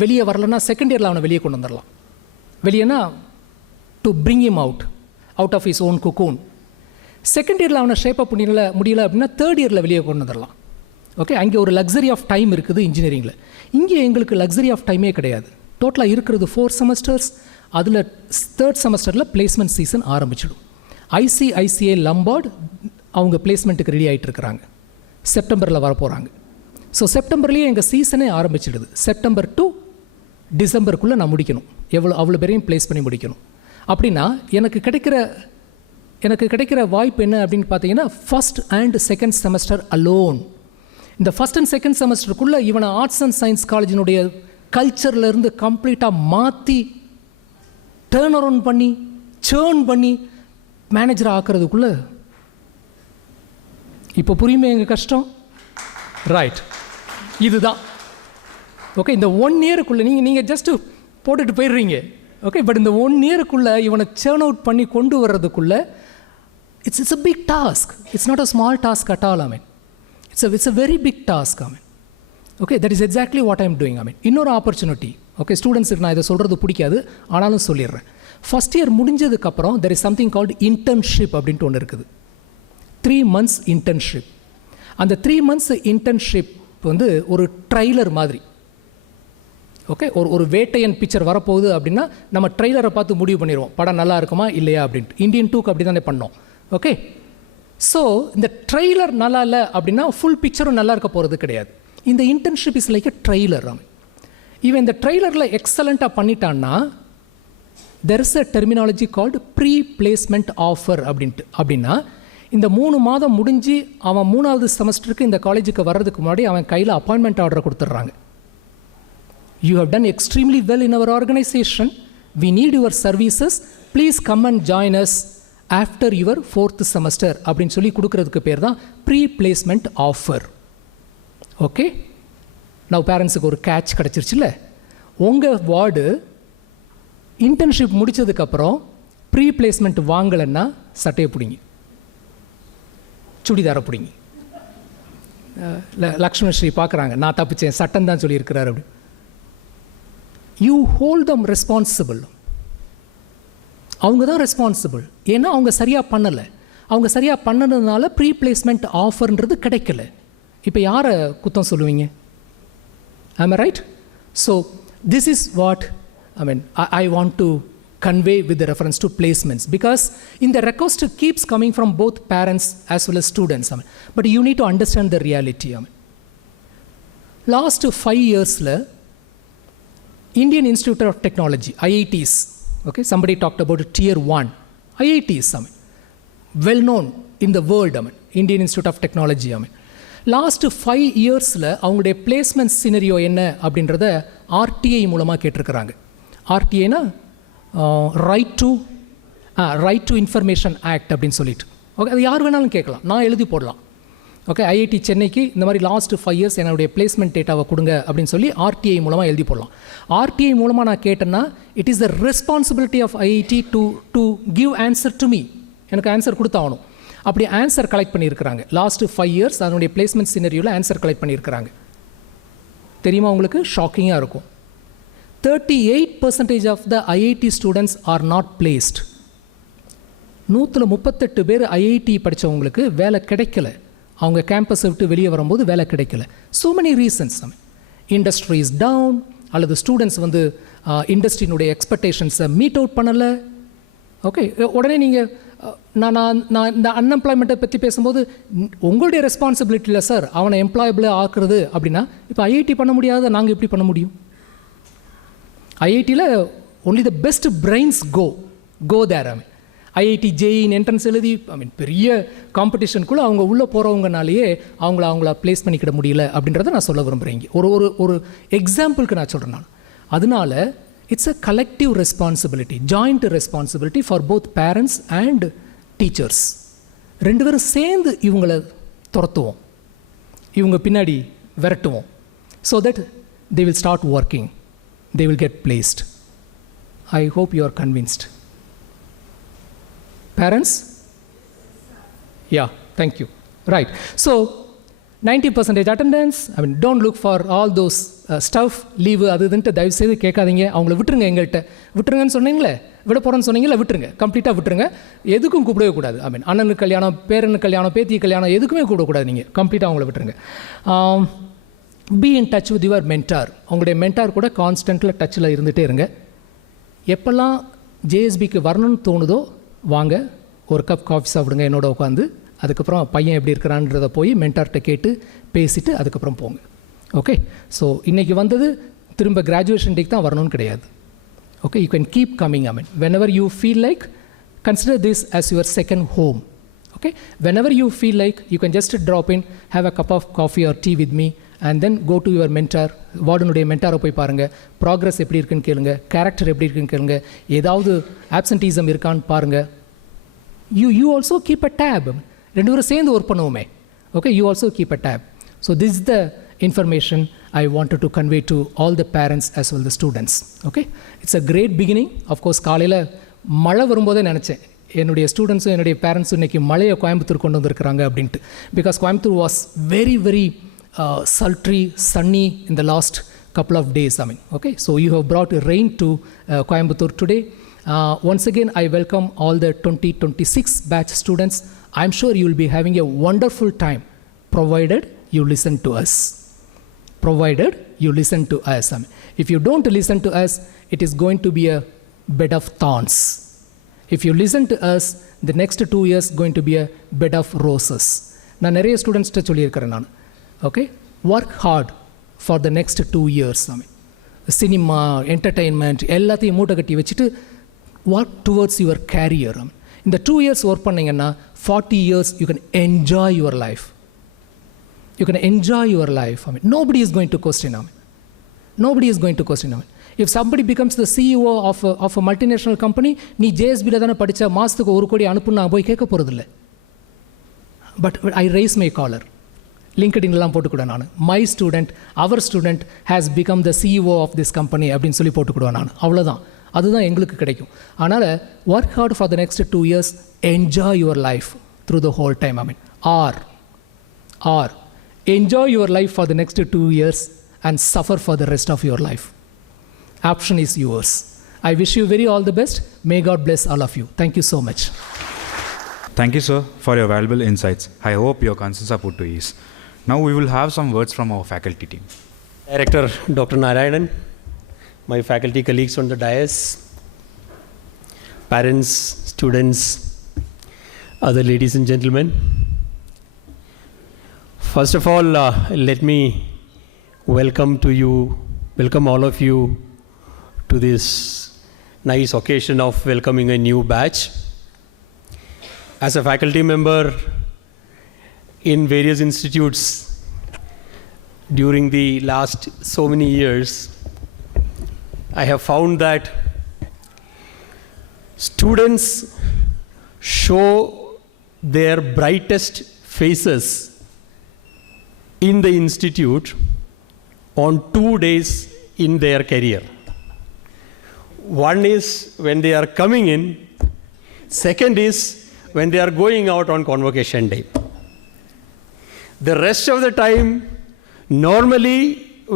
வெளியே வரலன்னா செகண்ட் இயரில் அவனை வெளியே கொண்டு வந்துடலாம். வெளியேனா to bring him out of his own cocoon. Second இயரில் அவனை ஷேப் அப் முடியல அப்படின்னா தேர்ட் இயரில் வெளியே கொண்டு வந்துடலாம். ஓகே, அங்கே ஒரு லக்ஸரி ஆஃப் டைம் இருக்குது இன்ஜினியரிங்கில். இங்கே எங்களுக்கு லக்ஸரி ஆஃப் டைமே கிடையாது. டோட்டலாக இருக்கிறது 4 செமஸ்டர்ஸ். அதில் 3rd செமஸ்டரில் பிளேஸ்மெண்ட் சீசன் ஆரம்பிச்சிடும். ஐசிஐசிஐ லம்பார்ட் அவங்க பிளேஸ்மெண்ட்டுக்கு ரெடி ஆகிட்டு இருக்கிறாங்க. செப்டம்பரில் வரப்போகிறாங்க. ஸோ செப்டம்பர்லேயே எங்கள் சீசனே ஆரம்பிச்சிடுது. செப்டம்பர் டு டிசம்பருக்குள்ளே நான் முடிக்கணும். அவ்வளோ பேரையும் ப்ளேஸ் பண்ணி முடிக்கணும். அப்படின்னா எனக்கு கிடைக்கிற வாய்ப்பு என்ன அப்படின்னு பார்த்தீங்கன்னா, first and second semester alone. இந்த ஃபஸ்ட் அண்ட் செகண்ட் செமஸ்டருக்குள்ளே இவனை ஆர்ட்ஸ் அண்ட் சயின்ஸ் காலேஜினுடைய கல்ச்சர்லேருந்து கம்ப்ளீட்டாக மாற்றி டேர்ன் அரவுண்ட் பண்ணி சேர்ன் பண்ணி மேனேஜர் ஆக்கிறதுக்குள்ளே இப்போ புரியுமே எங்கள் கஷ்டம். ரைட், இதுதான். ஓகே, இந்த 1 இயருக்குள்ளே நீங்கள் ஜஸ்ட்டு போட்டுட்டு போயிடுறீங்க. ஓகே, பட் இந்த 1 இயருக்குள்ளே இவனை சேர்ன் அவுட் பண்ணி கொண்டு வர்றதுக்குள்ளே it's a big task. It's not a small task at all. It's a very big task. Okay, that is exactly what I'm doing. இன்னொரு ஆப்பர்ச்சுனிட்டி. ஓகே, ஸ்டூடெண்ட்ஸுக்கு நான் இதை சொல்கிறது பிடிக்காது, ஆனாலும் சொல்லிடுறேன். ஃபஸ்ட் இயர் முடிஞ்சதுக்கப்புறம் there is something called internship அப்படின்ட்டு ஒன்று இருக்குது. 3 months internship. அந்த 3 months internship வந்து ஒரு ட்ரைலர் மாதிரி. ஓகே, ஒரு வேட்டையன் பிக்சர் வரப்போகுது அப்படின்னா நம்ம ட்ரெய்லரை பார்த்து முடிவு பண்ணிடுவோம் படம் நல்லா இருக்குமா இல்லையா அப்படின்ட்டு. இந்தியன் 2க்கு அப்படி தானே பண்ணோம். ஓகே, ஸோ இந்த ட்ரெய்லர் நல்லா இல்லை அப்படின்னா ஃபுல் பிக்சரும் நல்லா இருக்க போகிறது கிடையாது. இந்த internship is like a trailer. இவன் இந்த ட்ரெய்லரில் எக்ஸலண்ட்டாக பண்ணிட்டான்னா there is a terminology called pre placement offer அப்படின்ட்டு. அப்படின்னா இந்த 3 மாதம் முடிஞ்சு அவன் 3வது செமஸ்டருக்கு இந்த காலேஜுக்கு வர்றதுக்கு முன்னாடி அவன் கையில் அப்பாயின்மெண்ட் ஆர்டரை கொடுத்துட்றாங்க. You have done extremely well in our organization. We need your services. Please come and join us after your 4th semester அப்படின்னு சொல்லி கொடுக்கறதுக்கு பேர் தான் ப்ரீ பிளேஸ்மெண்ட் ஆஃபர். ஓகே, நான் பேரண்ட்ஸுக்கு ஒரு கேட்ச் கிடச்சிருச்சுல்ல. உங்கள் வார்டு இன்டர்ன்ஷிப் முடித்ததுக்கப்புறம் ப்ரீ பிளேஸ்மெண்ட் வாங்கலைன்னா சட்டையை பிடிங்க, சுடிதாரை பிடிங்க. லக்ஷ்மண ஸ்ரீ பார்க்குறாங்க, நான் தப்பிச்சேன், சட்டம் தான் சொல்லியிருக்கிறார் அப்படி. You hold them responsible. அவங்க தான் ரெஸ்பான்சிபிள். ஏன்னா அவங்க சரியாக பண்ணலை. அவங்க சரியாக பண்ணதுனால ப்ரீ பிளேஸ்மெண்ட் ஆஃபர்ன்றது கிடைக்கல. இப்போ யாரை குத்தம் சொல்லுவீங்க? Am I right? So this is what I want to convey with the reference to placements, because in the request keeps coming from both parents as well as students. But you need to understand the reality. Last 5 years Indian Institute of Technology, IITs, okay, somebody talked about tier 1 IITs, well known in the world, Indian Institute of Technology. Last 5 இயர்ஸில் அவங்களுடைய placement scenario என்ன அப்படின்றத RTI மூலமாக கேட்டிருக்கிறாங்க. ஆர்டிஐனா right to information act அப்படின்னு சொல்லிட்டு. Okay, அது யார் வேணாலும் கேட்கலாம், நான் எழுதி போடலாம். ஓகே, ஐஐடி சென்னைக்கு இந்த மாதிரி லாஸ்ட் 5 இயர்ஸ் என்னுடைய பிளேஸ்மெண்ட் டேட்டாவை கொடுங்க அப்படின்னு சொல்லி ஆர்டிஐ மூலமாக எழுதி போடலாம். ஆர்டிஐ மூலமாக நான் கேட்டேன்னா it is the responsibility of IIT to give answer to me. எனக்கு ஆன்சர் கொடுத்தாகணும். அப்படி ஆன்சர் கலெக்ட் பண்ணியிருக்கிறாங்க. லாஸ்ட் 5 இயர்ஸ் அதனுடைய பிளேஸ்மெண்ட் சினரியோவில் ஆன்சர் கலெக்ட் பண்ணியிருக்கிறாங்க. தெரியுமா உங்களுக்கு? ஷாக்கிங்காக இருக்கும். 38% of the IIT students are not placed. 138 பேர் ஐஐடி படித்தவங்களுக்கு வேலை கிடைக்கல. அவங்க கேம்பஸை விட்டு வெளியே வரும்போது வேலை கிடைக்கல. So many reasons. Industry is down, அல்லது ஸ்டூடெண்ட்ஸ் வந்து இண்டஸ்ட்ரியினுடைய எக்ஸ்பெக்டேஷன்ஸை மீட் அவுட் பண்ணலை. ஓகே, உடனே நீங்கள் நான் இந்த அன்எம்ப்ளாய்மெண்ட்டை பற்றி பேசும்போது உங்களுடைய ரெஸ்பான்சிபிலிட்டி இல்லை சார் அவனை எம்ப்ளாயபிளாக ஆக்குறது அப்படின்னா, இப்போ ஐஐடி பண்ண முடியாத நாங்கள் எப்படி பண்ண முடியும்? ஐஐடியில் only the best brains go there. IIT JEE entrance எழுதி பெரிய காம்படிஷனுக்குள்ளே அவங்க உள்ளே போகிறவங்கனாலேயே அவங்கள ப்ளேஸ் பண்ணிக்கிட முடியல அப்படின்றத நான் சொல்ல விரும்புகிறேன். ஒரு எக்ஸாம்பிளுக்கு நான் சொல்கிறேன். நான் அதனால it's a collective responsibility, joint responsibility for both parents and teachers. 2 பேரும் சேர்ந்து இவங்களை துரத்துவோம், இவங்க பின்னாடி விரட்டுவோம். So that they will start working, they will get placed. I hope you are convinced. Parents? Yeah, thank you. Right. So 90% attendance. Don't look for all those stuff, leave அதுன்ட்டு தயவு செய்து கேட்காதீங்க. அவங்கள விட்டுருங்க, எங்கள்கிட்ட விட்டுருங்கன்னு சொன்னீங்களே, விட போகிறேன்னு சொன்னீங்களே, விட்டுருங்க, கம்ப்ளீட்டாக விட்டுருங்க. எதுக்கும் கூப்பிடவே கூடாது. அண்ணனுக்கு கல்யாணம், பேரனுக்கு கல்யாணம், பேத்தி கல்யாணம், எதுக்குமே கூப்பிடக்கூடாது. நீங்கள் கம்ப்ளீட்டாக அவங்கள விட்டுருங்க. Be in touch with your mentor. உங்களுடைய மென்டார் கூட கான்ஸ்டன்ட்டில் டச்சில் இருந்துகிட்டே இருங்க. எப்போல்லாம் ஜேஎஸ்பிக்கு வரணும்னு தோணுதோ வாங்க, ஒரு கப் காஃபி சாப்பிடுங்க என்னோட உட்காந்து. அதுக்கப்புறம் பையன் எப்படி இருக்கிறான்றதை போய் மென்டார்கிட்ட கேட்டு பேசிவிட்டு அதுக்கப்புறம் போங்க. ஓகே, ஸோ இன்றைக்கி வந்தது திரும்ப கிராஜுவேஷன் டேக்கு தான் வரணும்னு கிடையாது. Okay, you can keep coming. whenever you feel like, consider this as your second home. Okay, whenever you feel like, you can just drop in, have a cup of coffee or tea with me, and then go to your mentor. வார்டனுடைய மென்டாரை போய் பாருங்கள், progress எப்படி இருக்குன்னு கேளுங்க, character எப்படி இருக்குன்னு கேளுங்க, ஏதாவது absenteeism இருக்கான்னு பாருங்கள். You also keep a tab. 2 பேரும் சேர்ந்து ஒர்க் பண்ணுவோமே. Okay, you also keep a tab. So this is the information I wanted to convey to all the parents as well the students. Okay, it's a great beginning. Of course, காலையில் மழை வரும்போதே நினச்சேன் என்னுடைய ஸ்டூடெண்ட்ஸும் என்னுடைய பேரண்ட்ஸும் இன்றைக்கி மழையை கோயம்புத்தூர் கொண்டு வந்திருக்கிறாங்க அப்படின்ட்டு. Because Coimbatore was very very sultry, sunny in the last couple of days. Okay, so you have brought rain to Coimbatore today. Once again, I welcome all the 2026 batch students. I'm sure you will be having a wonderful time, provided you listen to us. Provided you listen to us. If you don't listen to us, it is going to be a bed of thorns. If you listen to us, the next 2 years going to be a bed of roses. நான் நிறைய ஸ்டூடெண்ட்ஸ்கிட்ட சொல்லியிருக்கிறேன் நான். Okay, work hard for the next 2 years. Cinema, entertainment, எல்லாத்தையும் மூட்டை கட்டி வச்சுட்டு work towards your career. இந்த 2 years work பண்ணிங்கன்னா 40 years you can enjoy your life. You can enjoy your life. Nobody is going to question. Nobody is going to question. If somebody becomes the CEO of a multinational company, நீ JSBல தானே படித்த மாதத்துக்கு 1 கோடி அனுப்புன்னு நான் போய் கேட்க போகிறதில்ல. But I raise my collar. லிங்க்டின்லாம் போட்டுக்கூடாது நான். My student, our student has become the CEO of this company அப்படின்னு சொல்லி போட்டுக்கூடுவேன் நான். அவ்வளோதான், அதுதான் எங்களுக்கு கிடைக்கும். அதனால் work hard for the next 2 years, enjoy your life through the whole time. Or enjoy your life for the next 2 years and suffer for the rest of your life. Option is yours. I wish you very all the best. May God bless all of you. Thank you so much. Thank you, sir, for your valuable insights. I hope your concerns are put to ease. Now we will have some words from our faculty team. Director Dr. Narayanan, my faculty colleagues on the dais, parents, students, other ladies and gentlemen. First of all, let me welcome all of you to this nice occasion of welcoming a new batch. As a faculty member in various institutes during the last so many years, I have found that students show their brightest faces in the institute on 2 days in their career. One is when they are coming in, second is when they are going out on convocation day. The rest of the time, normally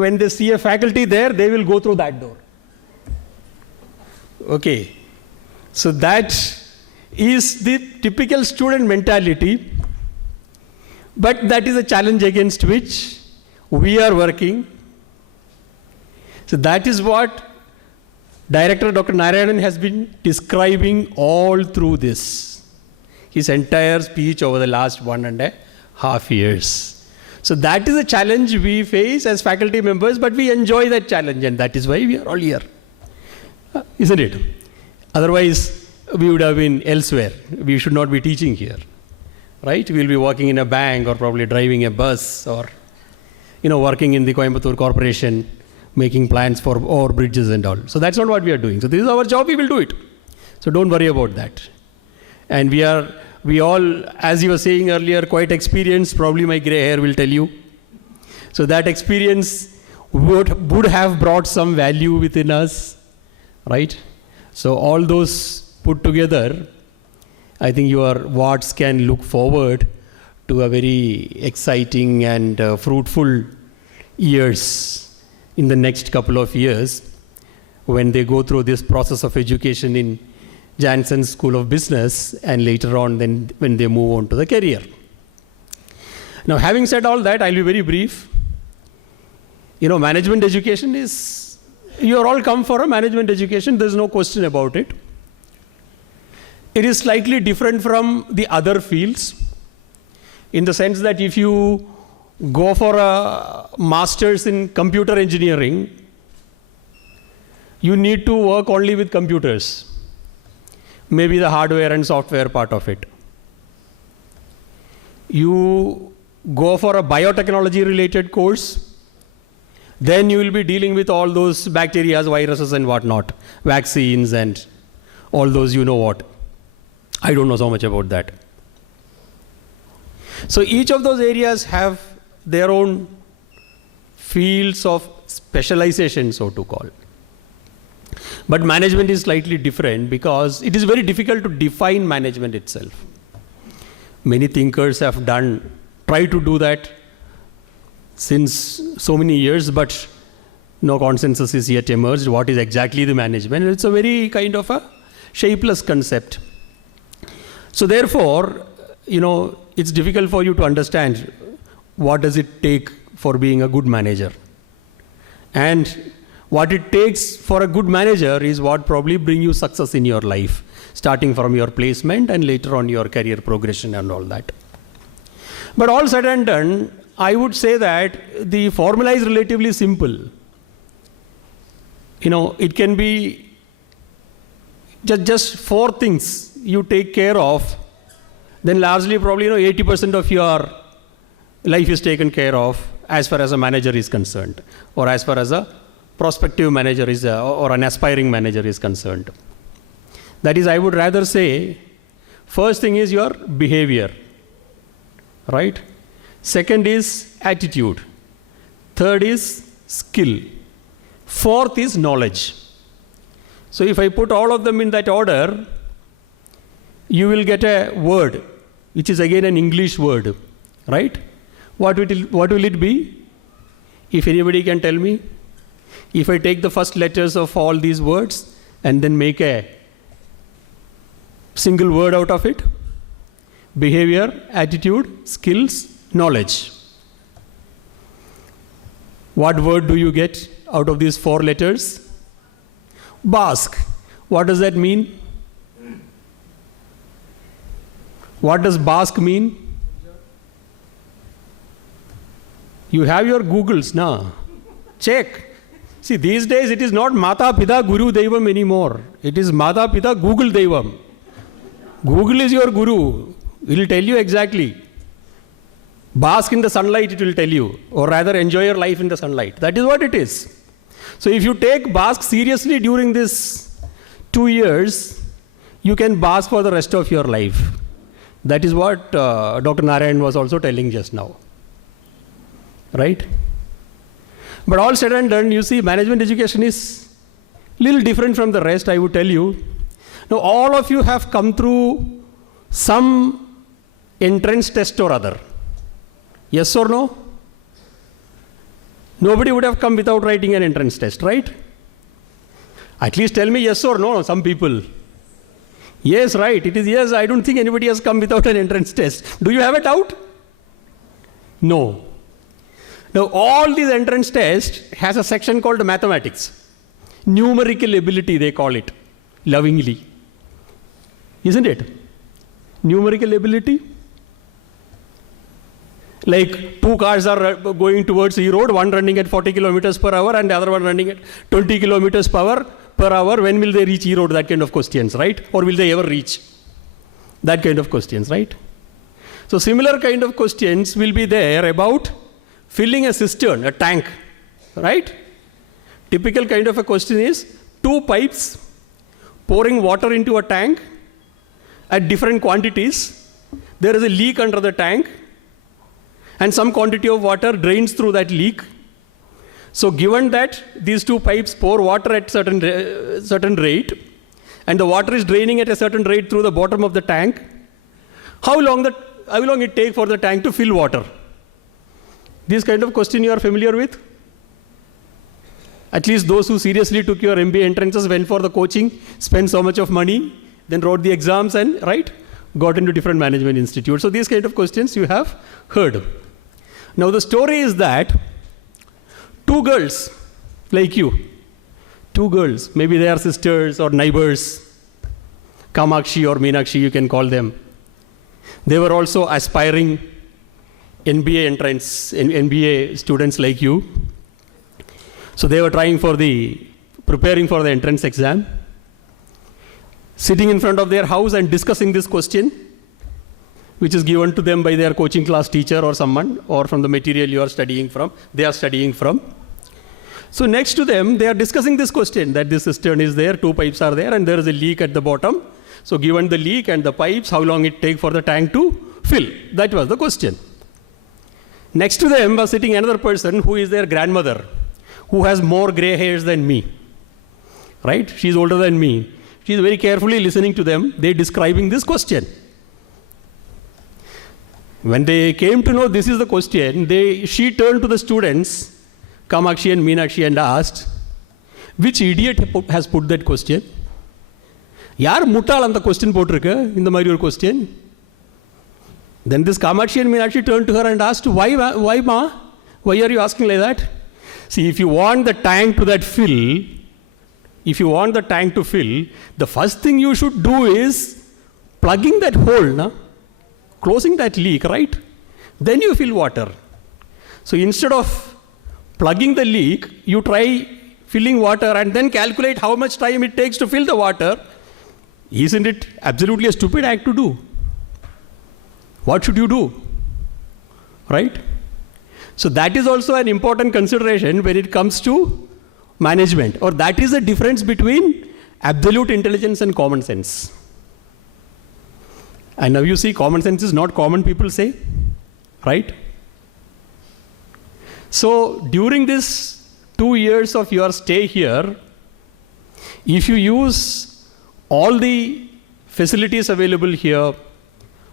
when they see a faculty there, they will go through that door. Okay, so that is the typical student mentality, but that is a challenge against which we are working. So that is what Director Dr. Narayanan has been describing all through this, his entire speech over the last 1.5 years. So that is a challenge we face as faculty members, but we enjoy that challenge, and that is why we are all here. Isn't it? Otherwise, we would have been elsewhere. We should not be teaching here, right? We will be working in a bank or probably driving a bus or, working in the Coimbatore Corporation, making plans for our bridges and all. So that's not what we are doing. So this is our job, we will do it. So don't worry about that. And we all, as you were saying earlier, quite experienced. Probably my gray hair will tell you. So that experience would have brought some value within us, right? So all those put together, I think your wards can look forward to a very exciting and fruitful years in the next couple of years when they go through this process of education in Jansons School of Business, and later on then when they move on to the career. Now, having said all that, I'll be very brief. Management education is, you are all come for a management education, there's no question about it. It is slightly different from the other fields in the sense that if you go for a master's in computer engineering, you need to work only with computers, maybe the hardware and software part of it. You go for a biotechnology related course, then you will be dealing with all those bacteria, viruses and whatnot, vaccines and all those what. I don't know so much about that. So each of those areas have their own fields of specialization, so to call. But management is slightly different because it is very difficult to define management itself. Many thinkers have tried to do that since so many years, but no consensus is yet emerged. What is exactly the management? It's a very kind of a shapeless concept. So therefore, it's difficult for you to understand what does it take for being a good manager. And what it takes for a good manager is what probably bring you success in your life, starting from your placement and later on your career progression and all that. But all said and done, I would say that the formula is relatively simple. It can be just 4 things you take care of, then largely probably 80% of your life is taken care of as far as a manager is concerned, or as far as a prospective manager is, or an aspiring manager is concerned. That is, I would rather say, first thing is your behavior, right? Second is attitude. Third is skill. Fourth is knowledge. So if I put all of them in that order, you will get a word, which is again an English word, right? What will it be? If anybody can tell me? If I take the first letters of all these words and then make a single word out of it, behavior, attitude, skills, knowledge. What word do you get out of these 4 letters? Bask. What does that mean? What does bask mean? You have your Googles now. Check. See, these days it is not Mata Pita Guru Devam anymore. It is Mata Pita Google Devam. Google is your guru. It will tell you exactly. Bask in the sunlight, it will tell you. Or rather, enjoy your life in the sunlight. That is what it is. So if you take bask seriously during this 2 years, you can bask for the rest of your life. That is what Dr. Narayan was also telling just now. Right? But all said and done, you see, management education is a little different from the rest, I would tell you. Now, all of you have come through some entrance test or other. Yes or no? Nobody would have come without writing an entrance test, right? At least tell me yes or no, some people. Yes, right, it is yes. I don't think anybody has come without an entrance test. Do you have a doubt? No. Now, all these entrance tests has a section called mathematics. Numerical ability, they call it, lovingly. Isn't it? Numerical ability. Like 2 cars are going towards the road, one running at 40 kilometers per hour and the other one running at 20 kilometers per hour. When will they reach E-road? That kind of questions, right? Or will they ever reach? That kind of questions, right? So similar kind of questions will be there about filling a cistern, a tank, right? Typical kind of a question is 2 pipes pouring water into a tank at different quantities. There is a leak under the tank and some quantity of water drains through that leak. So given that these 2 pipes pour water at certain rate and the water is draining at a certain rate through the bottom of the tank, how long it take for the tank to fill water? This kind of question you are familiar with? At least those who seriously took your MBA entrances, went for the coaching, spent so much of money, then wrote the exams and, right, got into different management institutes. So these kind of questions you have heard. Now the story is that 2 girls like you, 2 girls, maybe they are sisters or neighbors, Kamakshi or Meenakshi you can call them. They were also aspiring MBA students like you. So they were preparing for the entrance exam, sitting in front of their house and discussing this question, which is given to them by their coaching class teacher or someone, or from the material they are studying from. So next to them, they are discussing this question, that this cistern is there, 2 pipes are there, and there is a leak at the bottom. So given the leak and the pipes, how long it take for the tank to fill? That was the question. Next to them was sitting another person who is their grandmother, who has more gray hairs than me. right? She's older than me. She's very carefully listening to them. They're describing this question. When they came to know this is the question, she turned to the students, Kamakshi and Meenakshi, and asked, which idiot has put that question? Yaar muttal and the question potrukka in the Mariur question. Then this Kamakshi and Meenakshi turned to her and asked, why ma? Why are you asking like that? See, if you want the tank to fill, the first thing you should do is plugging that hole, closing that leak, right? Then you fill water. So instead of plugging the leak, you try filling water and then calculate how much time it takes to fill the water. Isn't it absolutely a stupid act to do? What should you do? Right? So that is also an important consideration when it comes to management, or that is the difference between absolute intelligence and common sense. And now you see, common sense is not common, people say, right? So during this 2 years of your stay here, if you use all the facilities available here,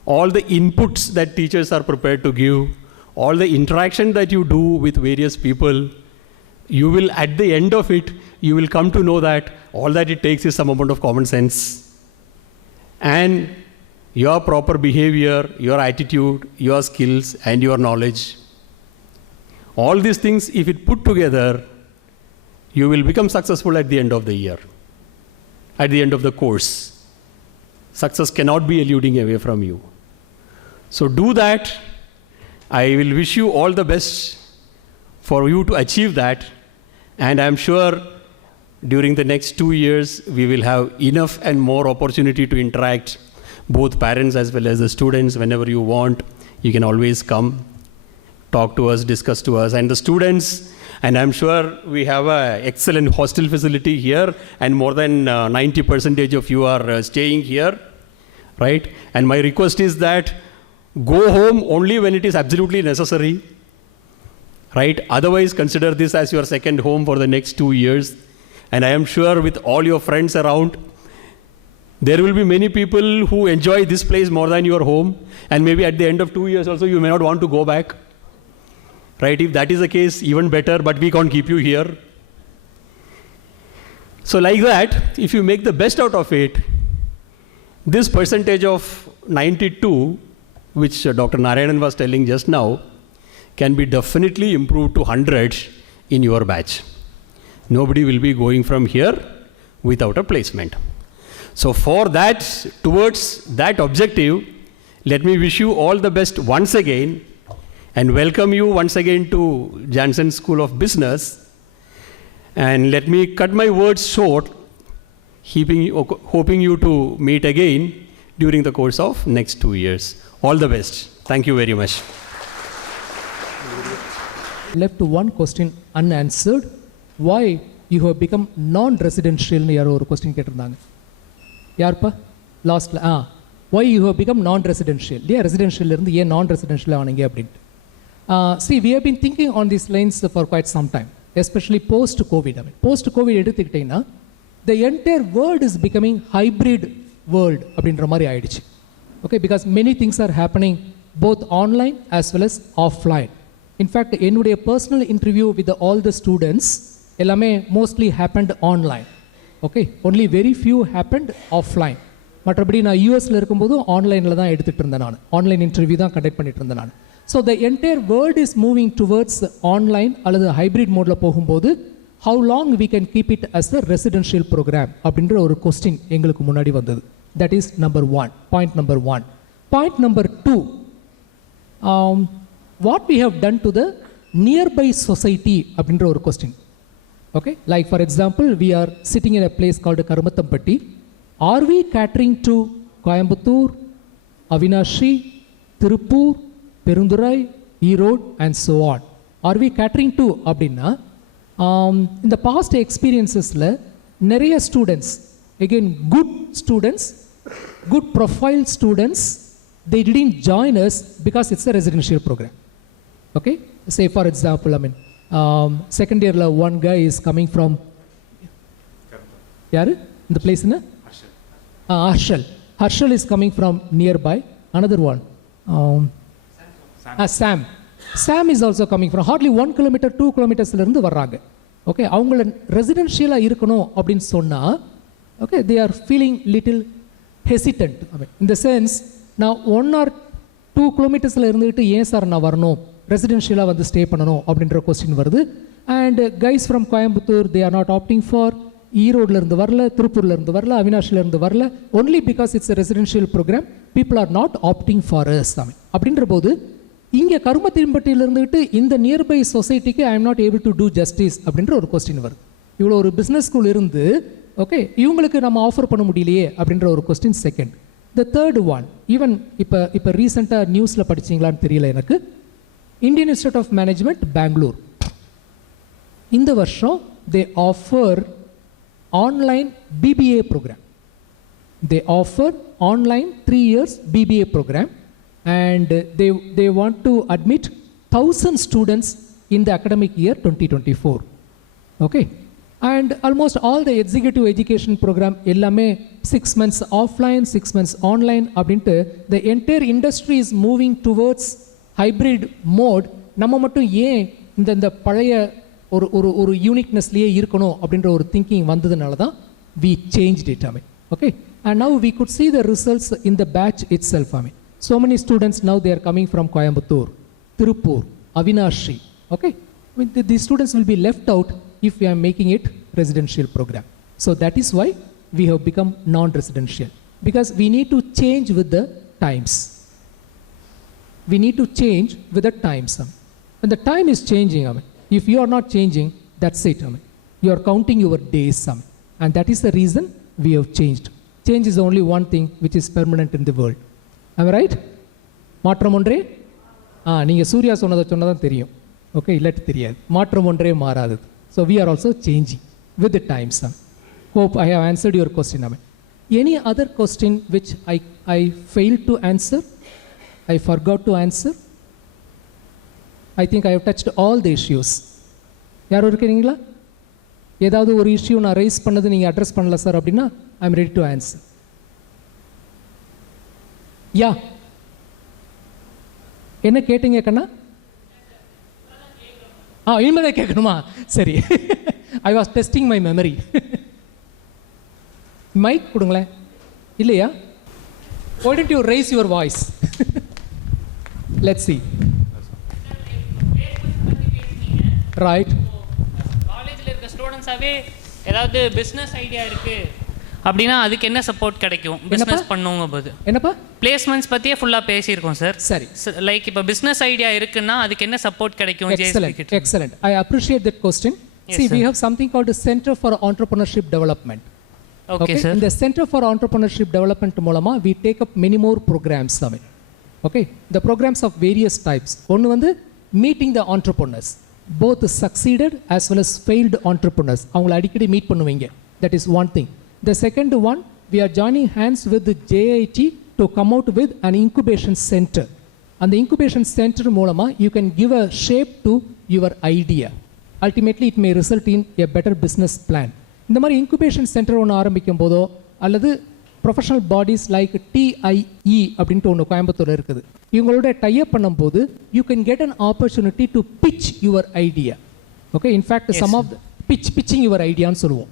all the inputs that teachers are prepared to give, all the interaction that you do with various people, you will, at the end of it, you will come to know that all that it takes is some amount of common sense. And your proper behavior, your attitude, your skills, and your knowledge. All these things, if it put together, you will become successful at the end of the year, at the end of the course. Success cannot be eluding away from you. So do that. I will wish you all the best for you to achieve that. And I'm sure during the next 2 years, we will have enough and more opportunity to interact, both parents as well as the students. Whenever you want, you can always come, talk to us, discuss to us. And the students, and I'm sure we have an excellent hostel facility here, and more than 90% of you are staying here, right? And my request is that go home only when it is absolutely necessary, right? Otherwise, consider this as your second home for the next 2 years. And I am sure with all your friends around, there will be many people who enjoy this place more than your home. And maybe at the end of 2 years also, you may not want to go back, right? If that is the case, even better, but we can't keep you here. So like that, if you make the best out of it, this percentage of 92, which Dr. Narayanan was telling just now, can be definitely improved to 100 in your batch. Nobody will be going from here without a placement. So for that, towards that objective, let me wish you all the best once again and welcome you once again to Jansons School of Business. And let me cut my words short, hoping you to meet again during the course of next 2 years. All the best. Thank you very much. Left one question unanswered. Why you have become non-residential? Yaro or question ketirundanga. Yarpa last why you have become non-residential? Yeah, residential irundhu ye non-residential aaninga appdi. See, we have been thinking on these lines for quite some time, especially post-COVID. I mean, post-COVID eduthikiteina, the entire world is becoming hybrid world அப்படின்ற மாதிரி ஆயிடுச்சு. Okay, because many things are happening both online as well as offline. In fact, என்னுடைய personal interview with all the students எல்லாமே mostly happened online. Okay, only very few happened offline. மற்றபடி நான் யூஎஸ்ல இருக்கும்போது ஆன்லைனில் தான் எடுத்துகிட்டு இருந்தேன் நான். ஆன்லைன் இன்டர்வியூ தான் கண்டக்ட் பண்ணிட்டு இருந்தேன் நான். So the entire world is moving towards online அல்லது ஹைப்ரிட் மோடில் போகும்போது how long we can keep it as a residential program அப்படின்ற ஒரு கொஸ்டின் எங்களுக்கு முன்னாடி வந்தது. That is number one, point number one. Point number two, what we have done to the nearby society அப்படின்ற ஒரு question. Okay, like for example, we are sitting in a place called Karumattampatti. Are we catering to Coimbatore, Avinashi, Tirupur, Perundurai, Erode and so on? Are we catering to அப்படின்னா in the past experiences-ல நிறைய students, again good students, good profile students, they didn't join us because it's a residential program. Okay, say for example, I mean second year one guy is coming from யாரு இந்த place என்ன? Harshal. Harshal is coming from nearby. Another one. Sam. Sam is also coming from hardly 1 kilometer 2 kilometers-ல இருந்து வர்றாங்க. Okay, அவங்கள ரெசிடென்ஷியலாக இருக்கணும் அப்படின்னு சொன்னால் okay they are feeling little hesitant. இந்த சென்ஸ் நான் 1 or 2 kilometers-ல இருந்துக்கிட்டு ஏன் சார் நான் வரணும், ரெசிடென்ஷியலாக வந்து ஸ்டே பண்ணணும் அப்படின்ற கொஸ்டின் வருது. And guys from Coimbatore they are not opting for, ஈரோட்லேருந்து வரல, திருப்பூர்லேருந்து வரல, அவினாஷிலேருந்து வரல, only because it's a residential programme people are not opting for us. அப்படின்ற போது இங்கே கருமத்தின்பட்டியில் இருந்துக்கிட்டு இந்த நியர்பை சொசைட்டிக்கு I am not able to do justice அப்படின்ற ஒரு கொஸ்டின் வருது. இவ்வளோ ஒரு பிஸ்னஸ் ஸ்கூல் இருந்து ஓகே இவங்களுக்கு நம்ம ஆஃபர் பண்ண முடியலையே அப்படின்ற ஒரு question second. The third one, even இப்போ ரீசெண்டாக நியூஸில் படிச்சிங்களான்னு தெரியல எனக்கு, Indian Institute of Management Bangalore இந்த வருஷம் they offer online BBA program. They offer online 3 years BBA program and they want to admit 1,000 students in the academic year 2024. Okay, and almost all the executive education program ellame 6 months offline 6 months online அப்படின்ட்டு the entire industry is moving towards hybrid mode. நம்ம மட்டும் ஏன் இந்த பழைய ஒரு யூனிக்னஸ்லேயே இருக்கணும் அப்படின்ற ஒரு திங்கிங் வந்ததுனால தான் we changed it. Okay, and now we could see the results in the batch itself. So many students now they are coming from Coimbatore, Tirupur, Avinashi. Okay, these students will be left out if we are making it residential program. So that is why we have become non-residential, because we need to change with the times. We need to change with the times. When the time is changing, if you are not changing, that's it. You are counting your days. And that is the reason we have changed. Change is only one thing which is permanent in the world. Am I right? மாற்றம் ஒன்றே நீங்கள் சூர்யா சொன்னதான் தெரியும். Okay, இல்லாட்டி தெரியாது. மாற்றம் ஒன்றே மாறாதது. So we are also changing with the times. Hope I have answered your question. Any other question which I failed to answer? I forgot to answer? I think I have touched all the issues. யாரும் இருக்கிறீங்களா? ஏதாவது ஒரு issue நான் rice பண்ணது நீங்கள் address பண்ணல sir அப்படின்னா I am ready to answer. Yeah, என்ன கேட்டீங்க கண்ணா? இனிமேதான் கேட்கணுமா? சரி, I was testing my memory. Mic கொடுங்களேன். இல்லையா? why don't you raise your voice? Let's see. Right. காலேஜில் இருக்க ஸ்டூடெண்ட்ஸாகவே ஏதாவது பிஸ்னஸ் ஐடியா இருக்குது அப்படின்னா அதுக்கு என்ன சப்போர்ட் கிடைக்கும் பிஸ்னஸ் பண்ணுவோங்க போது? என்னப்பா? பிளேஸ்மெண்ட்ஸ் பற்றியே ஃபுல்லாக பேசியிருக்கோம் சார். சரி, லைக் இப்போ பிஸ்னஸ் ஐடியா இருக்குன்னா அதுக்கு என்ன சப்போர்ட் கிடைக்கும்? Excellent. I appreciate that question. See, we have something called the Center for Entrepreneurship Development. Okay, sir. In the Center for Entrepreneurship Development மூலமா we take up many more programs. Okay, the programs of various types. ஒன்று வந்து meeting the entrepreneurs, both succeeded as well as failed entrepreneurs. அவங்களை அடிக்கடி meet பண்ணுவீங்க. That is one thing. The second one, we are joining hands with the JIT to come out with an incubation center. And the incubation center மூலமா you can give a shape to your idea. Ultimately it may result in a better business plan. இந்த மாதிரி incubation center ஒன்று ஆரம்பிக்கும் போதோ அல்லது professional bodies like TIE அப்படின்ட்டு ஒன்று கோயம்புத்தூர் இருக்குது, இவங்களோட டைப் பண்ணும்போது you can get an opportunity to pitch your idea. Okay, in fact some of pitching your ஐடியான்னு சொல்லுவோம்.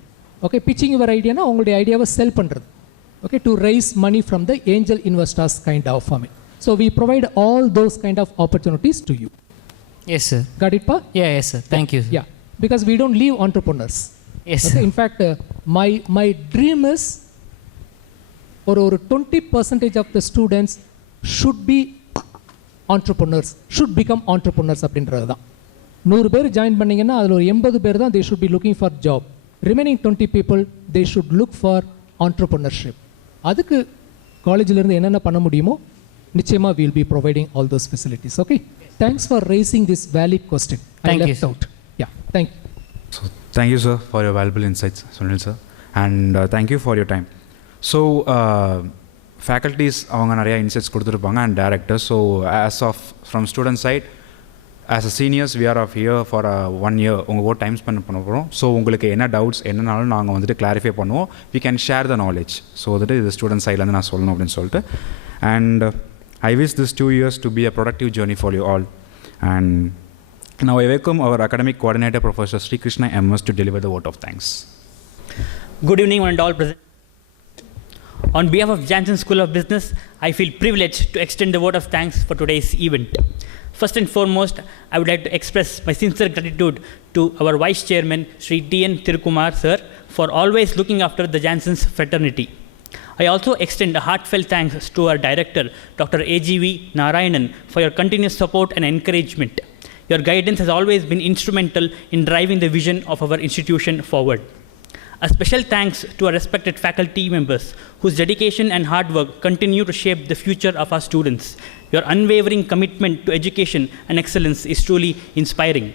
ஓகே, பிச்சிங் யுவர் ஐடியானா உங்களுடைய ஐடியாவை செல் பண்ணுறது. Okay, to raise money from the angel investors kind of forming. So we provide all those kind of opportunities to you. Yes sir. Got it, pa? Yeah, yes sir. Thank you. Yeah, because we don't leave entrepreneurs. Yes. Okay? In fact, my dream is ஒரு 20% of the students should be entrepreneurs, should become entrepreneurs அப்படின்றது தான். 100 பேர் join பண்ணிங்கன்னா அதில் ஒரு 80 பேர் தான் they should be looking for job. Remaining 20 people they should look for entrepreneurship. அதுக்கு காலேஜிலேருந்து என்னென்ன பண்ண முடியுமோ நிச்சயமாக we will be providing all those facilities. Okay, thanks for raising this valid question. Thank I you, left sir. out. Yeah, thank you. So thank you sir for your valuable insights, Sunil sir, and thank you for your time. So faculties அவங்க நிறையா insights கொடுத்துருப்பாங்க and directors. So as of from student side as a seniors we are here for 1 year உங்கள் கூட time spend பண்ண போகிறோம். So உங்களுக்கு என்ன doubts என்னன்னாலும் நாங்கள் வந்துட்டு கிளாரிஃபை பண்ணுவோம். we can share the knowledge. So வந்துட்டு இது ஸ்டூடெண்ட் சைட்லேருந்து நான் சொல்லணும் அப்படின்னு சொல்லிட்டு. and I wish this 2 years to be a productive journey for you all. And now I welcome our academic coordinator Professor Sri Krishna MS to deliver the vote of thanks. Good evening one and all present. On behalf of Jansons School of Business, I feel privileged to extend the vote of thanks for today's event. First and foremost, I would like to express my sincere gratitude to our Vice Chairman, Sri T.N. Thirukumar Sir, for always looking after the Jansons fraternity. I also extend a heartfelt thanks to our Director, Dr. A.G.V. Narayanan, for your continuous support and encouragement. Your guidance has always been instrumental in driving the vision of our institution forward. A special thanks to our respected faculty members whose dedication and hard work continue to shape the future of our students. Your unwavering commitment to education and excellence is truly inspiring.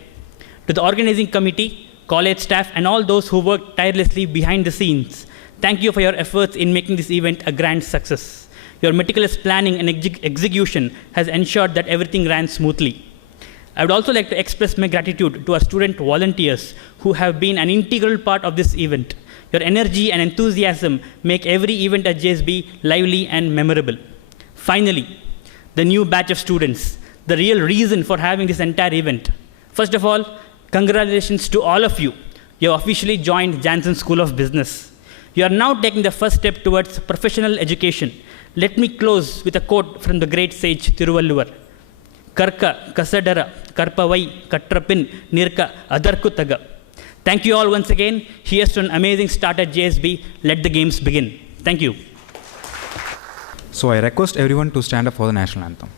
To the organizing committee, college staff, and all those who worked tirelessly behind the scenes, thank you for your efforts in making this event a grand success. Your meticulous planning and execution has ensured that everything ran smoothly. I would also like to express my gratitude to our student volunteers who have been an integral part of this event. Your energy and enthusiasm make every event at JSB lively and memorable. Finally, the new batch of students, the real reason for having this entire event. First of all, congratulations to all of you. You have officially joined Jansons School of Business. You are now taking the first step towards professional education. Let me close with a quote from the great sage Thiruvalluvar. Karka, Kasadara, Karpavai, Katrapin, Nirka, Adarkutaga. Thank you all once again. Here's to an amazing start at JSB. Let the games begin. Thank you. So I request everyone to stand up for the national anthem.